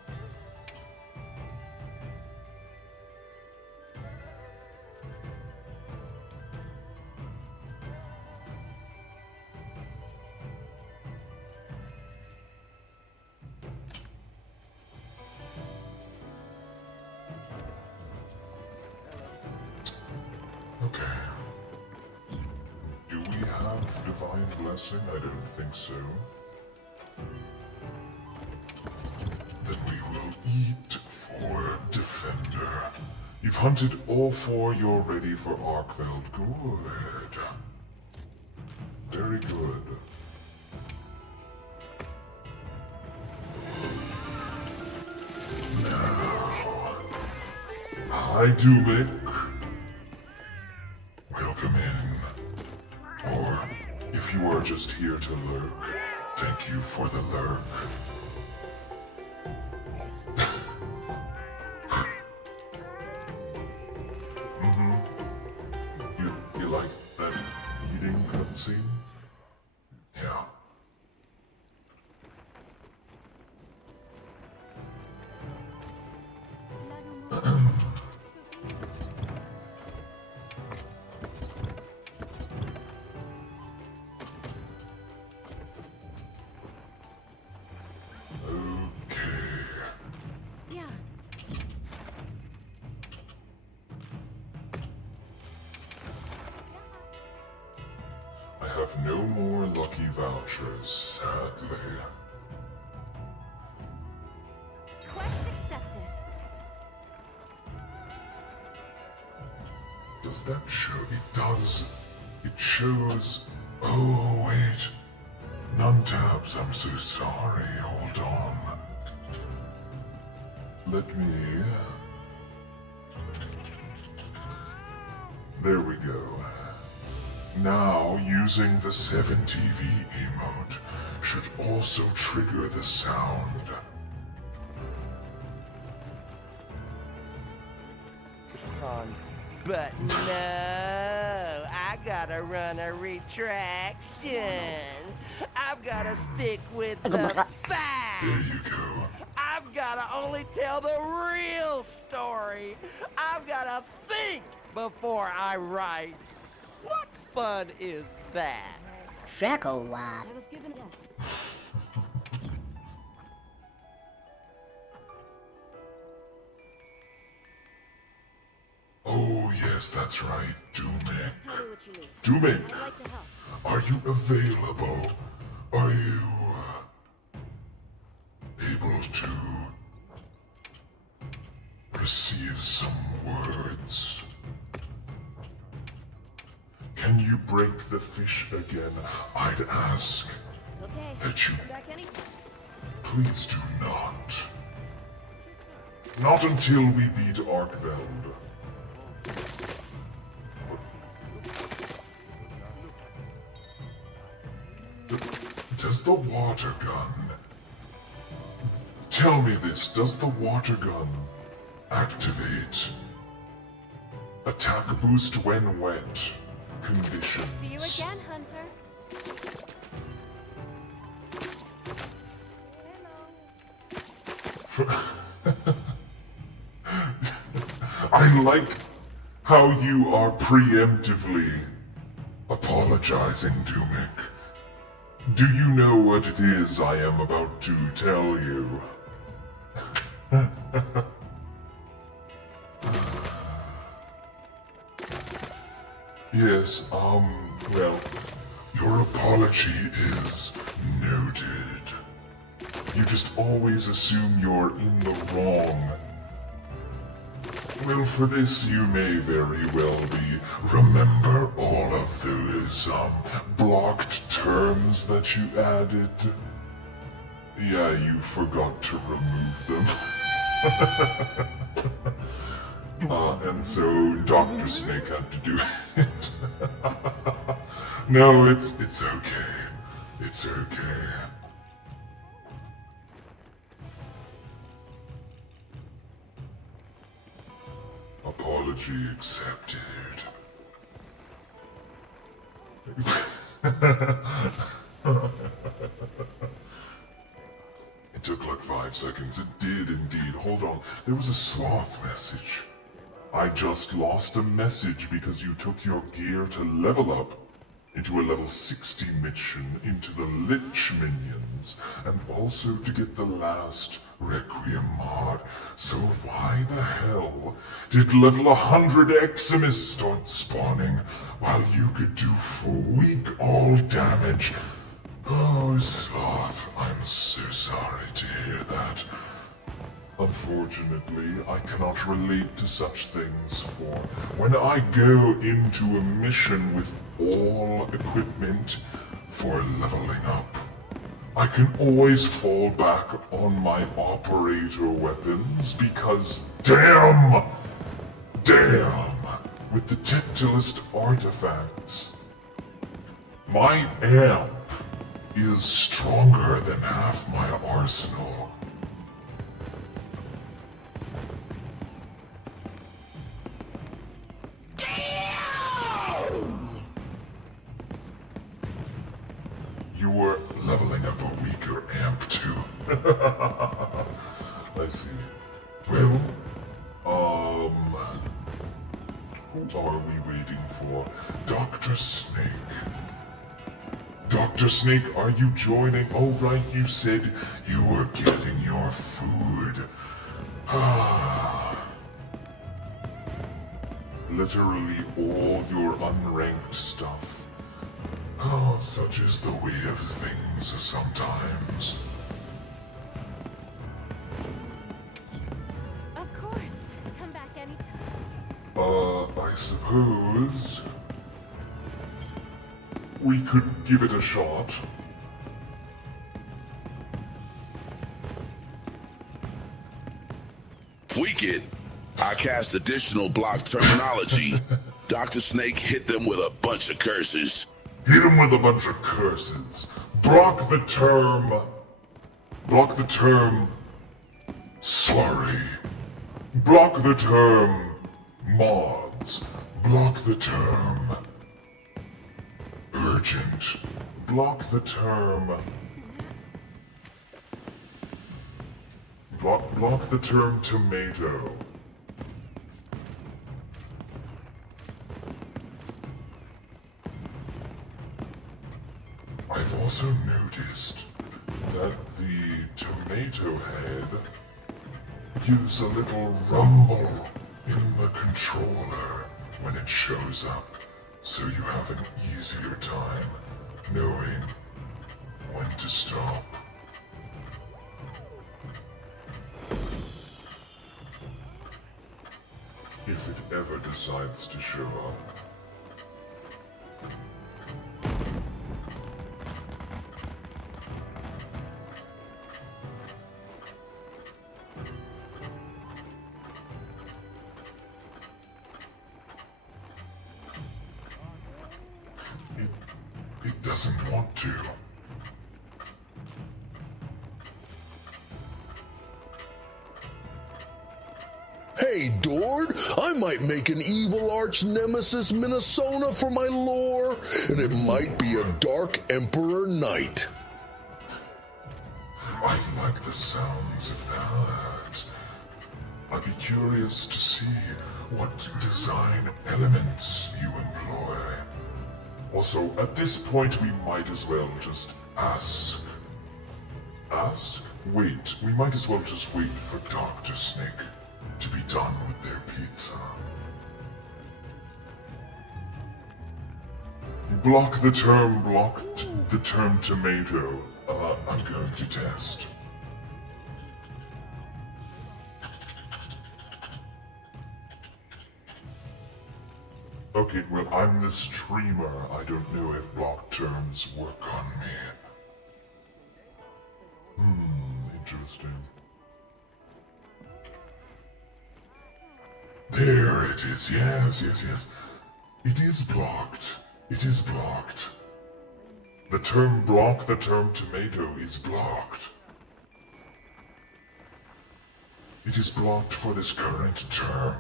Okay. Do we have Divine Blessing? I don't think so. Then we will eat for Defender. You've hunted all 4, you're ready for Arkveld. Good. Very good. Now... hi, Dumic. Welcome in. Or, if you are just here to lurk, thank you for the lurk. You like that eating cutscene? Yeah. have no more lucky vouchers, sadly. Quest accepted. Does that show? It does. It shows. Oh, wait. None tabs, I'm so sorry. Hold on. Let me. There we go. Now, using the 7TV emote should also trigger the sound. But no, I gotta run a retraction. I've gotta stick with the facts. There you go. I've gotta only tell the real story. I've gotta think before I write. What fun is that? Shackle-wop. I was given yes. Oh, yes, that's right, Doomik. Tell me what you need. Doomik, I'd like to help. are you available? Are you able to receive some words? Can you break the fish again? I'd ask Okay. that you Come back anytime. please do not. Not until we beat Arkveld. Does the water gun... Tell me this, does the water gun activate attack boost when wet conditions? See you again, Hunter. I like how you are preemptively apologizing, Doomik. Do you know what it is I am about to tell you? Yes, well, your apology is noted. You just always assume you're in the wrong. Well, for this you may very well be. Remember all of those, blocked terms that you added? Yeah, you forgot to remove them. And so Dr. Snake had to do it. No, it's okay. It's okay. Apology accepted. It took like 5 seconds. It did indeed. Hold on. There was a sloth message. I just lost a message because you took your gear to level up into a level 60 mission into the Lich minions, and also to get the last Requiem mod. So why the hell did level 100 Eximus start spawning while you could do full weak all damage? Oh, Sloth, I'm so sorry to hear that. Unfortunately, I cannot relate to such things, for when I go into a mission with all equipment for leveling up, I can always fall back on my operator weapons because damn, with the Tectilist artifacts, my amp is stronger than half my arsenal. You were leveling up a weaker amp too. I see. Well, who are we waiting for? Dr. Snake. Dr. Snake, are you joining? Oh, right, you said you were getting your food. Literally all your unranked stuff. Oh, such is the way of things sometimes. Of course. Come back anytime. I suppose we could give it a shot. Tweak it. I cast additional block terminology. Dr. Snake hit them with a bunch of curses. Hit him with a bunch of curses. Block the term. Sorry. Block the term mods. Block the term urgent. Block the term. Block the term tomato. I've also noticed that the tomato head gives a little rumble in the controller when it shows up, so you have an easier time knowing when to stop. If it ever decides to show up. It doesn't want to. Hey, Dord, I might make an evil arch nemesis Minnesota for my lore, and it might be a Dark Emperor Knight. I like the sounds of that. I'd be curious to see what design elements you employ. Also, at this point, we might as well just ask. Ask? Wait, we might as well just wait for Dr. Snake to be done with their pizza. Block the term tomato. I'm going to test. Okay, well, I'm the streamer. I don't know if block terms work on me. Interesting. There it is. Yes. It is blocked. It is blocked. The term block, the term tomato is blocked. It is blocked for this current term.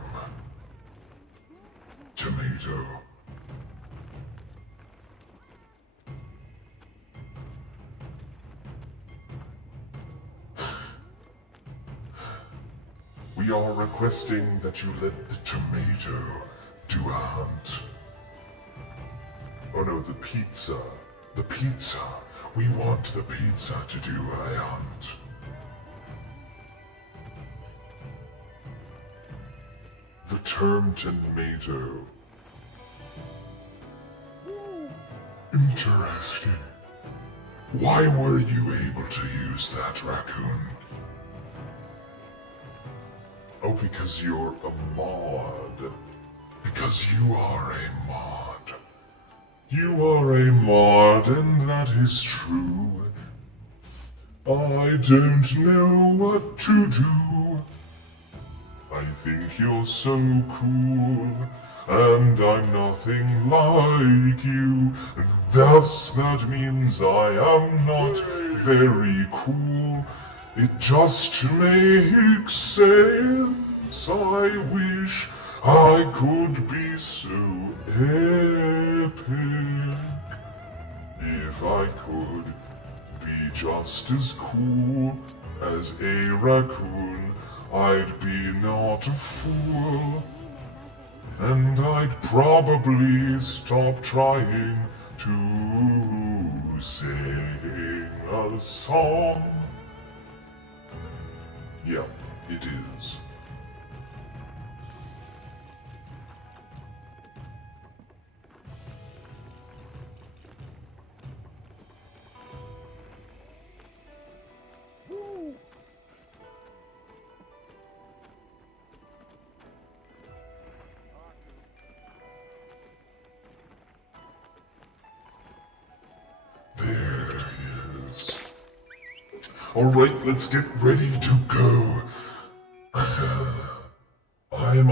Tomato. We are requesting that you let the tomato do a hunt. Oh no, the pizza. The pizza. We want the pizza to do a hunt. The term tomato. Interesting. Why were you able to use that, raccoon? Oh, because you're a mod. Because you are a mod. You are a mod, and that is true. I don't know what to do. I think you're so cool, and I'm nothing like you, and thus that means I am not very cool. It just makes sense. I wish I could be so epic. If I could be just as cool as a raccoon, I'd be not a fool. And I'd probably stop trying to sing a song. Yeah, it is. Alright, let's get ready to go. I'm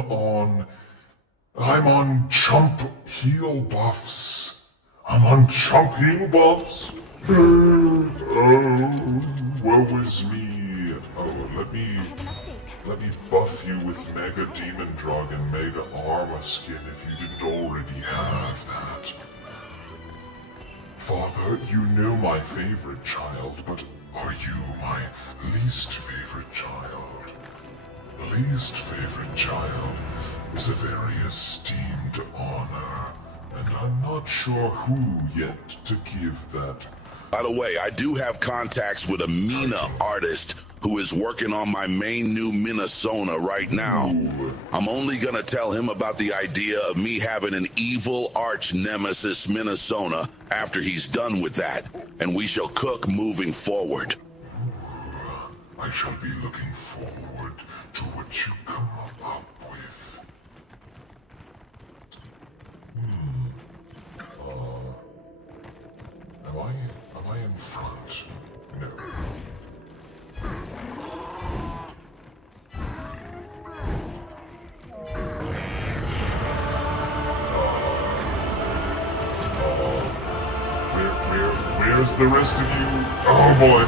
on chump heel buffs. I'm on chump heel buffs. Oh, woe is me. Oh, let me buff you with Mega Demon Drug and Mega Armor Skin if you didn't already have that. Father, you know my favorite child, but are you my least favorite child? Least favorite child is a very esteemed honor, and I'm not sure who yet to give that. By the way, I do have contacts with a Mina artist who is working on my main new Minnesota right now. I'm only gonna tell him about the idea of me having an evil arch nemesis Minnesota after he's done with that, and we shall cook moving forward. I shall be looking forward to what you come up with. Am I in front? No. Where's the rest of you? Oh boy.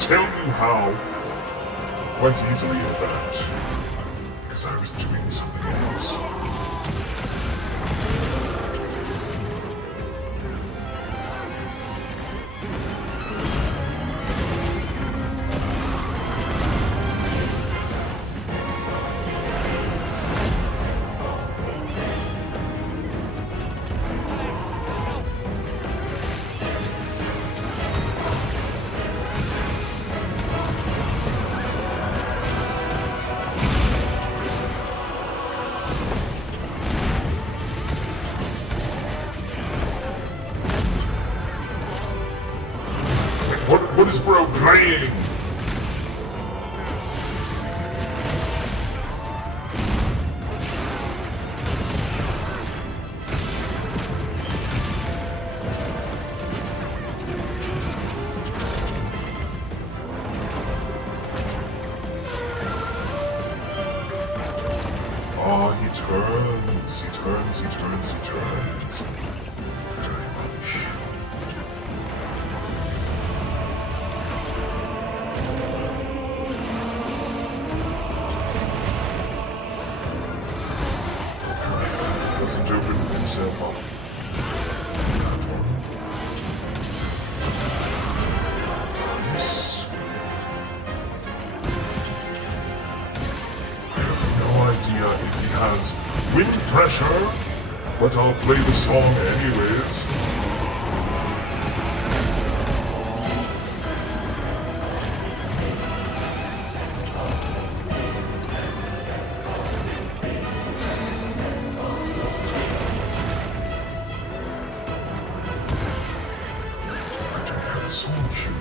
Tell you how. Quite easily, in fact. Because I was doing something else. What is bro playing? Oh, he turns. Very much. Doesn't open himself up. Nice. I have no idea if he has wind pressure, but I'll play the song anyways. so cute.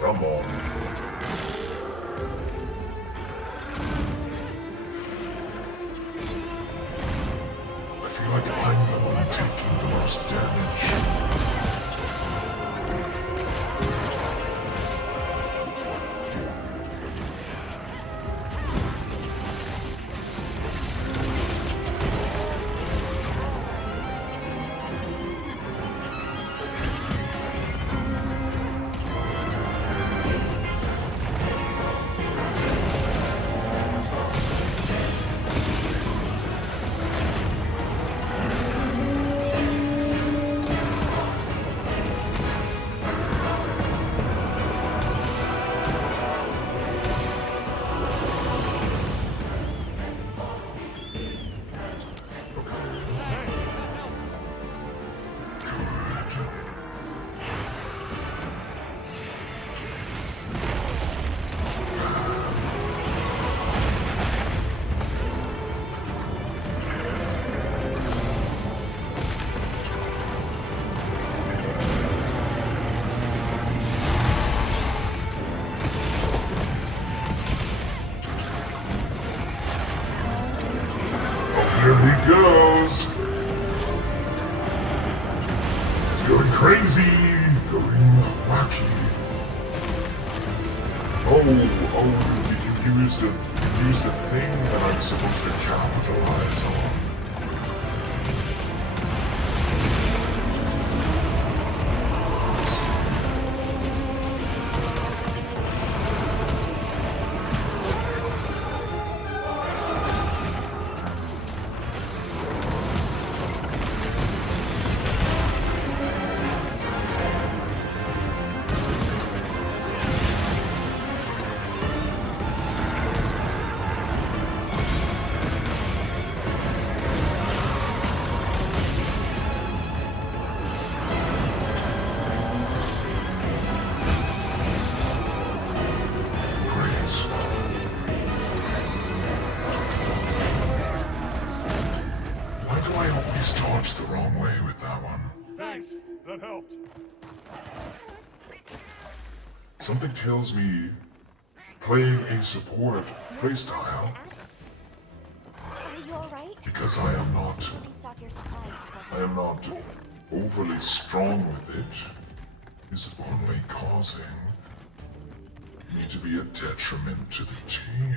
Come on. I feel like I'm the one taking the most damage. Here he goes! Going crazy! Going wacky! You used a thing that I'm supposed to capitalize on. Dodged the wrong way with that one. Thanks, that helped. Something tells me playing a support playstyle. Are you alright? Because I am not overly strong with it, is only causing me to be a detriment to the team.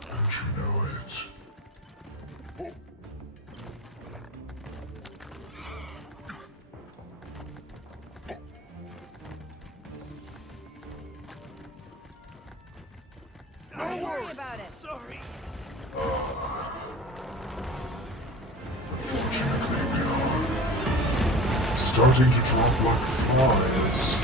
Don't you know it? Don't worry about it. Sorry. Unfortunately, we are starting to drop like flies.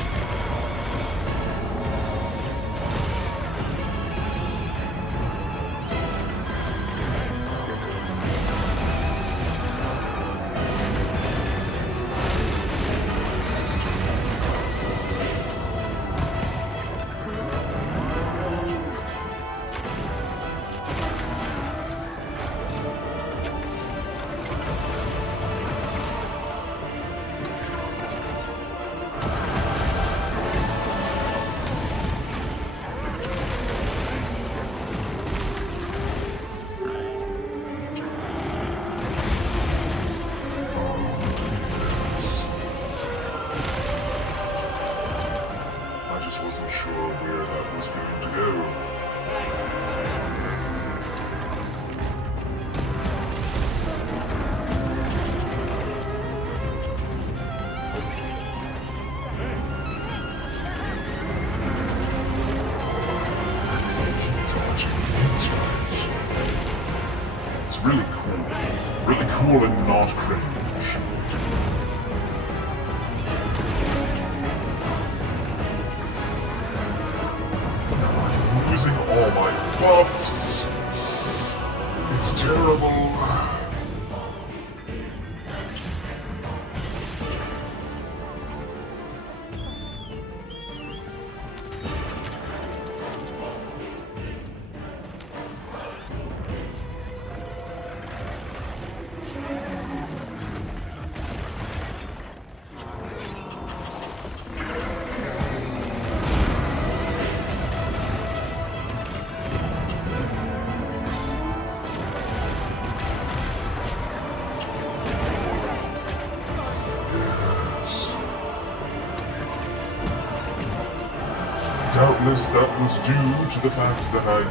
Doubtless that was due to the fact that I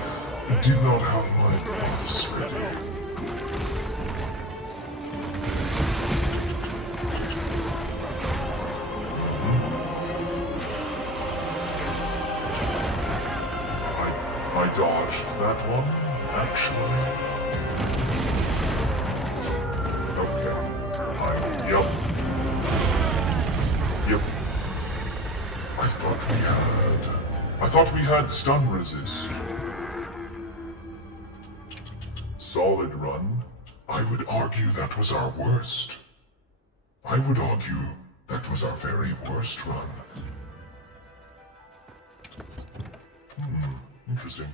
did not have my buffs ready. I dodged that one, actually. Okay. Yep. I thought we had stun resist. Solid run? I would argue that was our worst. I would argue that was our very worst run. Interesting.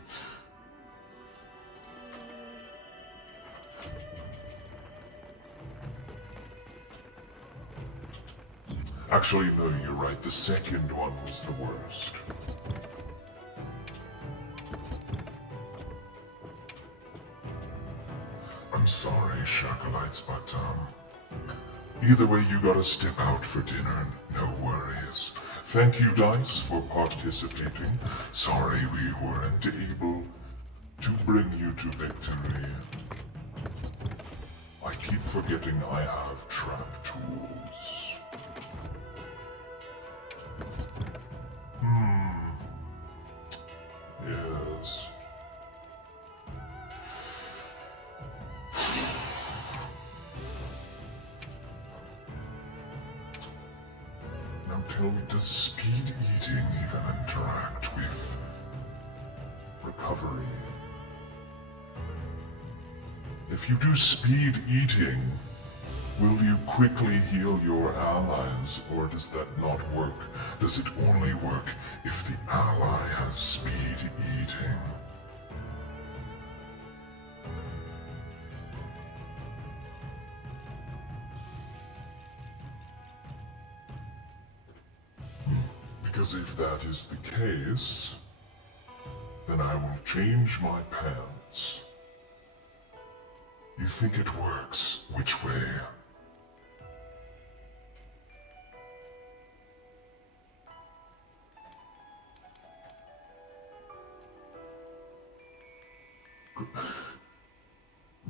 Actually, no, you're right. The second one was the worst. I'm sorry, Shakalites, but, either way, you gotta step out for dinner. No worries. Thank you, Dice, for participating. Sorry we weren't able to bring you to victory. I keep forgetting I have trap tools. Yes. Now tell me, does speed eating even interact with recovery? If you do speed eating, will you quickly heal your allies, or does that not work? Does it only work if the ally has speed eating? Because if that is the case, then I will change my pants. You think it works? Which way?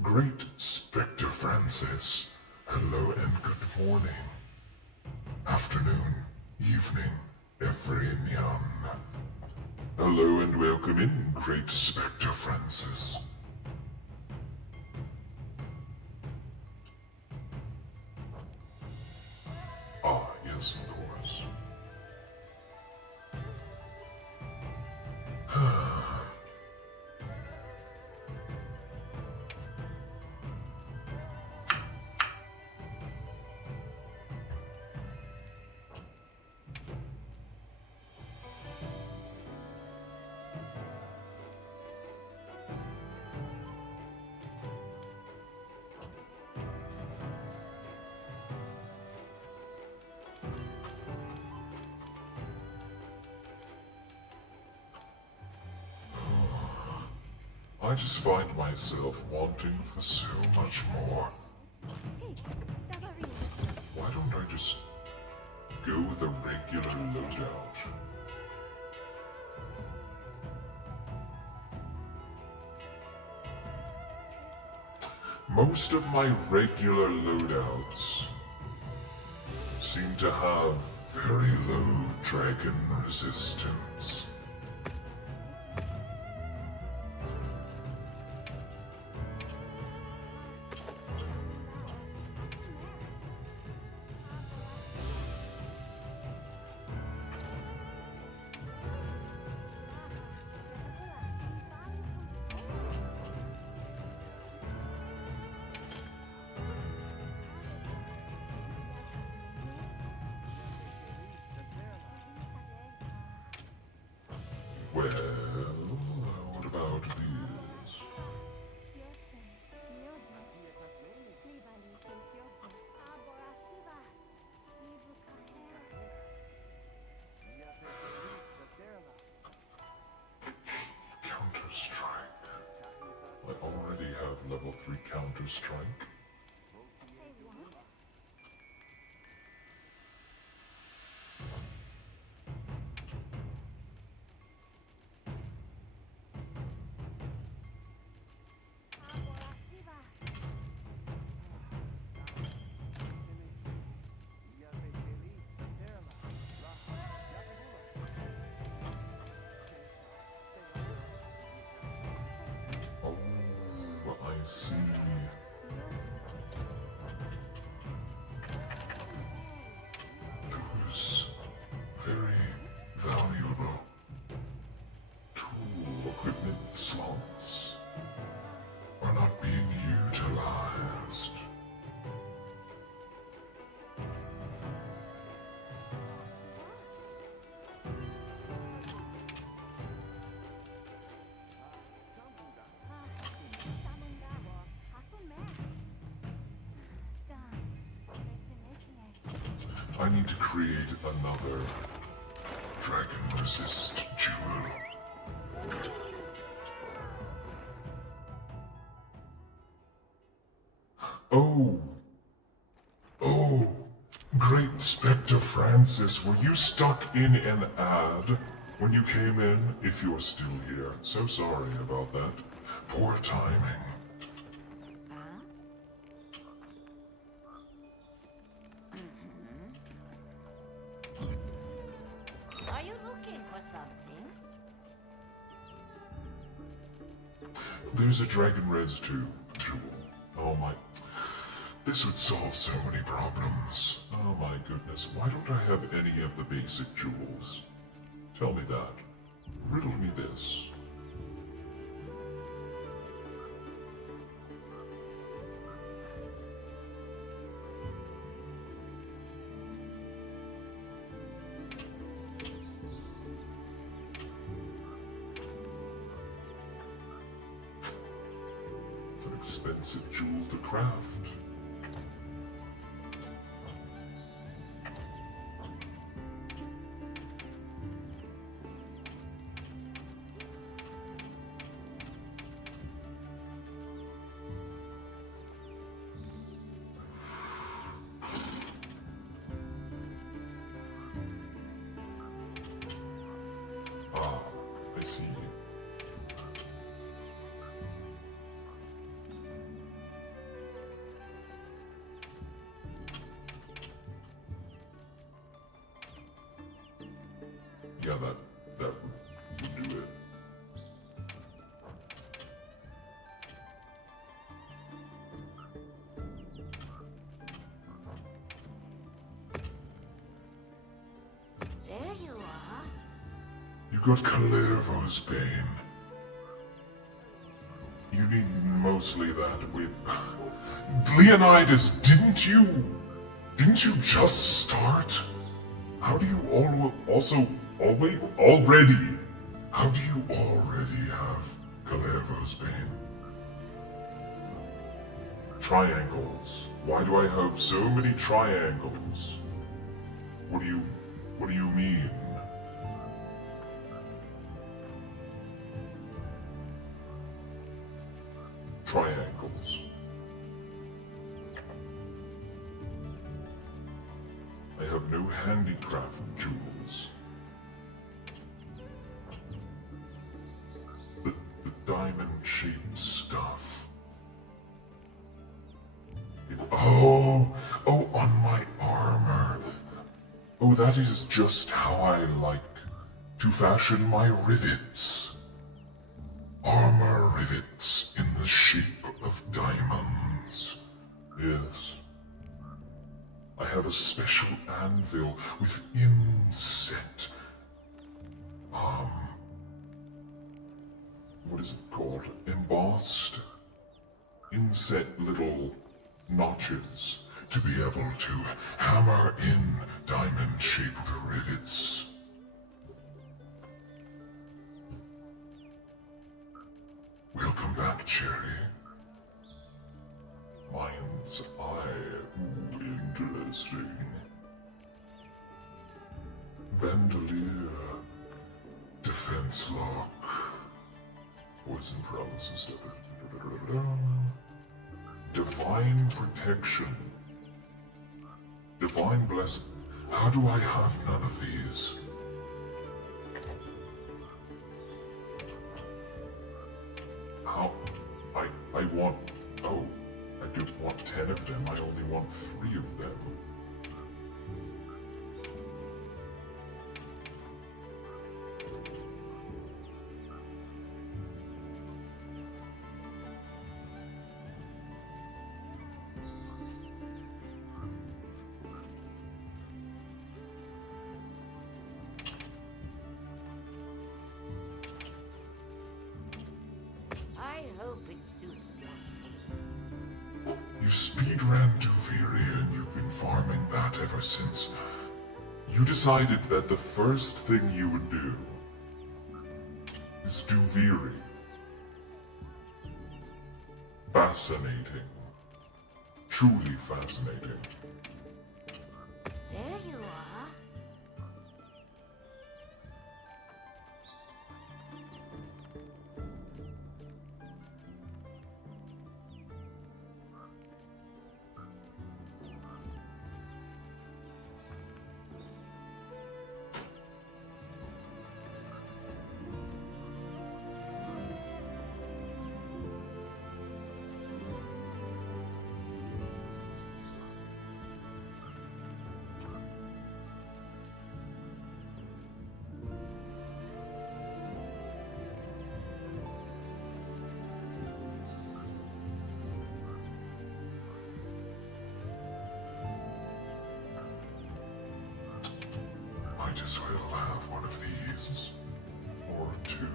Great Spectre Francis. Hello and good morning. Afternoon, evening, everyone. Hello and welcome in, Great Spectre Francis. Ah, yes, of course. I just find myself wanting for so much more. Why don't I just go with a regular loadout? Most of my regular loadouts seem to have very low dragon resistance. Well, what about these? Counter-Strike. I already have level 3 Counter-Strike. see. Those very valuable tool equipment slots are not being utilized. I need to create another dragon resist jewel. Oh, great Spectre Francis, were you stuck in an ad when you came in? If you're still here, so sorry about that. Poor timing. Are you looking for something? There's a Dragon Res 2 jewel. Oh my. This would solve so many problems. Oh my goodness. Why don't I have any of the basic jewels? Tell me that. Riddle me this. It's an expensive jewel to craft. Ah, I see. Yeah, that would do it. There you are. You got Kalervo's Bane. You need mostly that with... Leonidas, didn't you just start? How do you already? How do you already have Kalervo's Bane? Triangles. Why do I have so many triangles? What do you mean? Triangles. I have no handicraft jewels. The diamond-shaped stuff. Oh, on my armor. Oh, that is just how I like to fashion my rivets. Armor rivets in the shape of diamonds. Yes. I have a special anvil with inset. What is it called? Embossed? Inset little notches to be able to hammer in diamond-shaped rivets. Welcome back, Cherry. Mind's eye. Ooh, interesting. Bandolier. Defense lock. Poison paralysis. Divine protection. Divine blessing. How do I have none of these? How? I want... Oh, I don't want 10 of them. I only want 3 of them. ran Duviri and you've been farming that ever since. You decided that the first thing you would do is Duviri. Fascinating. Truly fascinating. There you are. Might as well have one of these. Or two.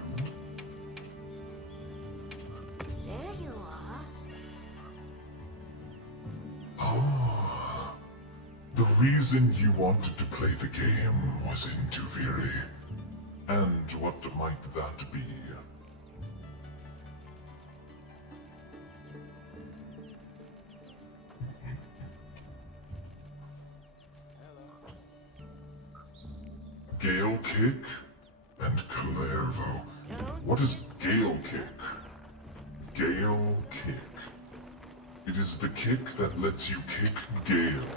There you are. Oh. The reason you wanted to play the game was in Duviri. And what might that be? Gale Kick and Calervo. What is Gale Kick? Gale Kick. It is the kick that lets you kick Gale.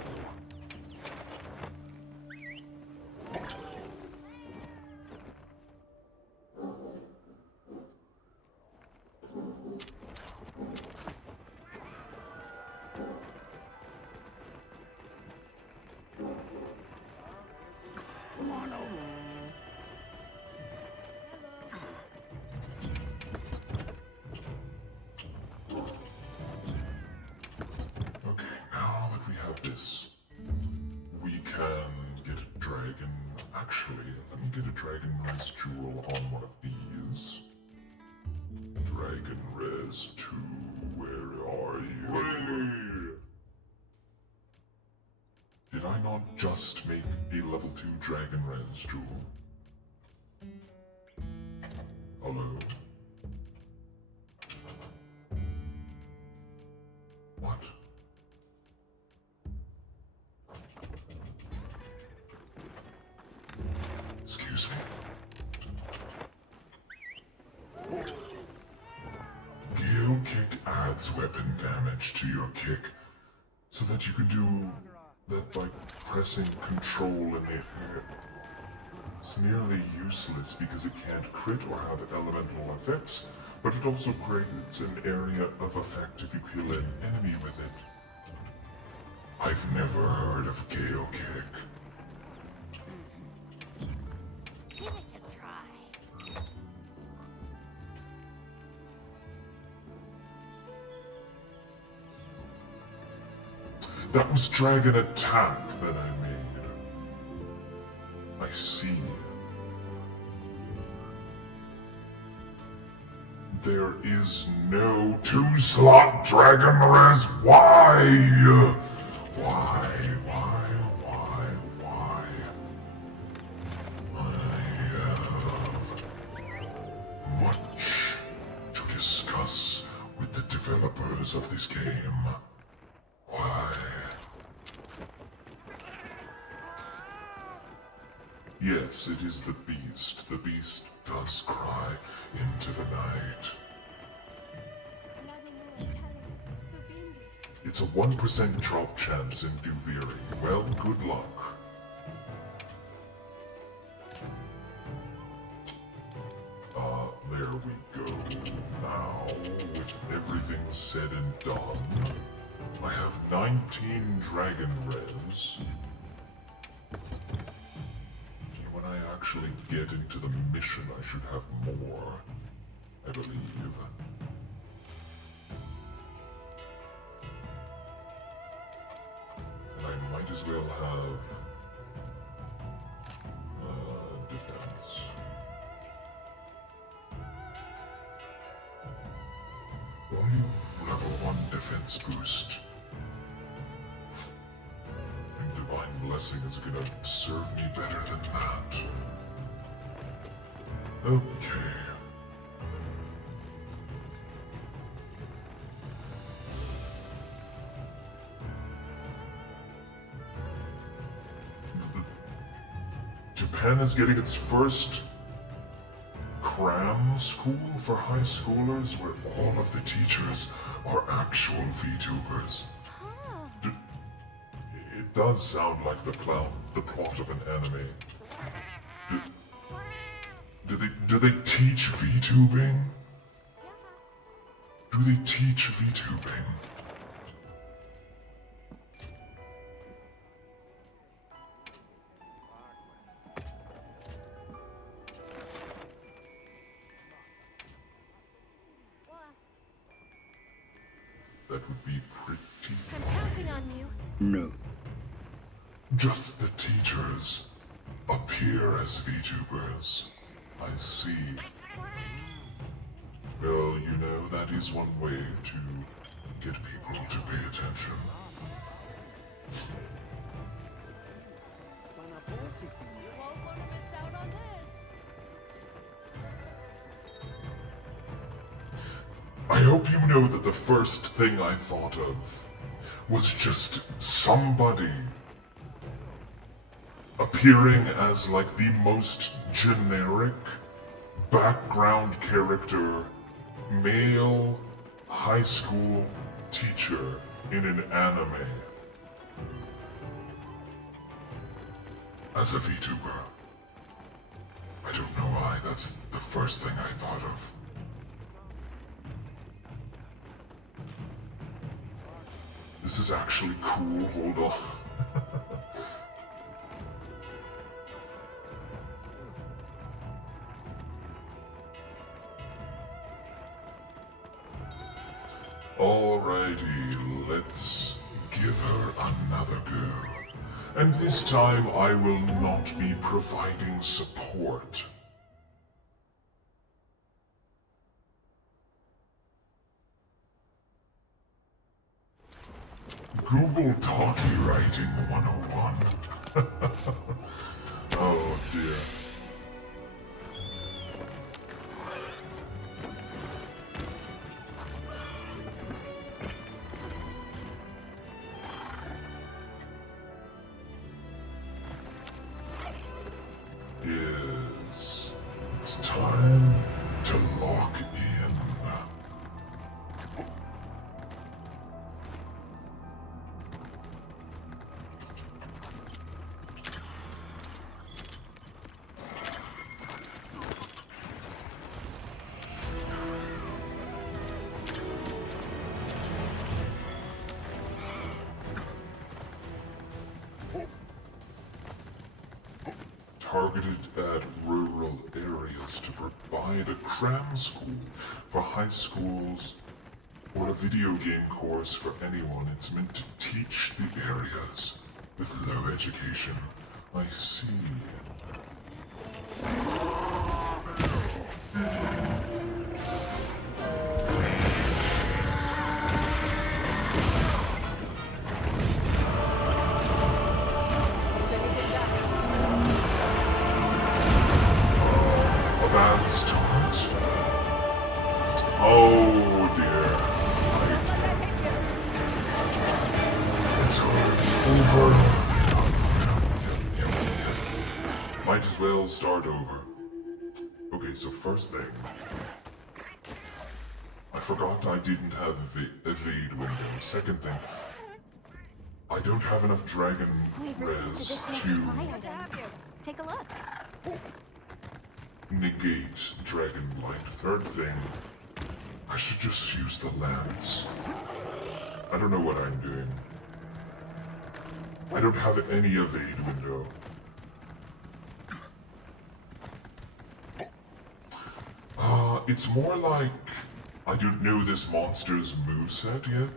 Okay, now that we have this, we can get a dragon. Actually, let me get a dragon res jewel on one of these. Dragon res 2, where are you? Did I not just make a level 2 dragon res jewel? Hello? What? Excuse me. Gale Kick adds weapon damage to your kick, so that you can do that by pressing control in the air. It's nearly useless because it can't crit or have elemental effects, but it also creates an area of effect if you kill an enemy with it. I've never heard of Gale Kick. Give it a try. That was Dragon Attack that I made. I see. There is no 2-slot Dragon Res. Why? Why? I have much to discuss with the developers of this game. Why? Yes, it is the beast. The beast does cry into the night. It's a 1% drop chance in Duviri. Well, good luck. There we go. Now, with everything said and done, I have 19 dragon res. And when I actually get into the mission, I should have more, I believe. And I might as well have defense. Only level 1 defense boost. blessing is gonna serve me better than that. Okay. Japan is getting its first cram school for high schoolers where all of the teachers are actual VTubers. It does sound like the plot of an anime. Do they teach VTubing? Do they teach VTubing? That would be pretty... I'm counting on you. No. Just the teachers appear as VTubers. I see. Well, you know, that is one way to get people to pay attention. I hope you know that the first thing I thought of was just somebody appearing as like the most generic background character, male high school teacher in an anime. As a VTuber. I don't know why, that's the first thing I thought of. This is actually cool, hold on. Alrighty, let's give her another go. And this time I will not be providing support. Google Talkie Writing 101. Oh dear. Yes, it's time to lock in. Targeted at rural areas to provide a cram school for high schools or a video game course for anyone. It's meant to teach the areas with low education. I see. Bad start. Oh dear. It's over. Might as well start over. Okay, so first thing. I forgot I didn't have evade window. Second thing. I don't have enough dragon res to take a look. Negate dragon light. Third thing, I should just use the lance. I don't know what I'm doing. I don't have any evade window. It's more like I don't know this monster's moveset yet,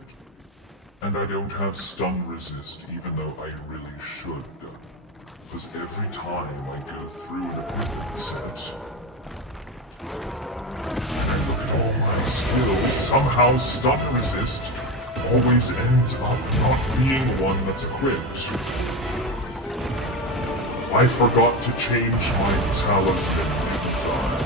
and I don't have stun resist, even though I really should. Because every time I go through an ability set, and I look at all my skills, somehow stun resist always ends up not being one that's equipped. I forgot to change my talisman in time.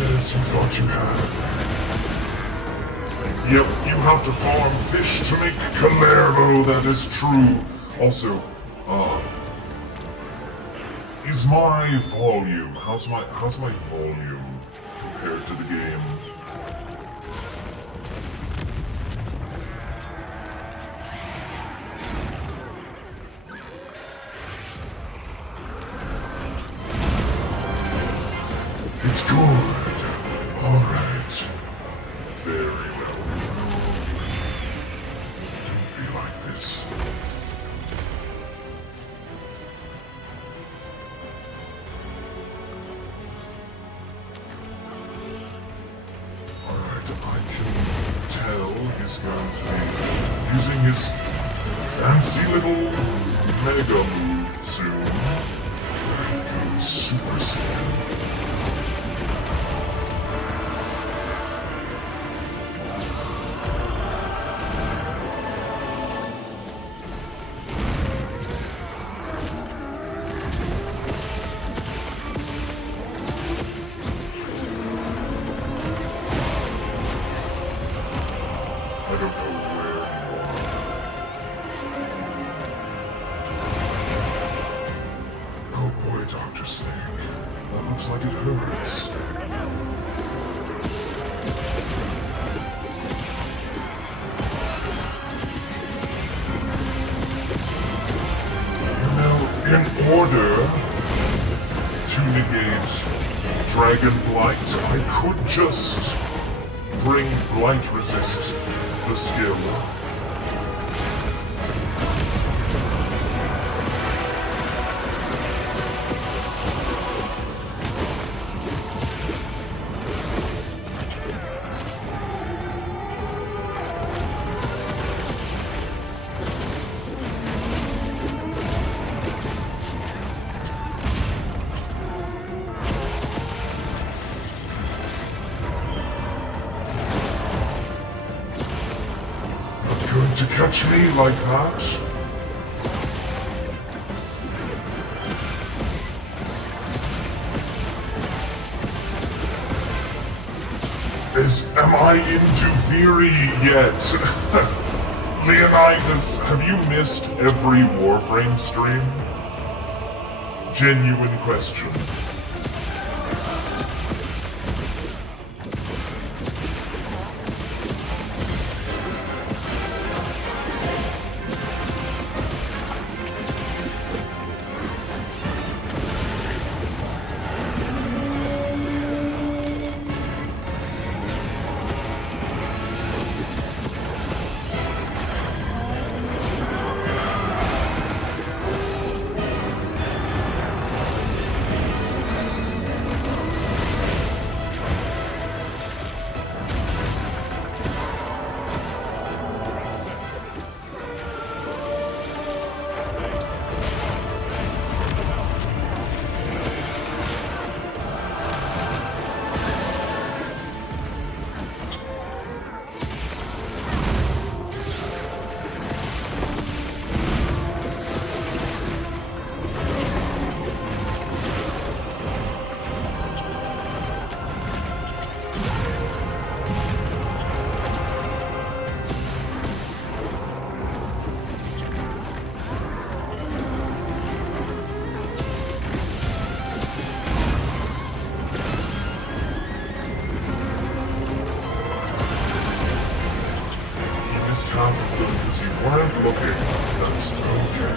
Yes, you thought you had. Yep, you have to farm fish to make Calervo, that is true. Also, is my volume, how's my volume compared to the game? It's good. All right. Very well. Don't be like this. All right, I can tell he's going to be using his fancy little mega move soon. Very good. Super Saiyan. I don't know where you are. Oh boy, Dr. Snake. That looks like it hurts. You know, in order to negate Dragon Blight, I could just bring Blight Resist the skill going to catch me like that? Am I into Fury yet? Leonidas, have you missed every Warframe stream? Genuine question. Because you weren't looking. That's okay.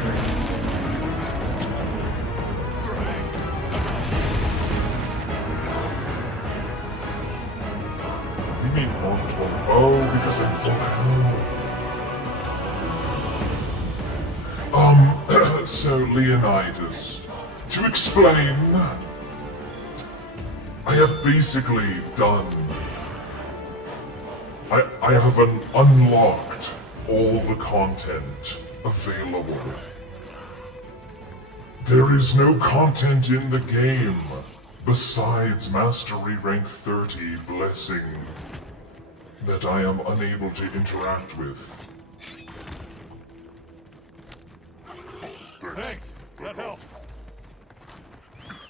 You mean on oh, because I'm full health. So Leonidas, to explain, I have basically done. I have unlocked all the content available. There is no content in the game besides Mastery Rank 30 Blessing that I am unable to interact with. Thanks, that helps.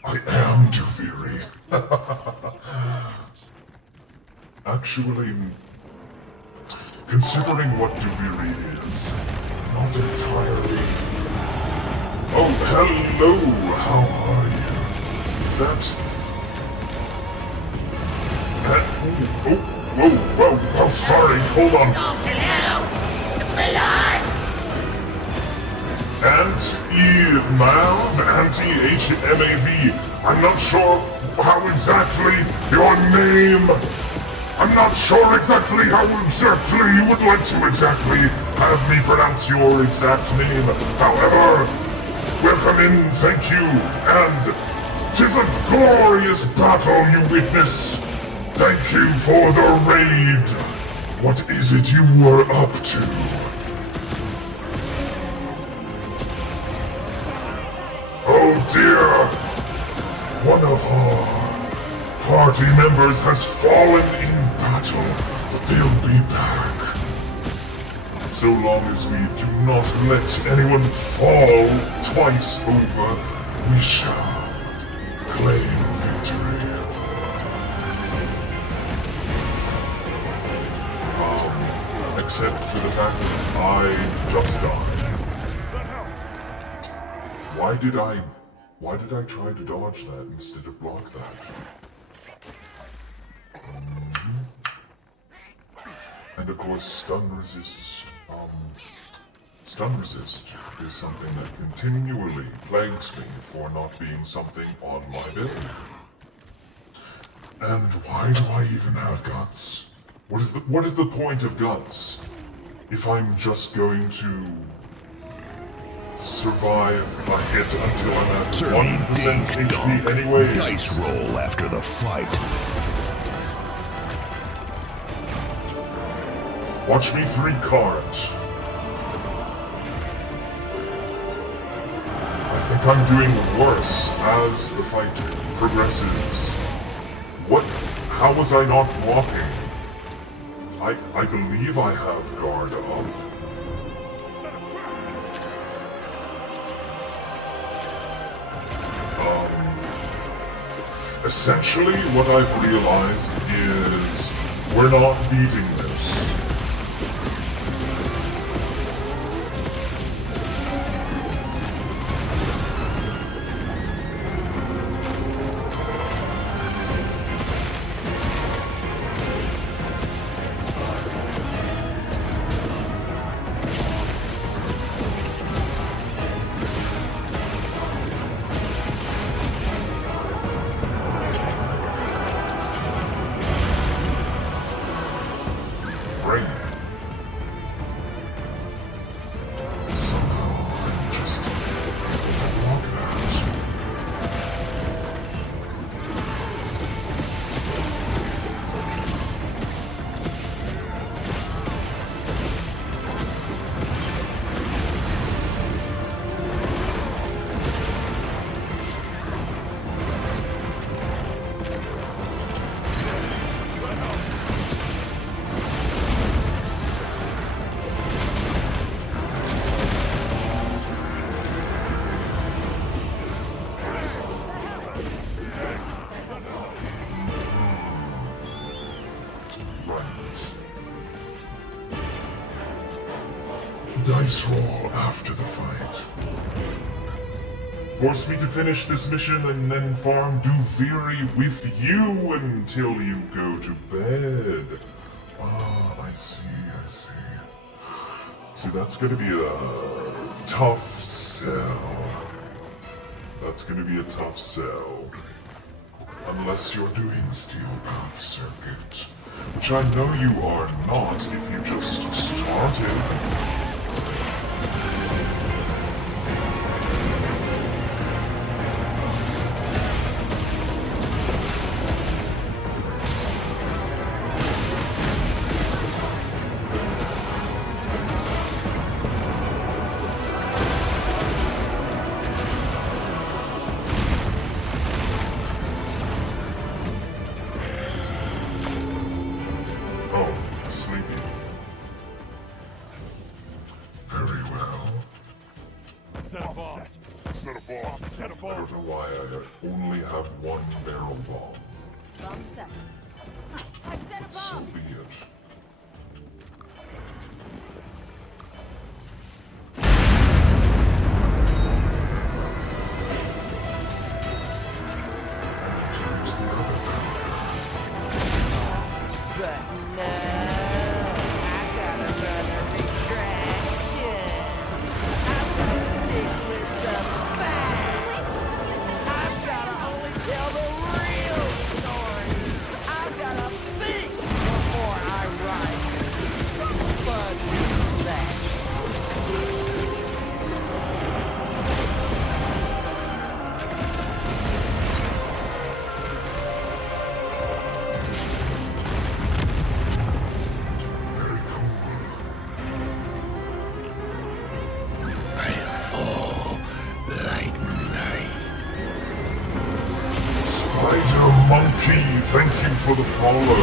I am Tuviri. Actually, considering what Tuviri is, not entirely. Oh, hello! How are you? Is that... whoa, sorry, hold on. Anti-HMAV. I'm not sure how exactly your name... I'm not sure exactly how exactly you would like to exactly have me pronounce your exact name. However, welcome in, thank you, and 'tis a glorious battle you witness. Thank you for the raid. What is it you were up to? Oh dear, one of our party members has fallen in battle. They'll be back. So long as we do not let anyone fall twice over, we shall claim victory. Except for the fact that I just died. Why did I try to dodge that instead of block that? And of course, stun resist is something that continually plagues me for not being something on my build. And why do I even have guts? What is the point of guts if I'm just going to survive a hit until I'm at 1% HP anyway? Dice roll after the fight. Watch me 3 cards. I think I'm doing worse as the fight progresses. What? How was I not blocking? I believe I have guard up. Essentially, what I've realized is we're not beating this. Brain. Somehow I'm just block that. Dice roll after the fight. Force me to finish this mission and then farm Duviri with you until you go to bed. Ah, I see. See, that's gonna be a tough sell. That's gonna be a tough sell. Unless you're doing Steel Path Circuit. Which I know you are not if you just started. Sleepy. Very well. Set a bomb. Set a bomb. Set a bomb. I don't know why I only have one barrel bomb. Bomb set. I've set a So bomb. be it. Times the other barrel. But no, I got another retraction. I'm gonna stick with the facts. I've gotta only tell the real story. I've gotta think before I write. What fun is that? Very cool. I fall like night. Spider Monkey, thank you for the follow.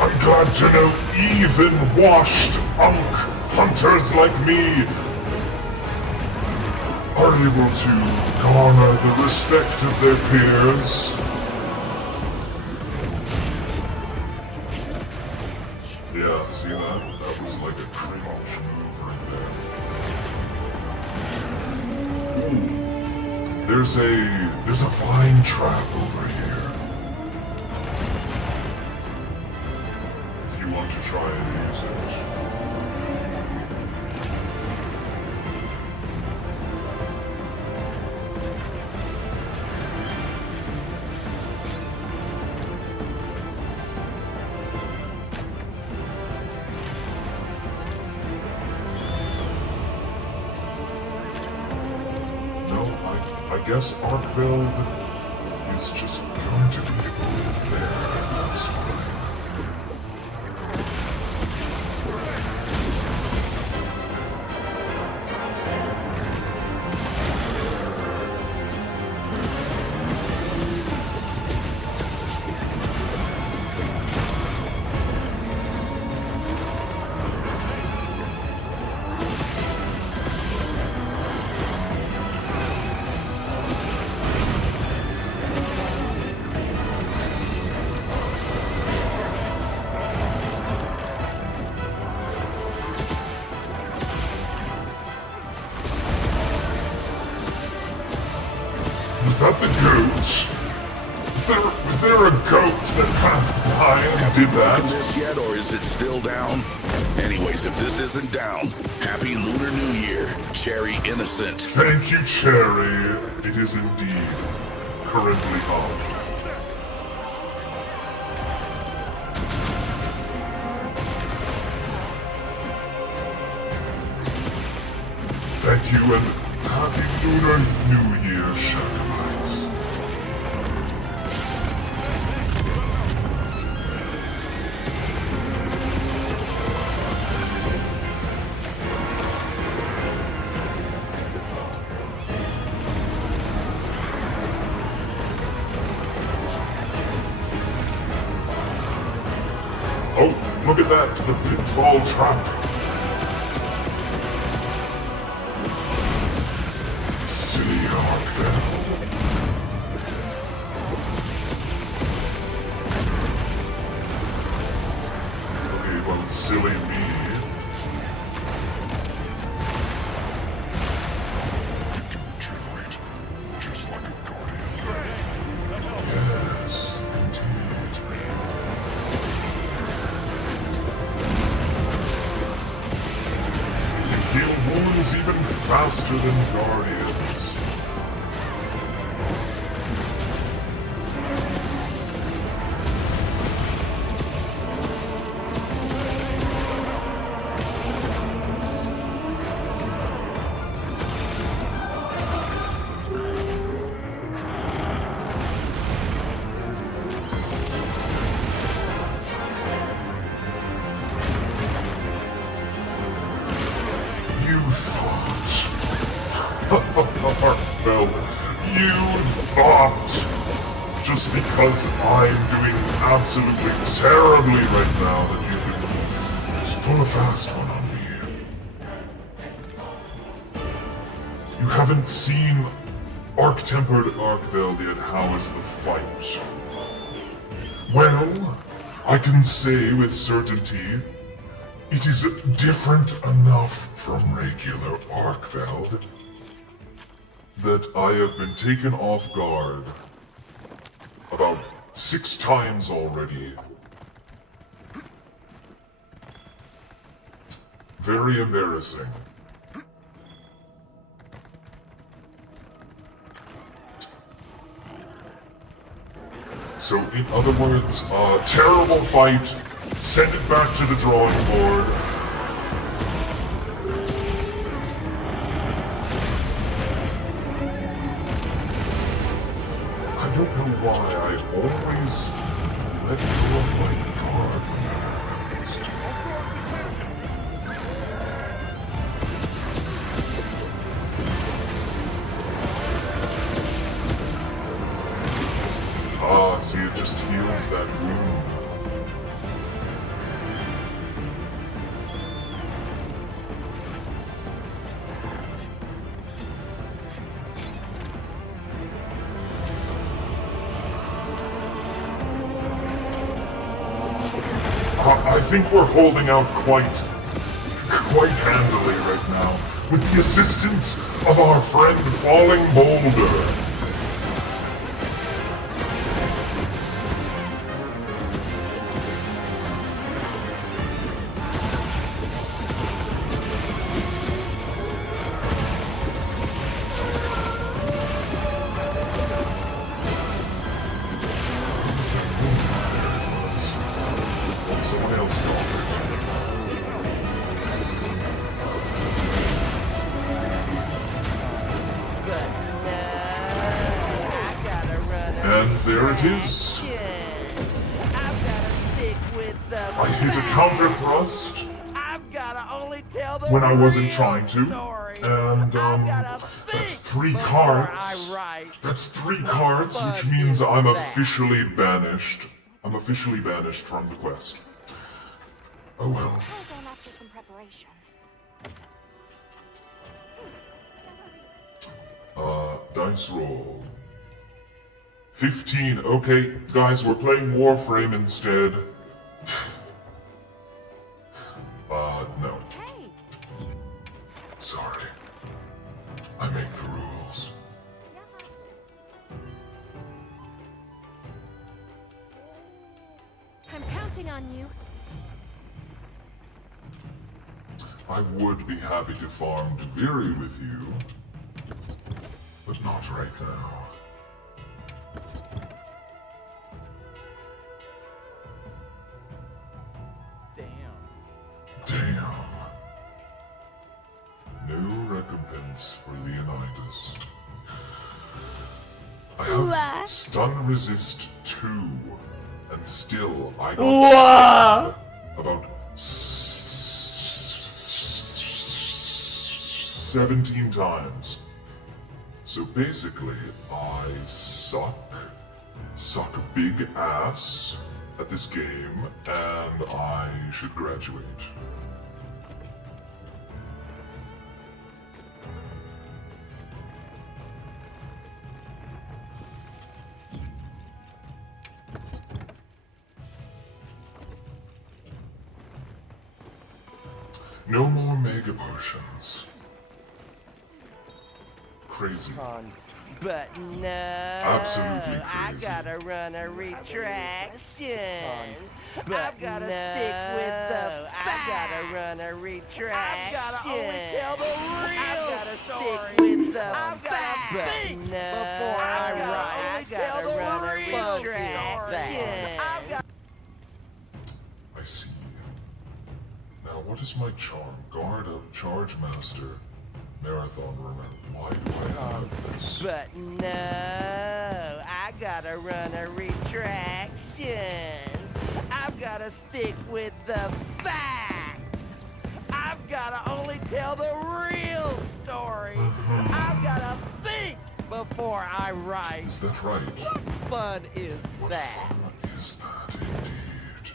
I'm glad to know even washed unk hunters like me are able to garner the respect of their peers. Yeah, see that? That was like a cringe move right there. Ooh. There's a vine trap over here. If you want to try and use it. No, I guess Arkveld is just going to be over there, and that's fine. I Have did you broken that. this yet, or is it still down? Anyways, if this isn't down, Happy Lunar New Year, Cherry Innocent. Thank you, Cherry. It is indeed currently on. Thank you, and Happy Lunar New Year, Shadowlights. Oh, look at that, the pitfall trap. Silly Arkveld. Okay, well, silly me. It can regenerate, just like a guardian. Yes, indeed. You heal wounds even faster than guardians. You thought. Arkveld, you thought. Just because I'm doing absolutely terribly right now that you could just pull a fast one on me. You haven't seen Arc-Tempered Arkveld yet. How is the fight? Well, I can say with certainty it is different enough from regular Arkveld that I have been taken off guard about 6 times already. Very embarrassing. So, in other words, terrible fight. Send it back to the drawing board. I don't know why I always let go of my guard when that happens. Ah, see, it just heals that wound. I think we're holding out quite handily right now, with the assistance of our friend Falling Boulder. Someone else called and there it is. I hit a counter thrust when I wasn't trying to, and that's 3 cards. That's 3 cards, which means I'm officially banished. I'm officially banished from the quest. Oh well. After some preparation. Dice roll. 15. Okay, guys, we're playing Warframe instead. No. Sorry. I make the rules. I'm I would be happy to farm Deviri with you, but not right now. Damn. No recompense for Leonidas. I have stun resist 2, and still I got stunned about 17 times. So basically, I suck big ass at this game, and I should graduate. No more mega potions. Crazy. But no, Absolutely crazy. I gotta run a retraction. But I've gotta stick with the facts. I gotta run a retraction. I've gotta only tell the real story. Stick with the facts. But no, before I gotta run a retraction. I see. Now, what is my charm? Guard up, Charge Master, Marathon Runner. Why do I have this? But no, I gotta run a retraction. I've gotta stick with the facts. I've gotta only tell the real story. I've gotta think before I write. Is that right? What fun is that? What is that, indeed?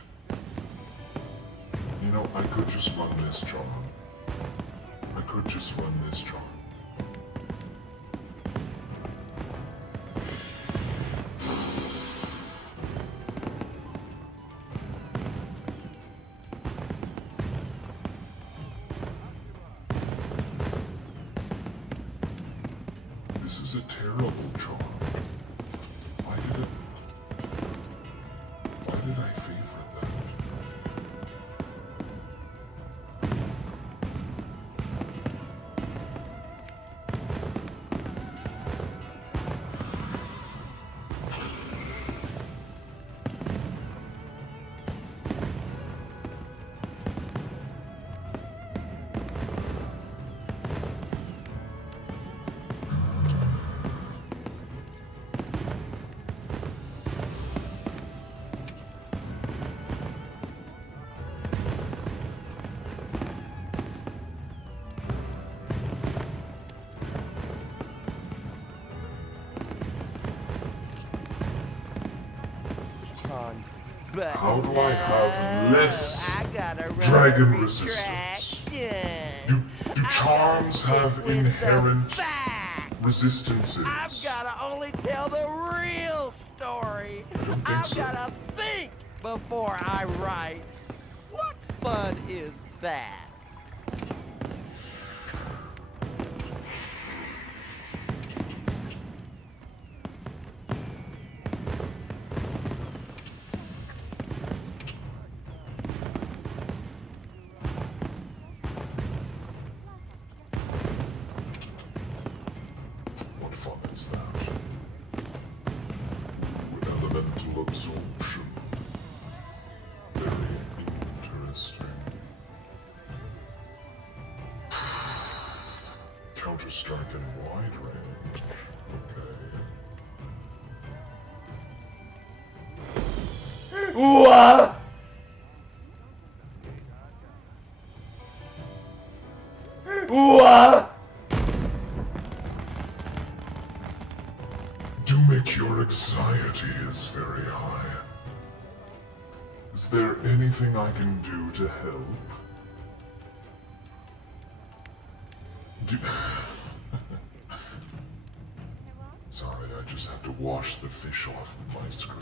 You know, I could just run this charm. I could just run this charm. This is a terrible charm. Why did I favor that? But how do I have less I gotta run dragon a resistance? retraction. Do charms have inherent resistances? I've gotta only tell the real story. I've gotta think before I write. What fun is that? What fun is that? With elemental absorption. Very interesting. Counter-Strike in wide range. Okay. What? What? Do make your anxiety is very high. Is there anything I can do to help? Sorry, I just have to wash the fish off of my screen.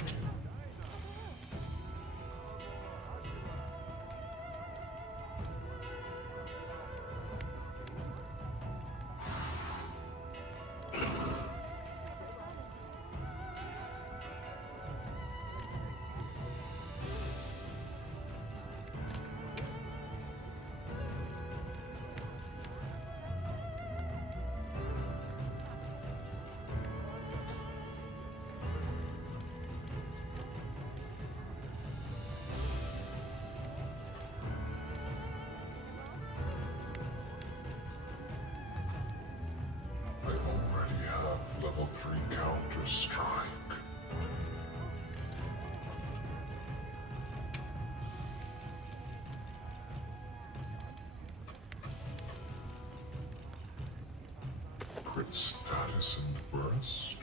Status and burst.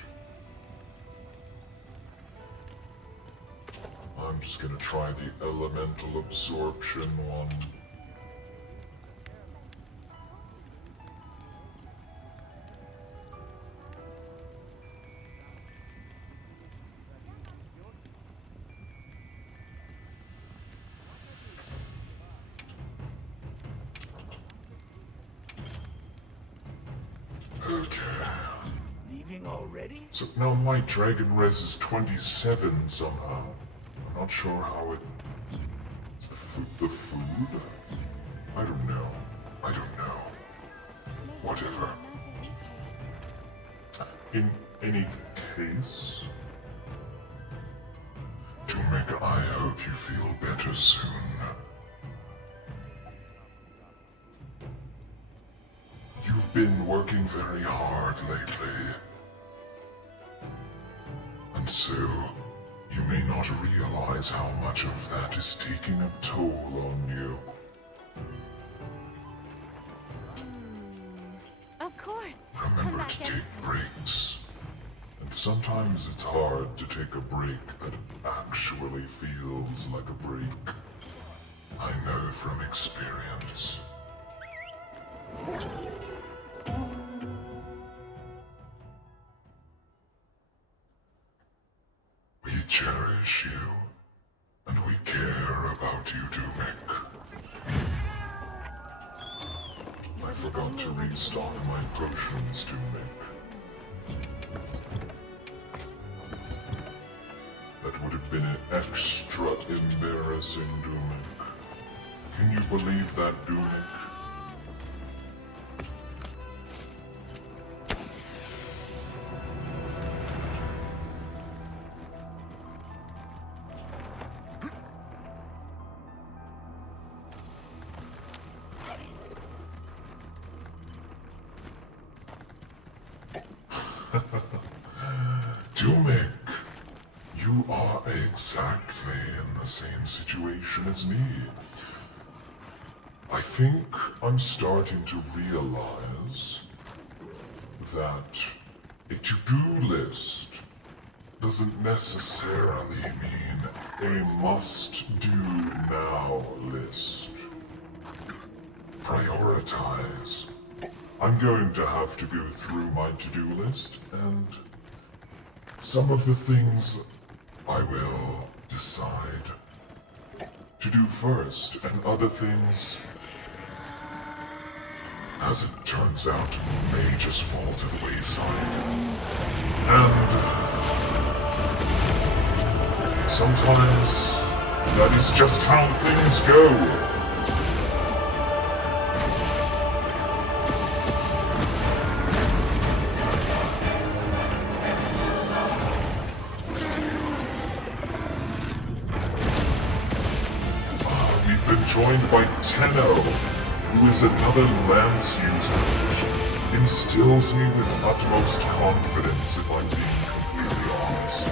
I'm just gonna try the elemental absorption one. Okay. Leaving already? So now my dragon res is 27 somehow. I'm not sure how it... The food? I don't know. I don't know. Whatever. In any case... Tumek, I hope you feel better soon. You've been working very hard lately. And so, you may not realize how much of that is taking a toll on you. Of course. Remember to take breaks. And sometimes it's hard to take a break that actually feels like a break. I know from experience. We cherish you, and we care about you, Tumek. I forgot to restock my potions, Tumek. That would have been an extra embarrassing, Tumek. Can you believe that, Tumek? Tumek, you are exactly in the same situation as me. I think I'm starting to realize that a to-do list doesn't necessarily mean a must-do-now list. Prioritize. I'm going to have to go through my to-do list, and some of the things I will decide to do first, and other things, as it turns out, may just fall to the wayside. And sometimes that is just how things go. Joined by Tenno, who is another lance user, instills me with utmost confidence if I'm being completely honest.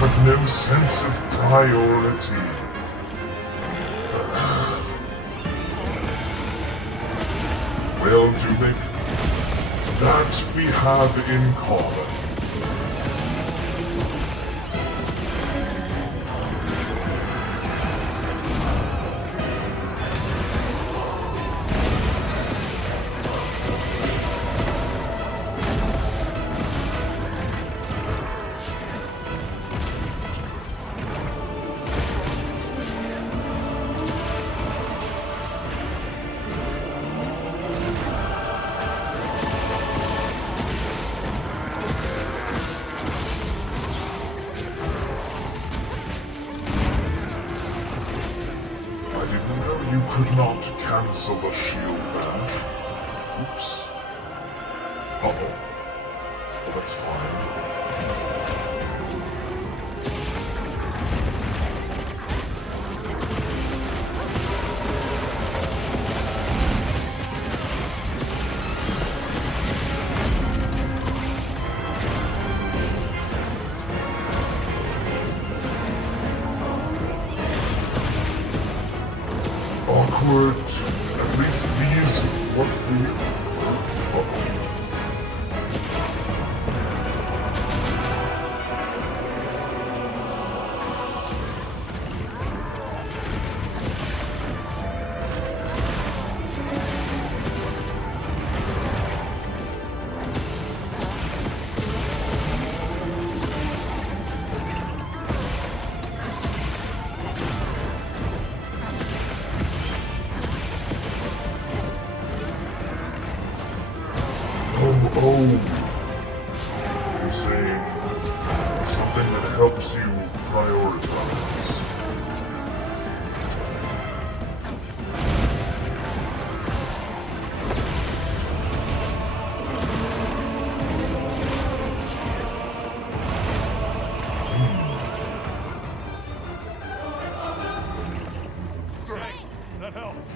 But no sense of priority. Well, Tumek, that we have in common. You could not cancel a shield bash. Oops. Uh-oh. Well, that's fine. Oh, you're saying something that helps you prioritize. Thanks. That helped.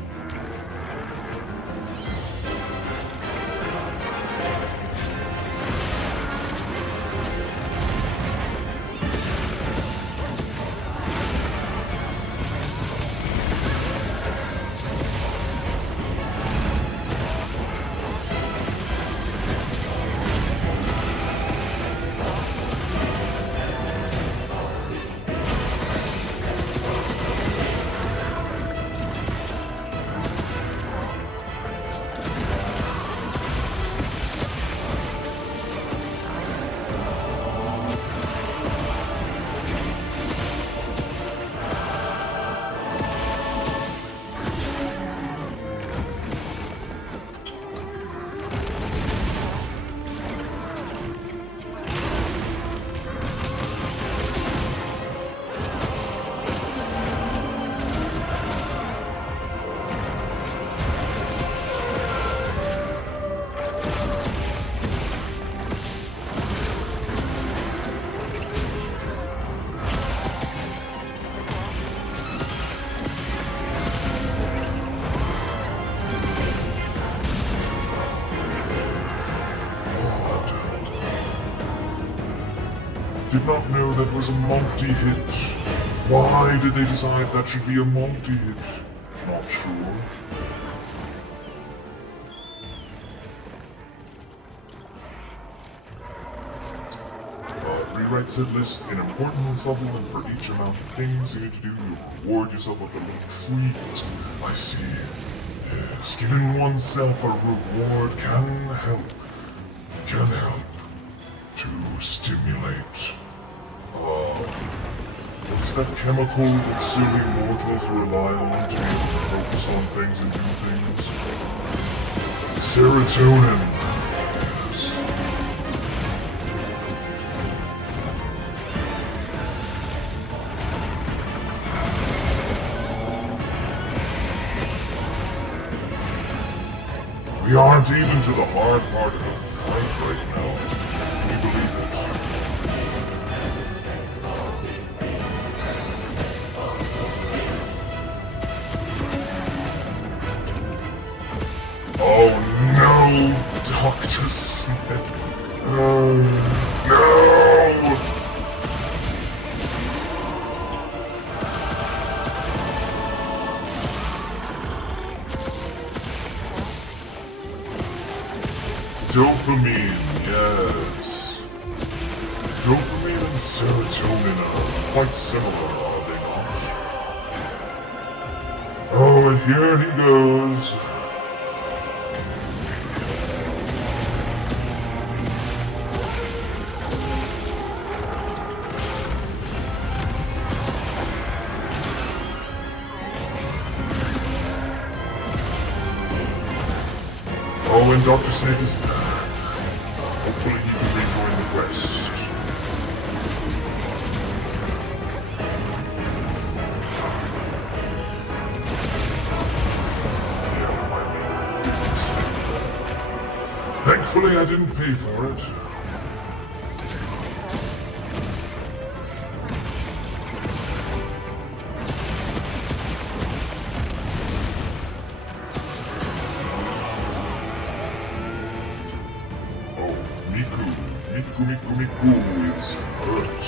Did not know that was a multi-hit. Why did they decide that should be a multi-hit? Not sure. Rewrite said list in importance level, and for each amount of things you need to do, you reward yourself with a little treat. I see. Yes, giving oneself a reward can help. Can help to stimulate. What's that chemical that silly mortals rely on to focus on things and do things? Serotonin. Yes. We aren't even to the hard part of the fight right now. Can you believe it? Oh no, Dr. Smith. Oh no! Dopamine, yes. Dopamine and serotonin are quite similar, are they not? Oh, and here he goes. Oh, and Dr. Snake is back. Hopefully he can rejoin the quest. Thankfully I didn't pay for it. Miku is hurt.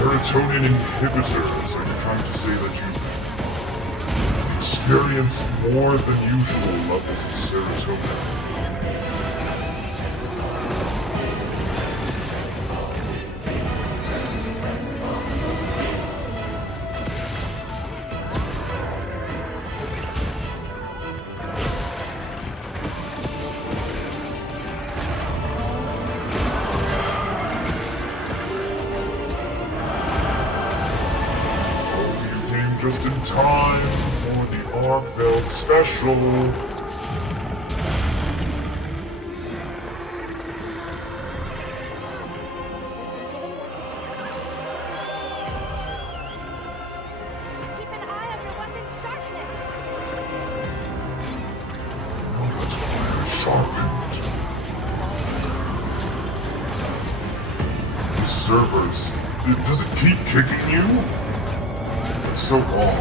Serotonin inhibitors. Are you trying to say that you've experienced more than usual levels of serotonin? Just in time for the Arkveld special. Keep an eye on your weapon's sharpness. Oh, that's quite sharpened. The servers. Does it keep kicking you? It's so long.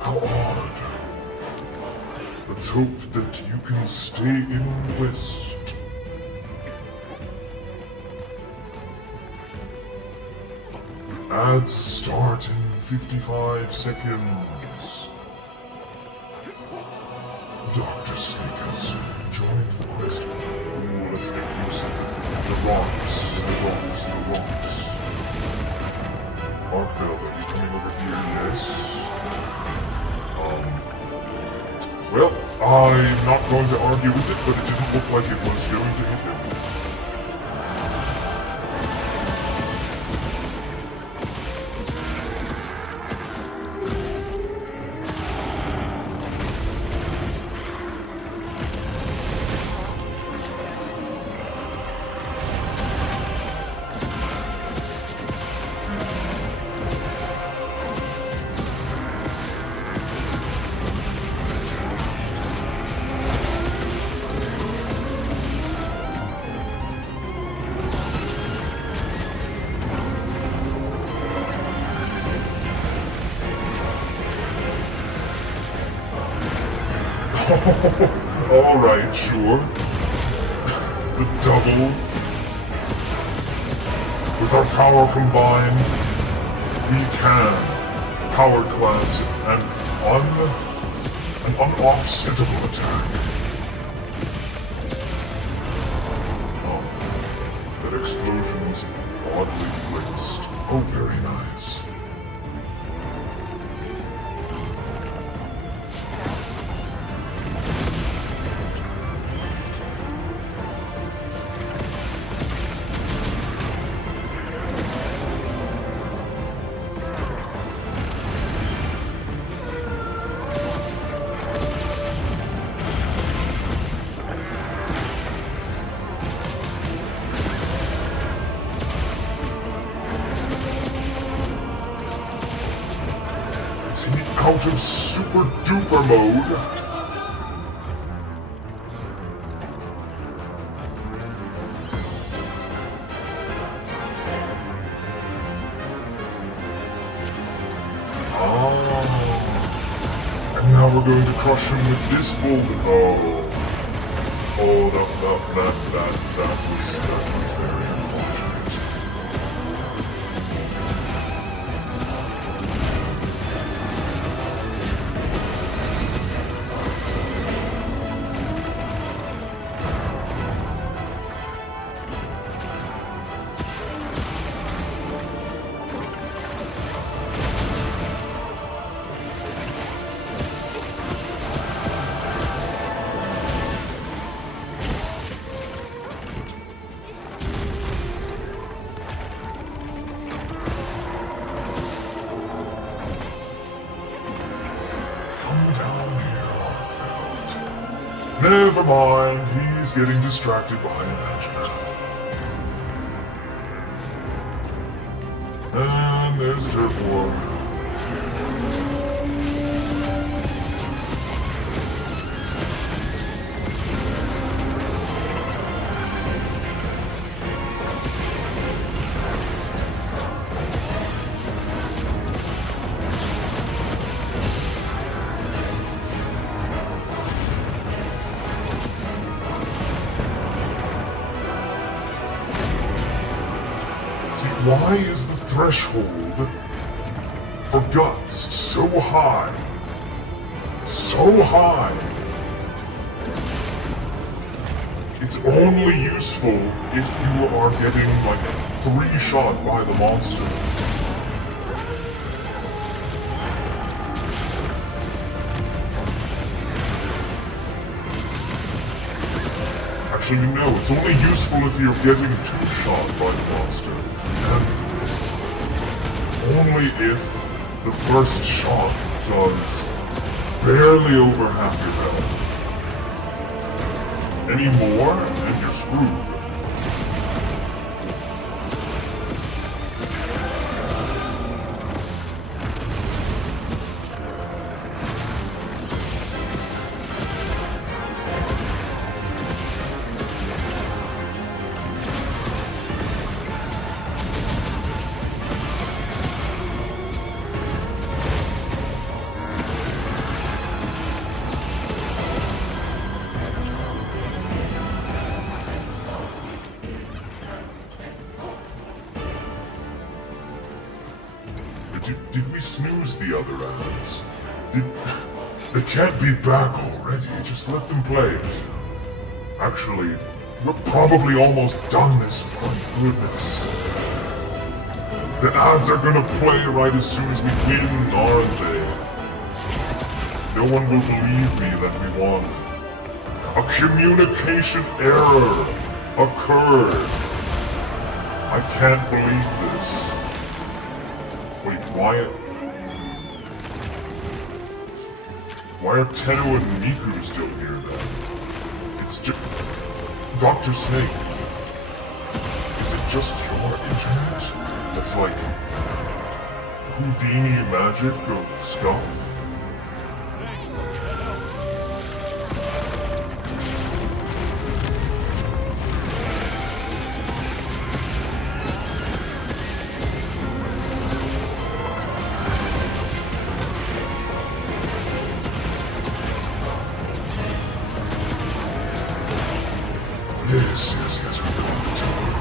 How odd. Let's hope that you can stay in the West. Ads start in 55 seconds. Dr. Snake has joined the quest. Ooh, let's make use of the rocks. Arkveld, are you coming over here? Yes. Well, I'm not going to argue with it, but it didn't look like it was going to hit him. Alright, sure. The double. With our power combined, we can power class an unoffsettable attack. Oh, that explosion was oddly placed. Oh, very nice. Out of super duper mode. And now we're going to crush him with this bolt. That was very unfortunate. Never mind, he's getting distracted by an engine. And there's a turf war. Why is the threshold for guts so high? So high! It's only useful if you are getting like 3 shot by the monster. Actually, no, it's only useful if you're getting 2 shot by the monster. And only if the first shot does barely over half your health. Any more, and you're screwed. Did we snooze the other ads? They can't be back already, just let them play. Actually, we're probably almost done this, thank goodness. The ads are gonna play right as soon as we win, aren't they? No one will believe me that we won. A communication error occurred. I can't believe this. Wait, why are Tenno and Miku still here then? It's just... Dr. Snake. Is it just your internet? That's like... Houdini magic of scuff? Yes, we're going to do it.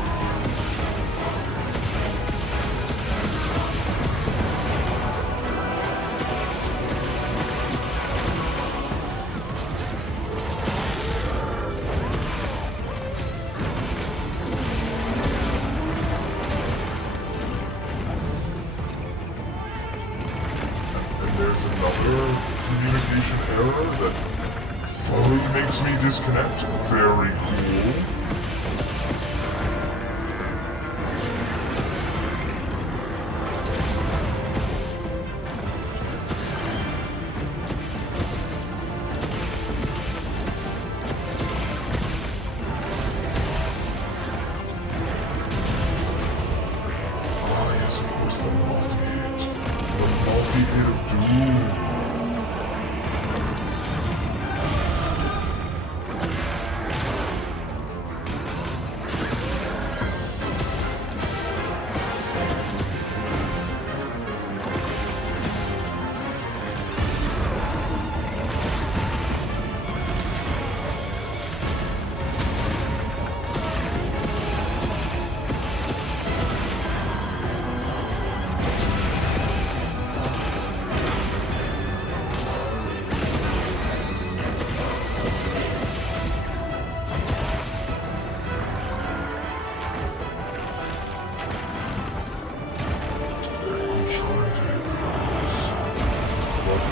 And there's another communication error that fully makes me disconnect. Very cool. Yes, it was the multi-hit. The multi-hit of doom.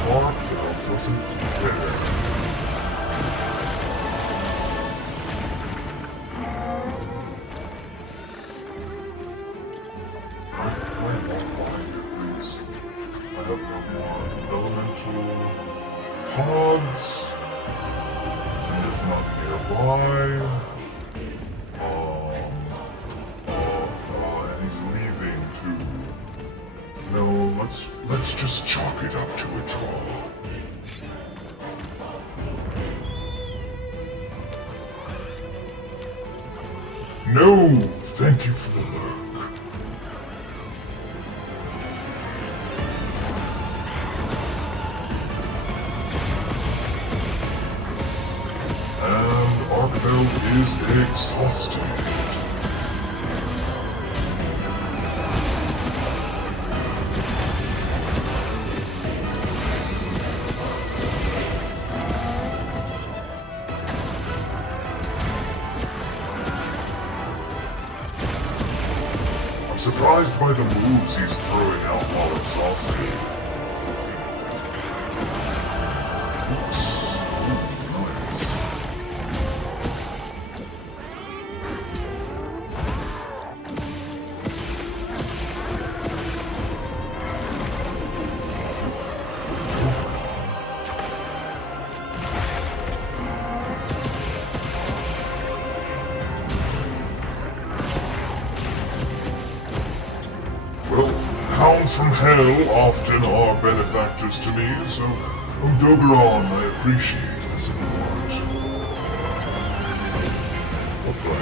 Arkveld doesn't care. I won't buy it, please. I have no more elemental pods. And there's not nearby. And he's leaving too. No, let's just chalk it up to a draw. No, thank you for the lurk. And Arkveld is exhausted. I'm surprised by the moves he's throwing out while exhausted. Well, hounds from hell often are benefactors to me, so Odoberon, I appreciate the support. Okay.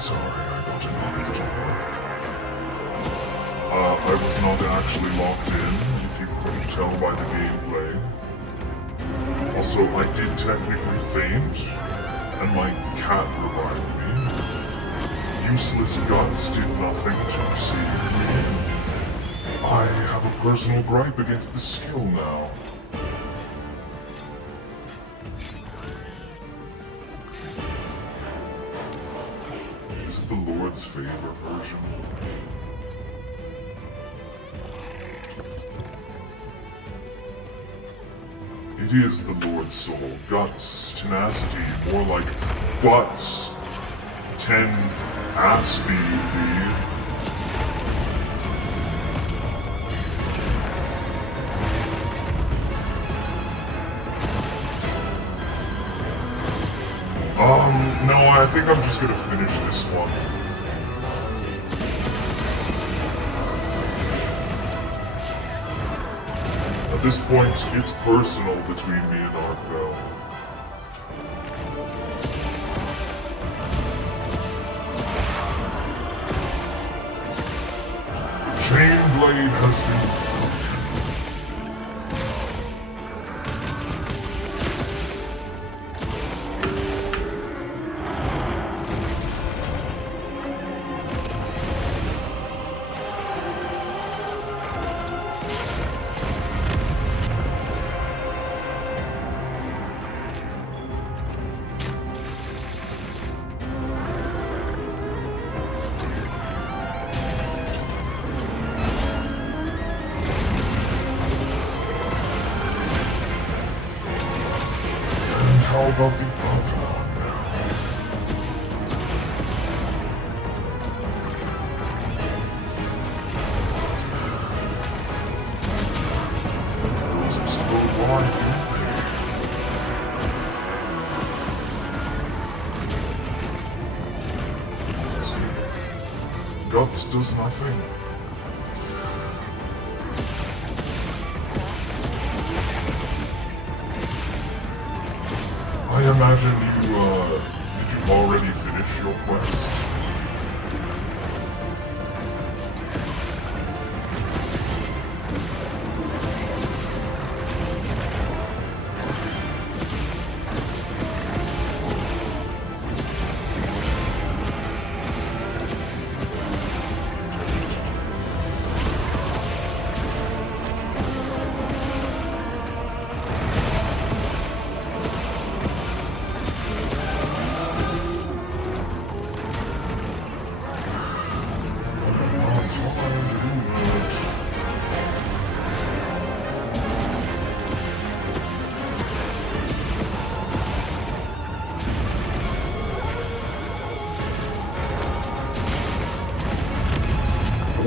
Sorry, I got annoyed. I was not actually locked in, if you couldn't tell by the gameplay. Also, I did technically faint, and my cat revived me. Useless guts did nothing to save me. I have a personal gripe against the skill now. Is it the Lord's Favor version? It is the Lord's Soul. Guts, tenacity, more like butts. 10 ass speed. No, I think I'm just gonna finish this one. At this point, it's personal between me and Arkveld. Chain Blade has been... about the other one now. Those explode wide, don't they? Guts does nothing. I imagine did you already finish your quest?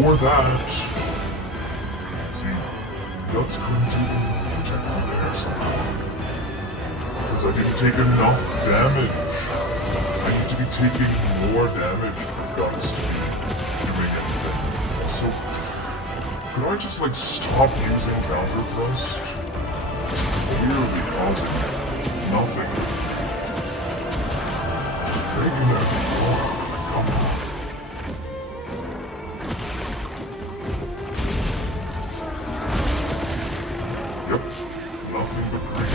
Or that. See, Guts couldn't even protect me there somehow. Because I didn't take enough damage. I need to be taking more damage for Guts to be doing anything. So, could I just like stop using counter thrust? Clearly causing nothing. Just dragging that more. Come on. Yep, nothing but green.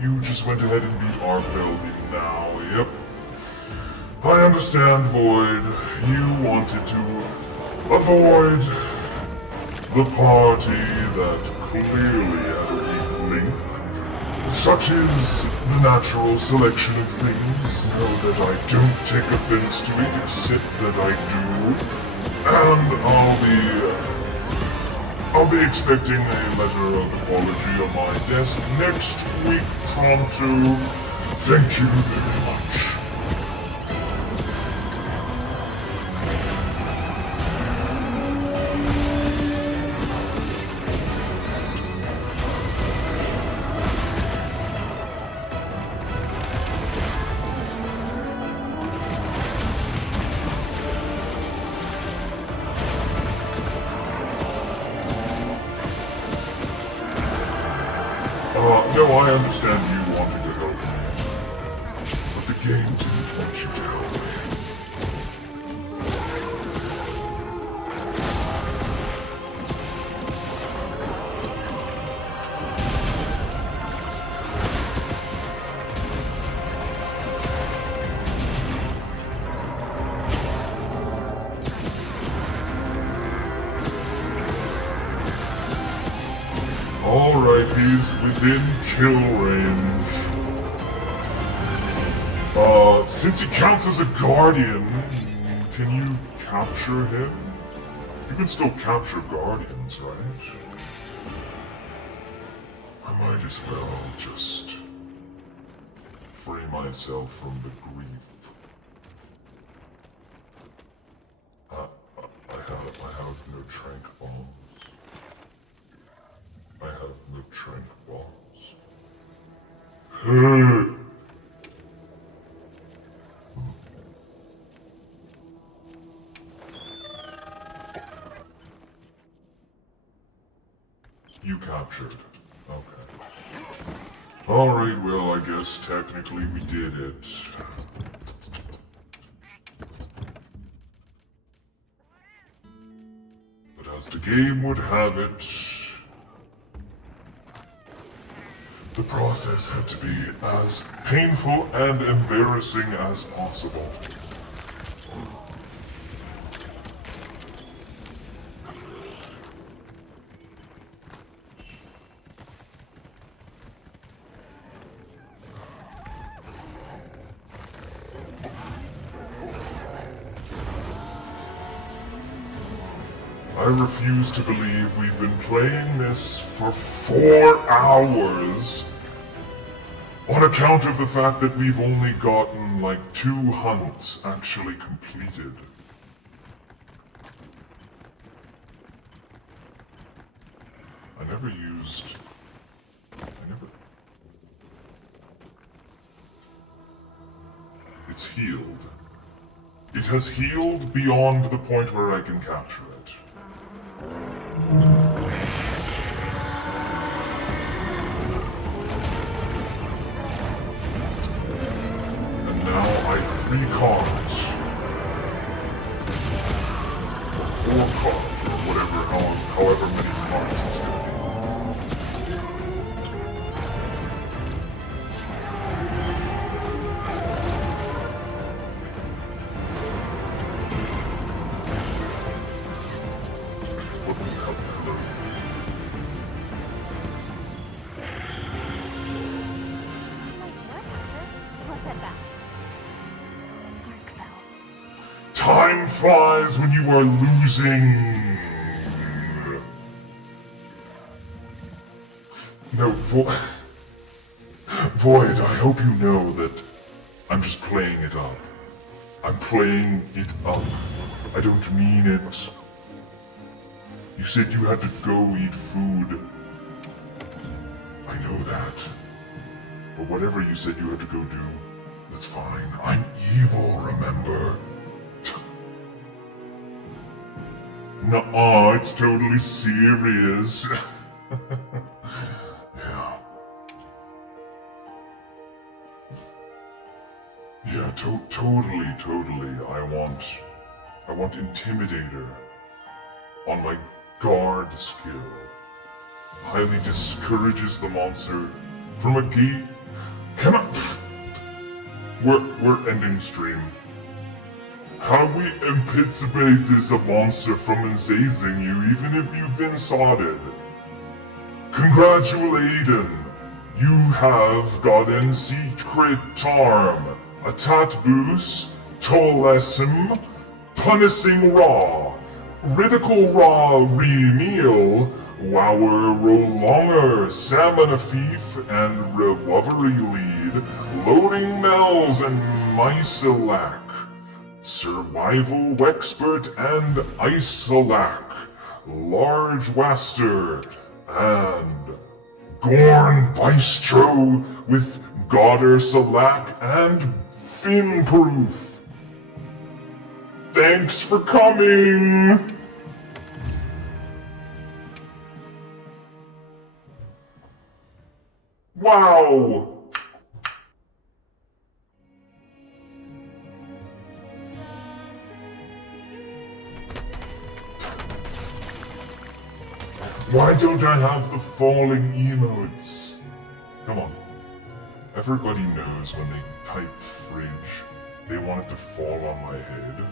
You just went ahead and beat Arkveld now, yep. I understand, Void. You wanted to avoid the party that clearly had a weak link. Such is the natural selection of things. Know that I don't take offense to it, except that I do. And I'll be expecting a letter of apology on my desk next week, pronto. Thank you very much. No, I understand you wanting to help me, but the game didn't want you to help me. Alright, he's within kill range. Since he counts as a guardian, can you capture him? You can still capture guardians, right? I might as well just free myself from the grief. I have no trank bombs. I have no trank bombs. You captured. Okay. Alright, well, I guess technically we did it. But as the game would have it, the process had to be as painful and embarrassing as possible. I refuse to believe we've been playing this for 4 hours on account of the fact that we've only gotten like 2 hunts actually completed. I never... It's healed. It has healed beyond the point where I can capture it. And now I have 3 cards. Or 4 cards, or whatever, however many cards it's going to be. Time flies when you are losing. No, Void, I hope you know that I'm just playing it up. I'm playing it up. I don't mean it. You said you had to go eat food. I know that. But whatever you said you had to go do, that's fine. I'm evil, remember? Nuh-uh, it's totally serious. Yeah. Yeah, totally. I want Intimidator on my guard skill. Highly discourages the monster from a gate. Come on. We're ending stream. How we anticipate is a monster from ensazing you even if you've been sodded. Congratulatin', you have gotten secret charm, attack boost, tollessim, punishing raw, ridicule raw re-meal, wower roll-longer, salmon a thief, and recovery lead, loading mells and mycelac. Survival Wexpert and Isolac, Large Waster, and Gorn Bistro with Godder Salac and Finproof. Thanks for coming! Wow! Why don't I have the falling emotes? Come on. Everybody knows when they type fridge, they want it to fall on my head.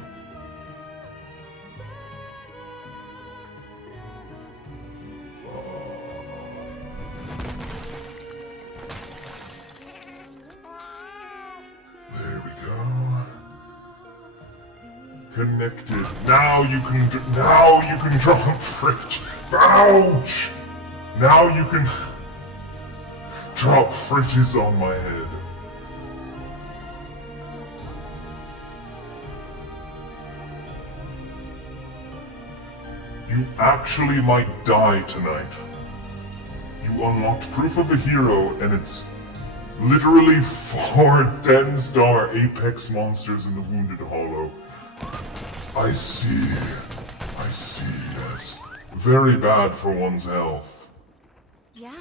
There we go. Connected. Now you can drop fridge. Ouch! Now you can drop fridges on my head. You actually might die tonight. You unlocked proof of a hero, and it's literally 4 10-star Apex monsters in the Wounded Hollow. I see, yes. Very bad for one's health. Yeah.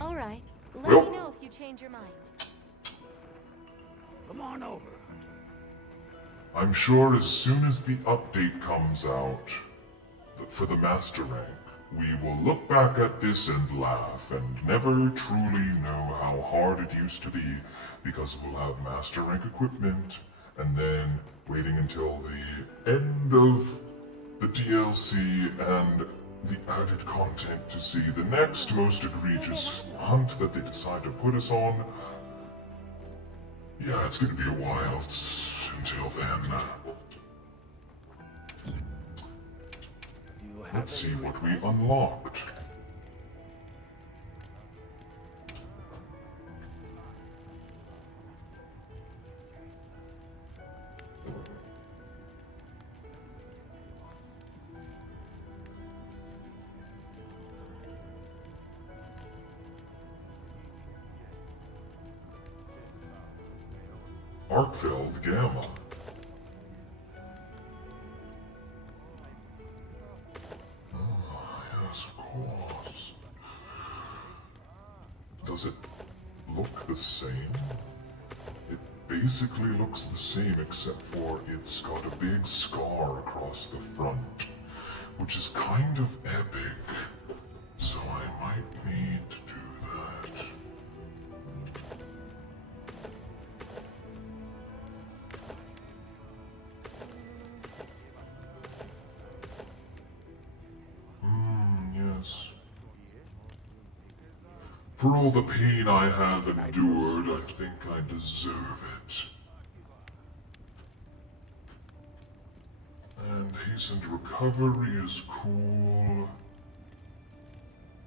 All right. Let me know if you change your mind. Come on over. I'm sure as soon as the update comes out for the Master Rank, we will look back at this and laugh and never truly know how hard it used to be because we'll have Master Rank equipment and then waiting until the end of the DLC and the added content to see the next most egregious hunt that they decide to put us on. Yeah, it's gonna be a while until then. Let's see what we unlocked. Arkveld Gamma. Yes, of course. Does it look the same? It basically looks the same except for it's got a big scar across the front, which is kind of epic. So I might need to do that. Yes. For all the pain I have endured, I think I deserve it. And hastened recovery is cool.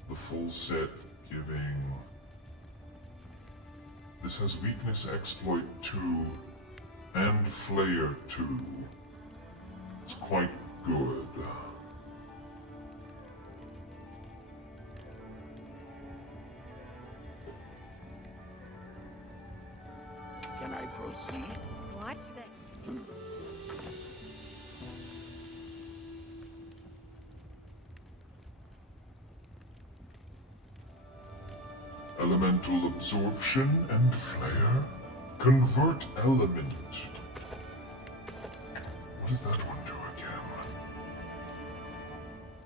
The full set giving... This has weakness exploit 2 and flare 2. It's quite good. Can I proceed? Watch this. Elemental absorption and flare. Convert element. What does that one do again?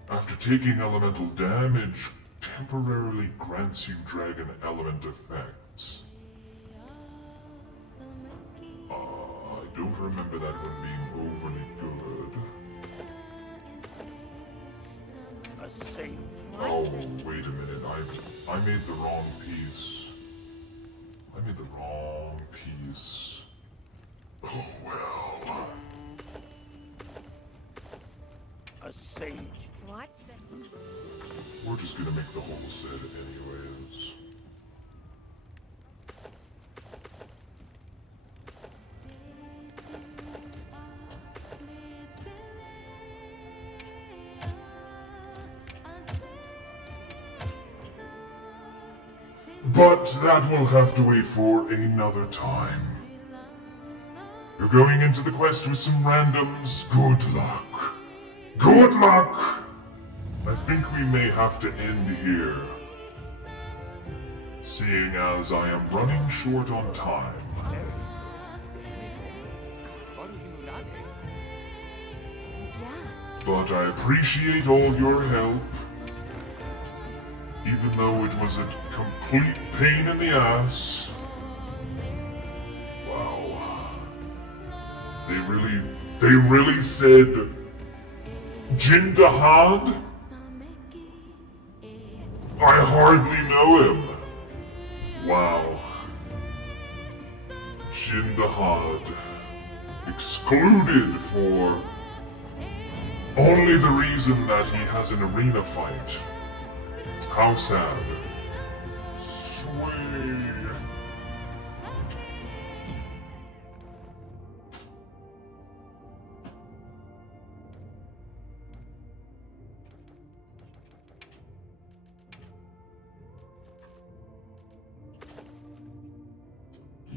After taking elemental damage, temporarily grants you dragon element effects. I don't remember that one being overly good. A sage. Oh, wait a minute. I made the wrong piece. I made the wrong piece. Oh well. A sage. Watch this. We're just gonna make the whole set anyways. But that will have to wait for another time. You're going into the quest with some randoms. Good luck. Good luck! I think we may have to end here, seeing as I am running short on time. But I appreciate all your help. Even though it was a complete pain in the ass. Wow. They really said Jindahad? I hardly know him. Wow. Jindahad. Excluded for only the reason that he has an arena fight. How sad. Sway.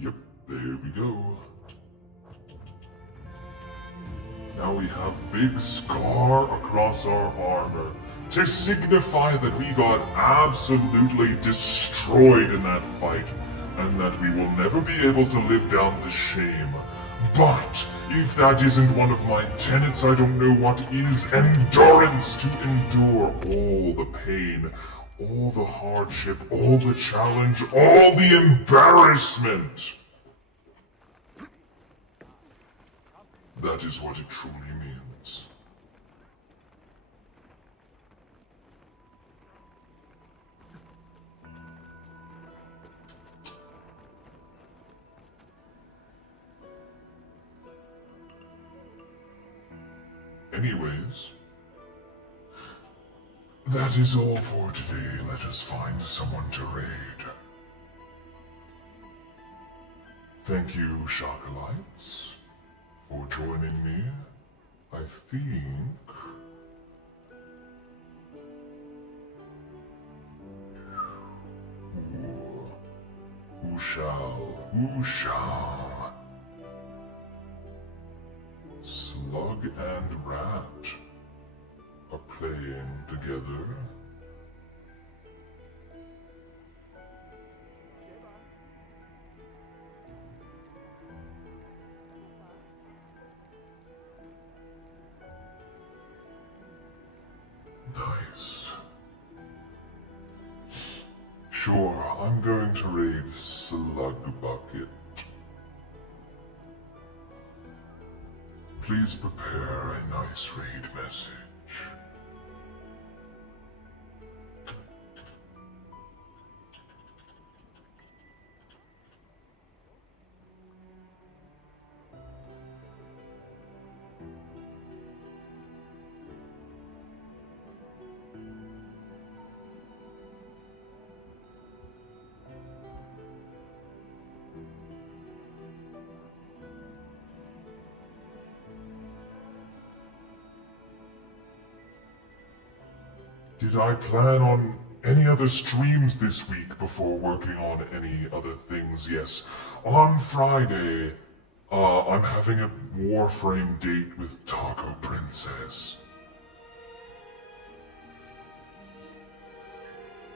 Yep, there we go. Now we have big scar across our armor to signify that we got absolutely destroyed in that fight and that we will never be able to live down the shame. But if that isn't one of my tenets, I don't know what is. Endurance to endure all the pain, all the hardship, all the challenge, all the embarrassment. That is what it truly means. Anyways, that is all for today. Let us find someone to raid. Thank you, Shockalites, for joining me. I think... Who shall? Slug and Rat are playing together. Nice. Sure, I'm going to raid Slug Bucket. Please prepare a nice raid message. Did I plan on any other streams this week before working on any other things? Yes. On Friday, I'm having a Warframe date with Taco Princess.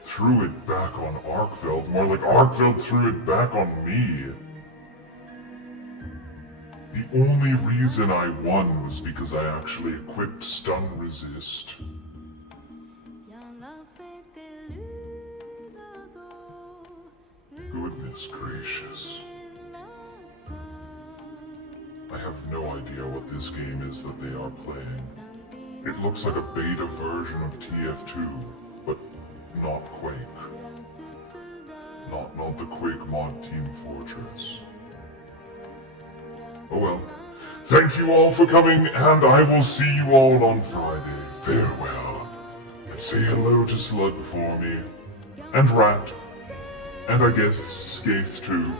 Threw it back on Arkveld, more like Arkveld threw it back on me. The only reason I won was because I actually equipped Stun Resist. Goodness gracious. I have no idea what this game is that they are playing. It looks like a beta version of TF2, but not Quake. Not the Quake mod Team Fortress. Oh well. Thank you all for coming, and I will see you all on Friday. Farewell. Say hello to Slug for me. And Rat. And I guess Skaith too.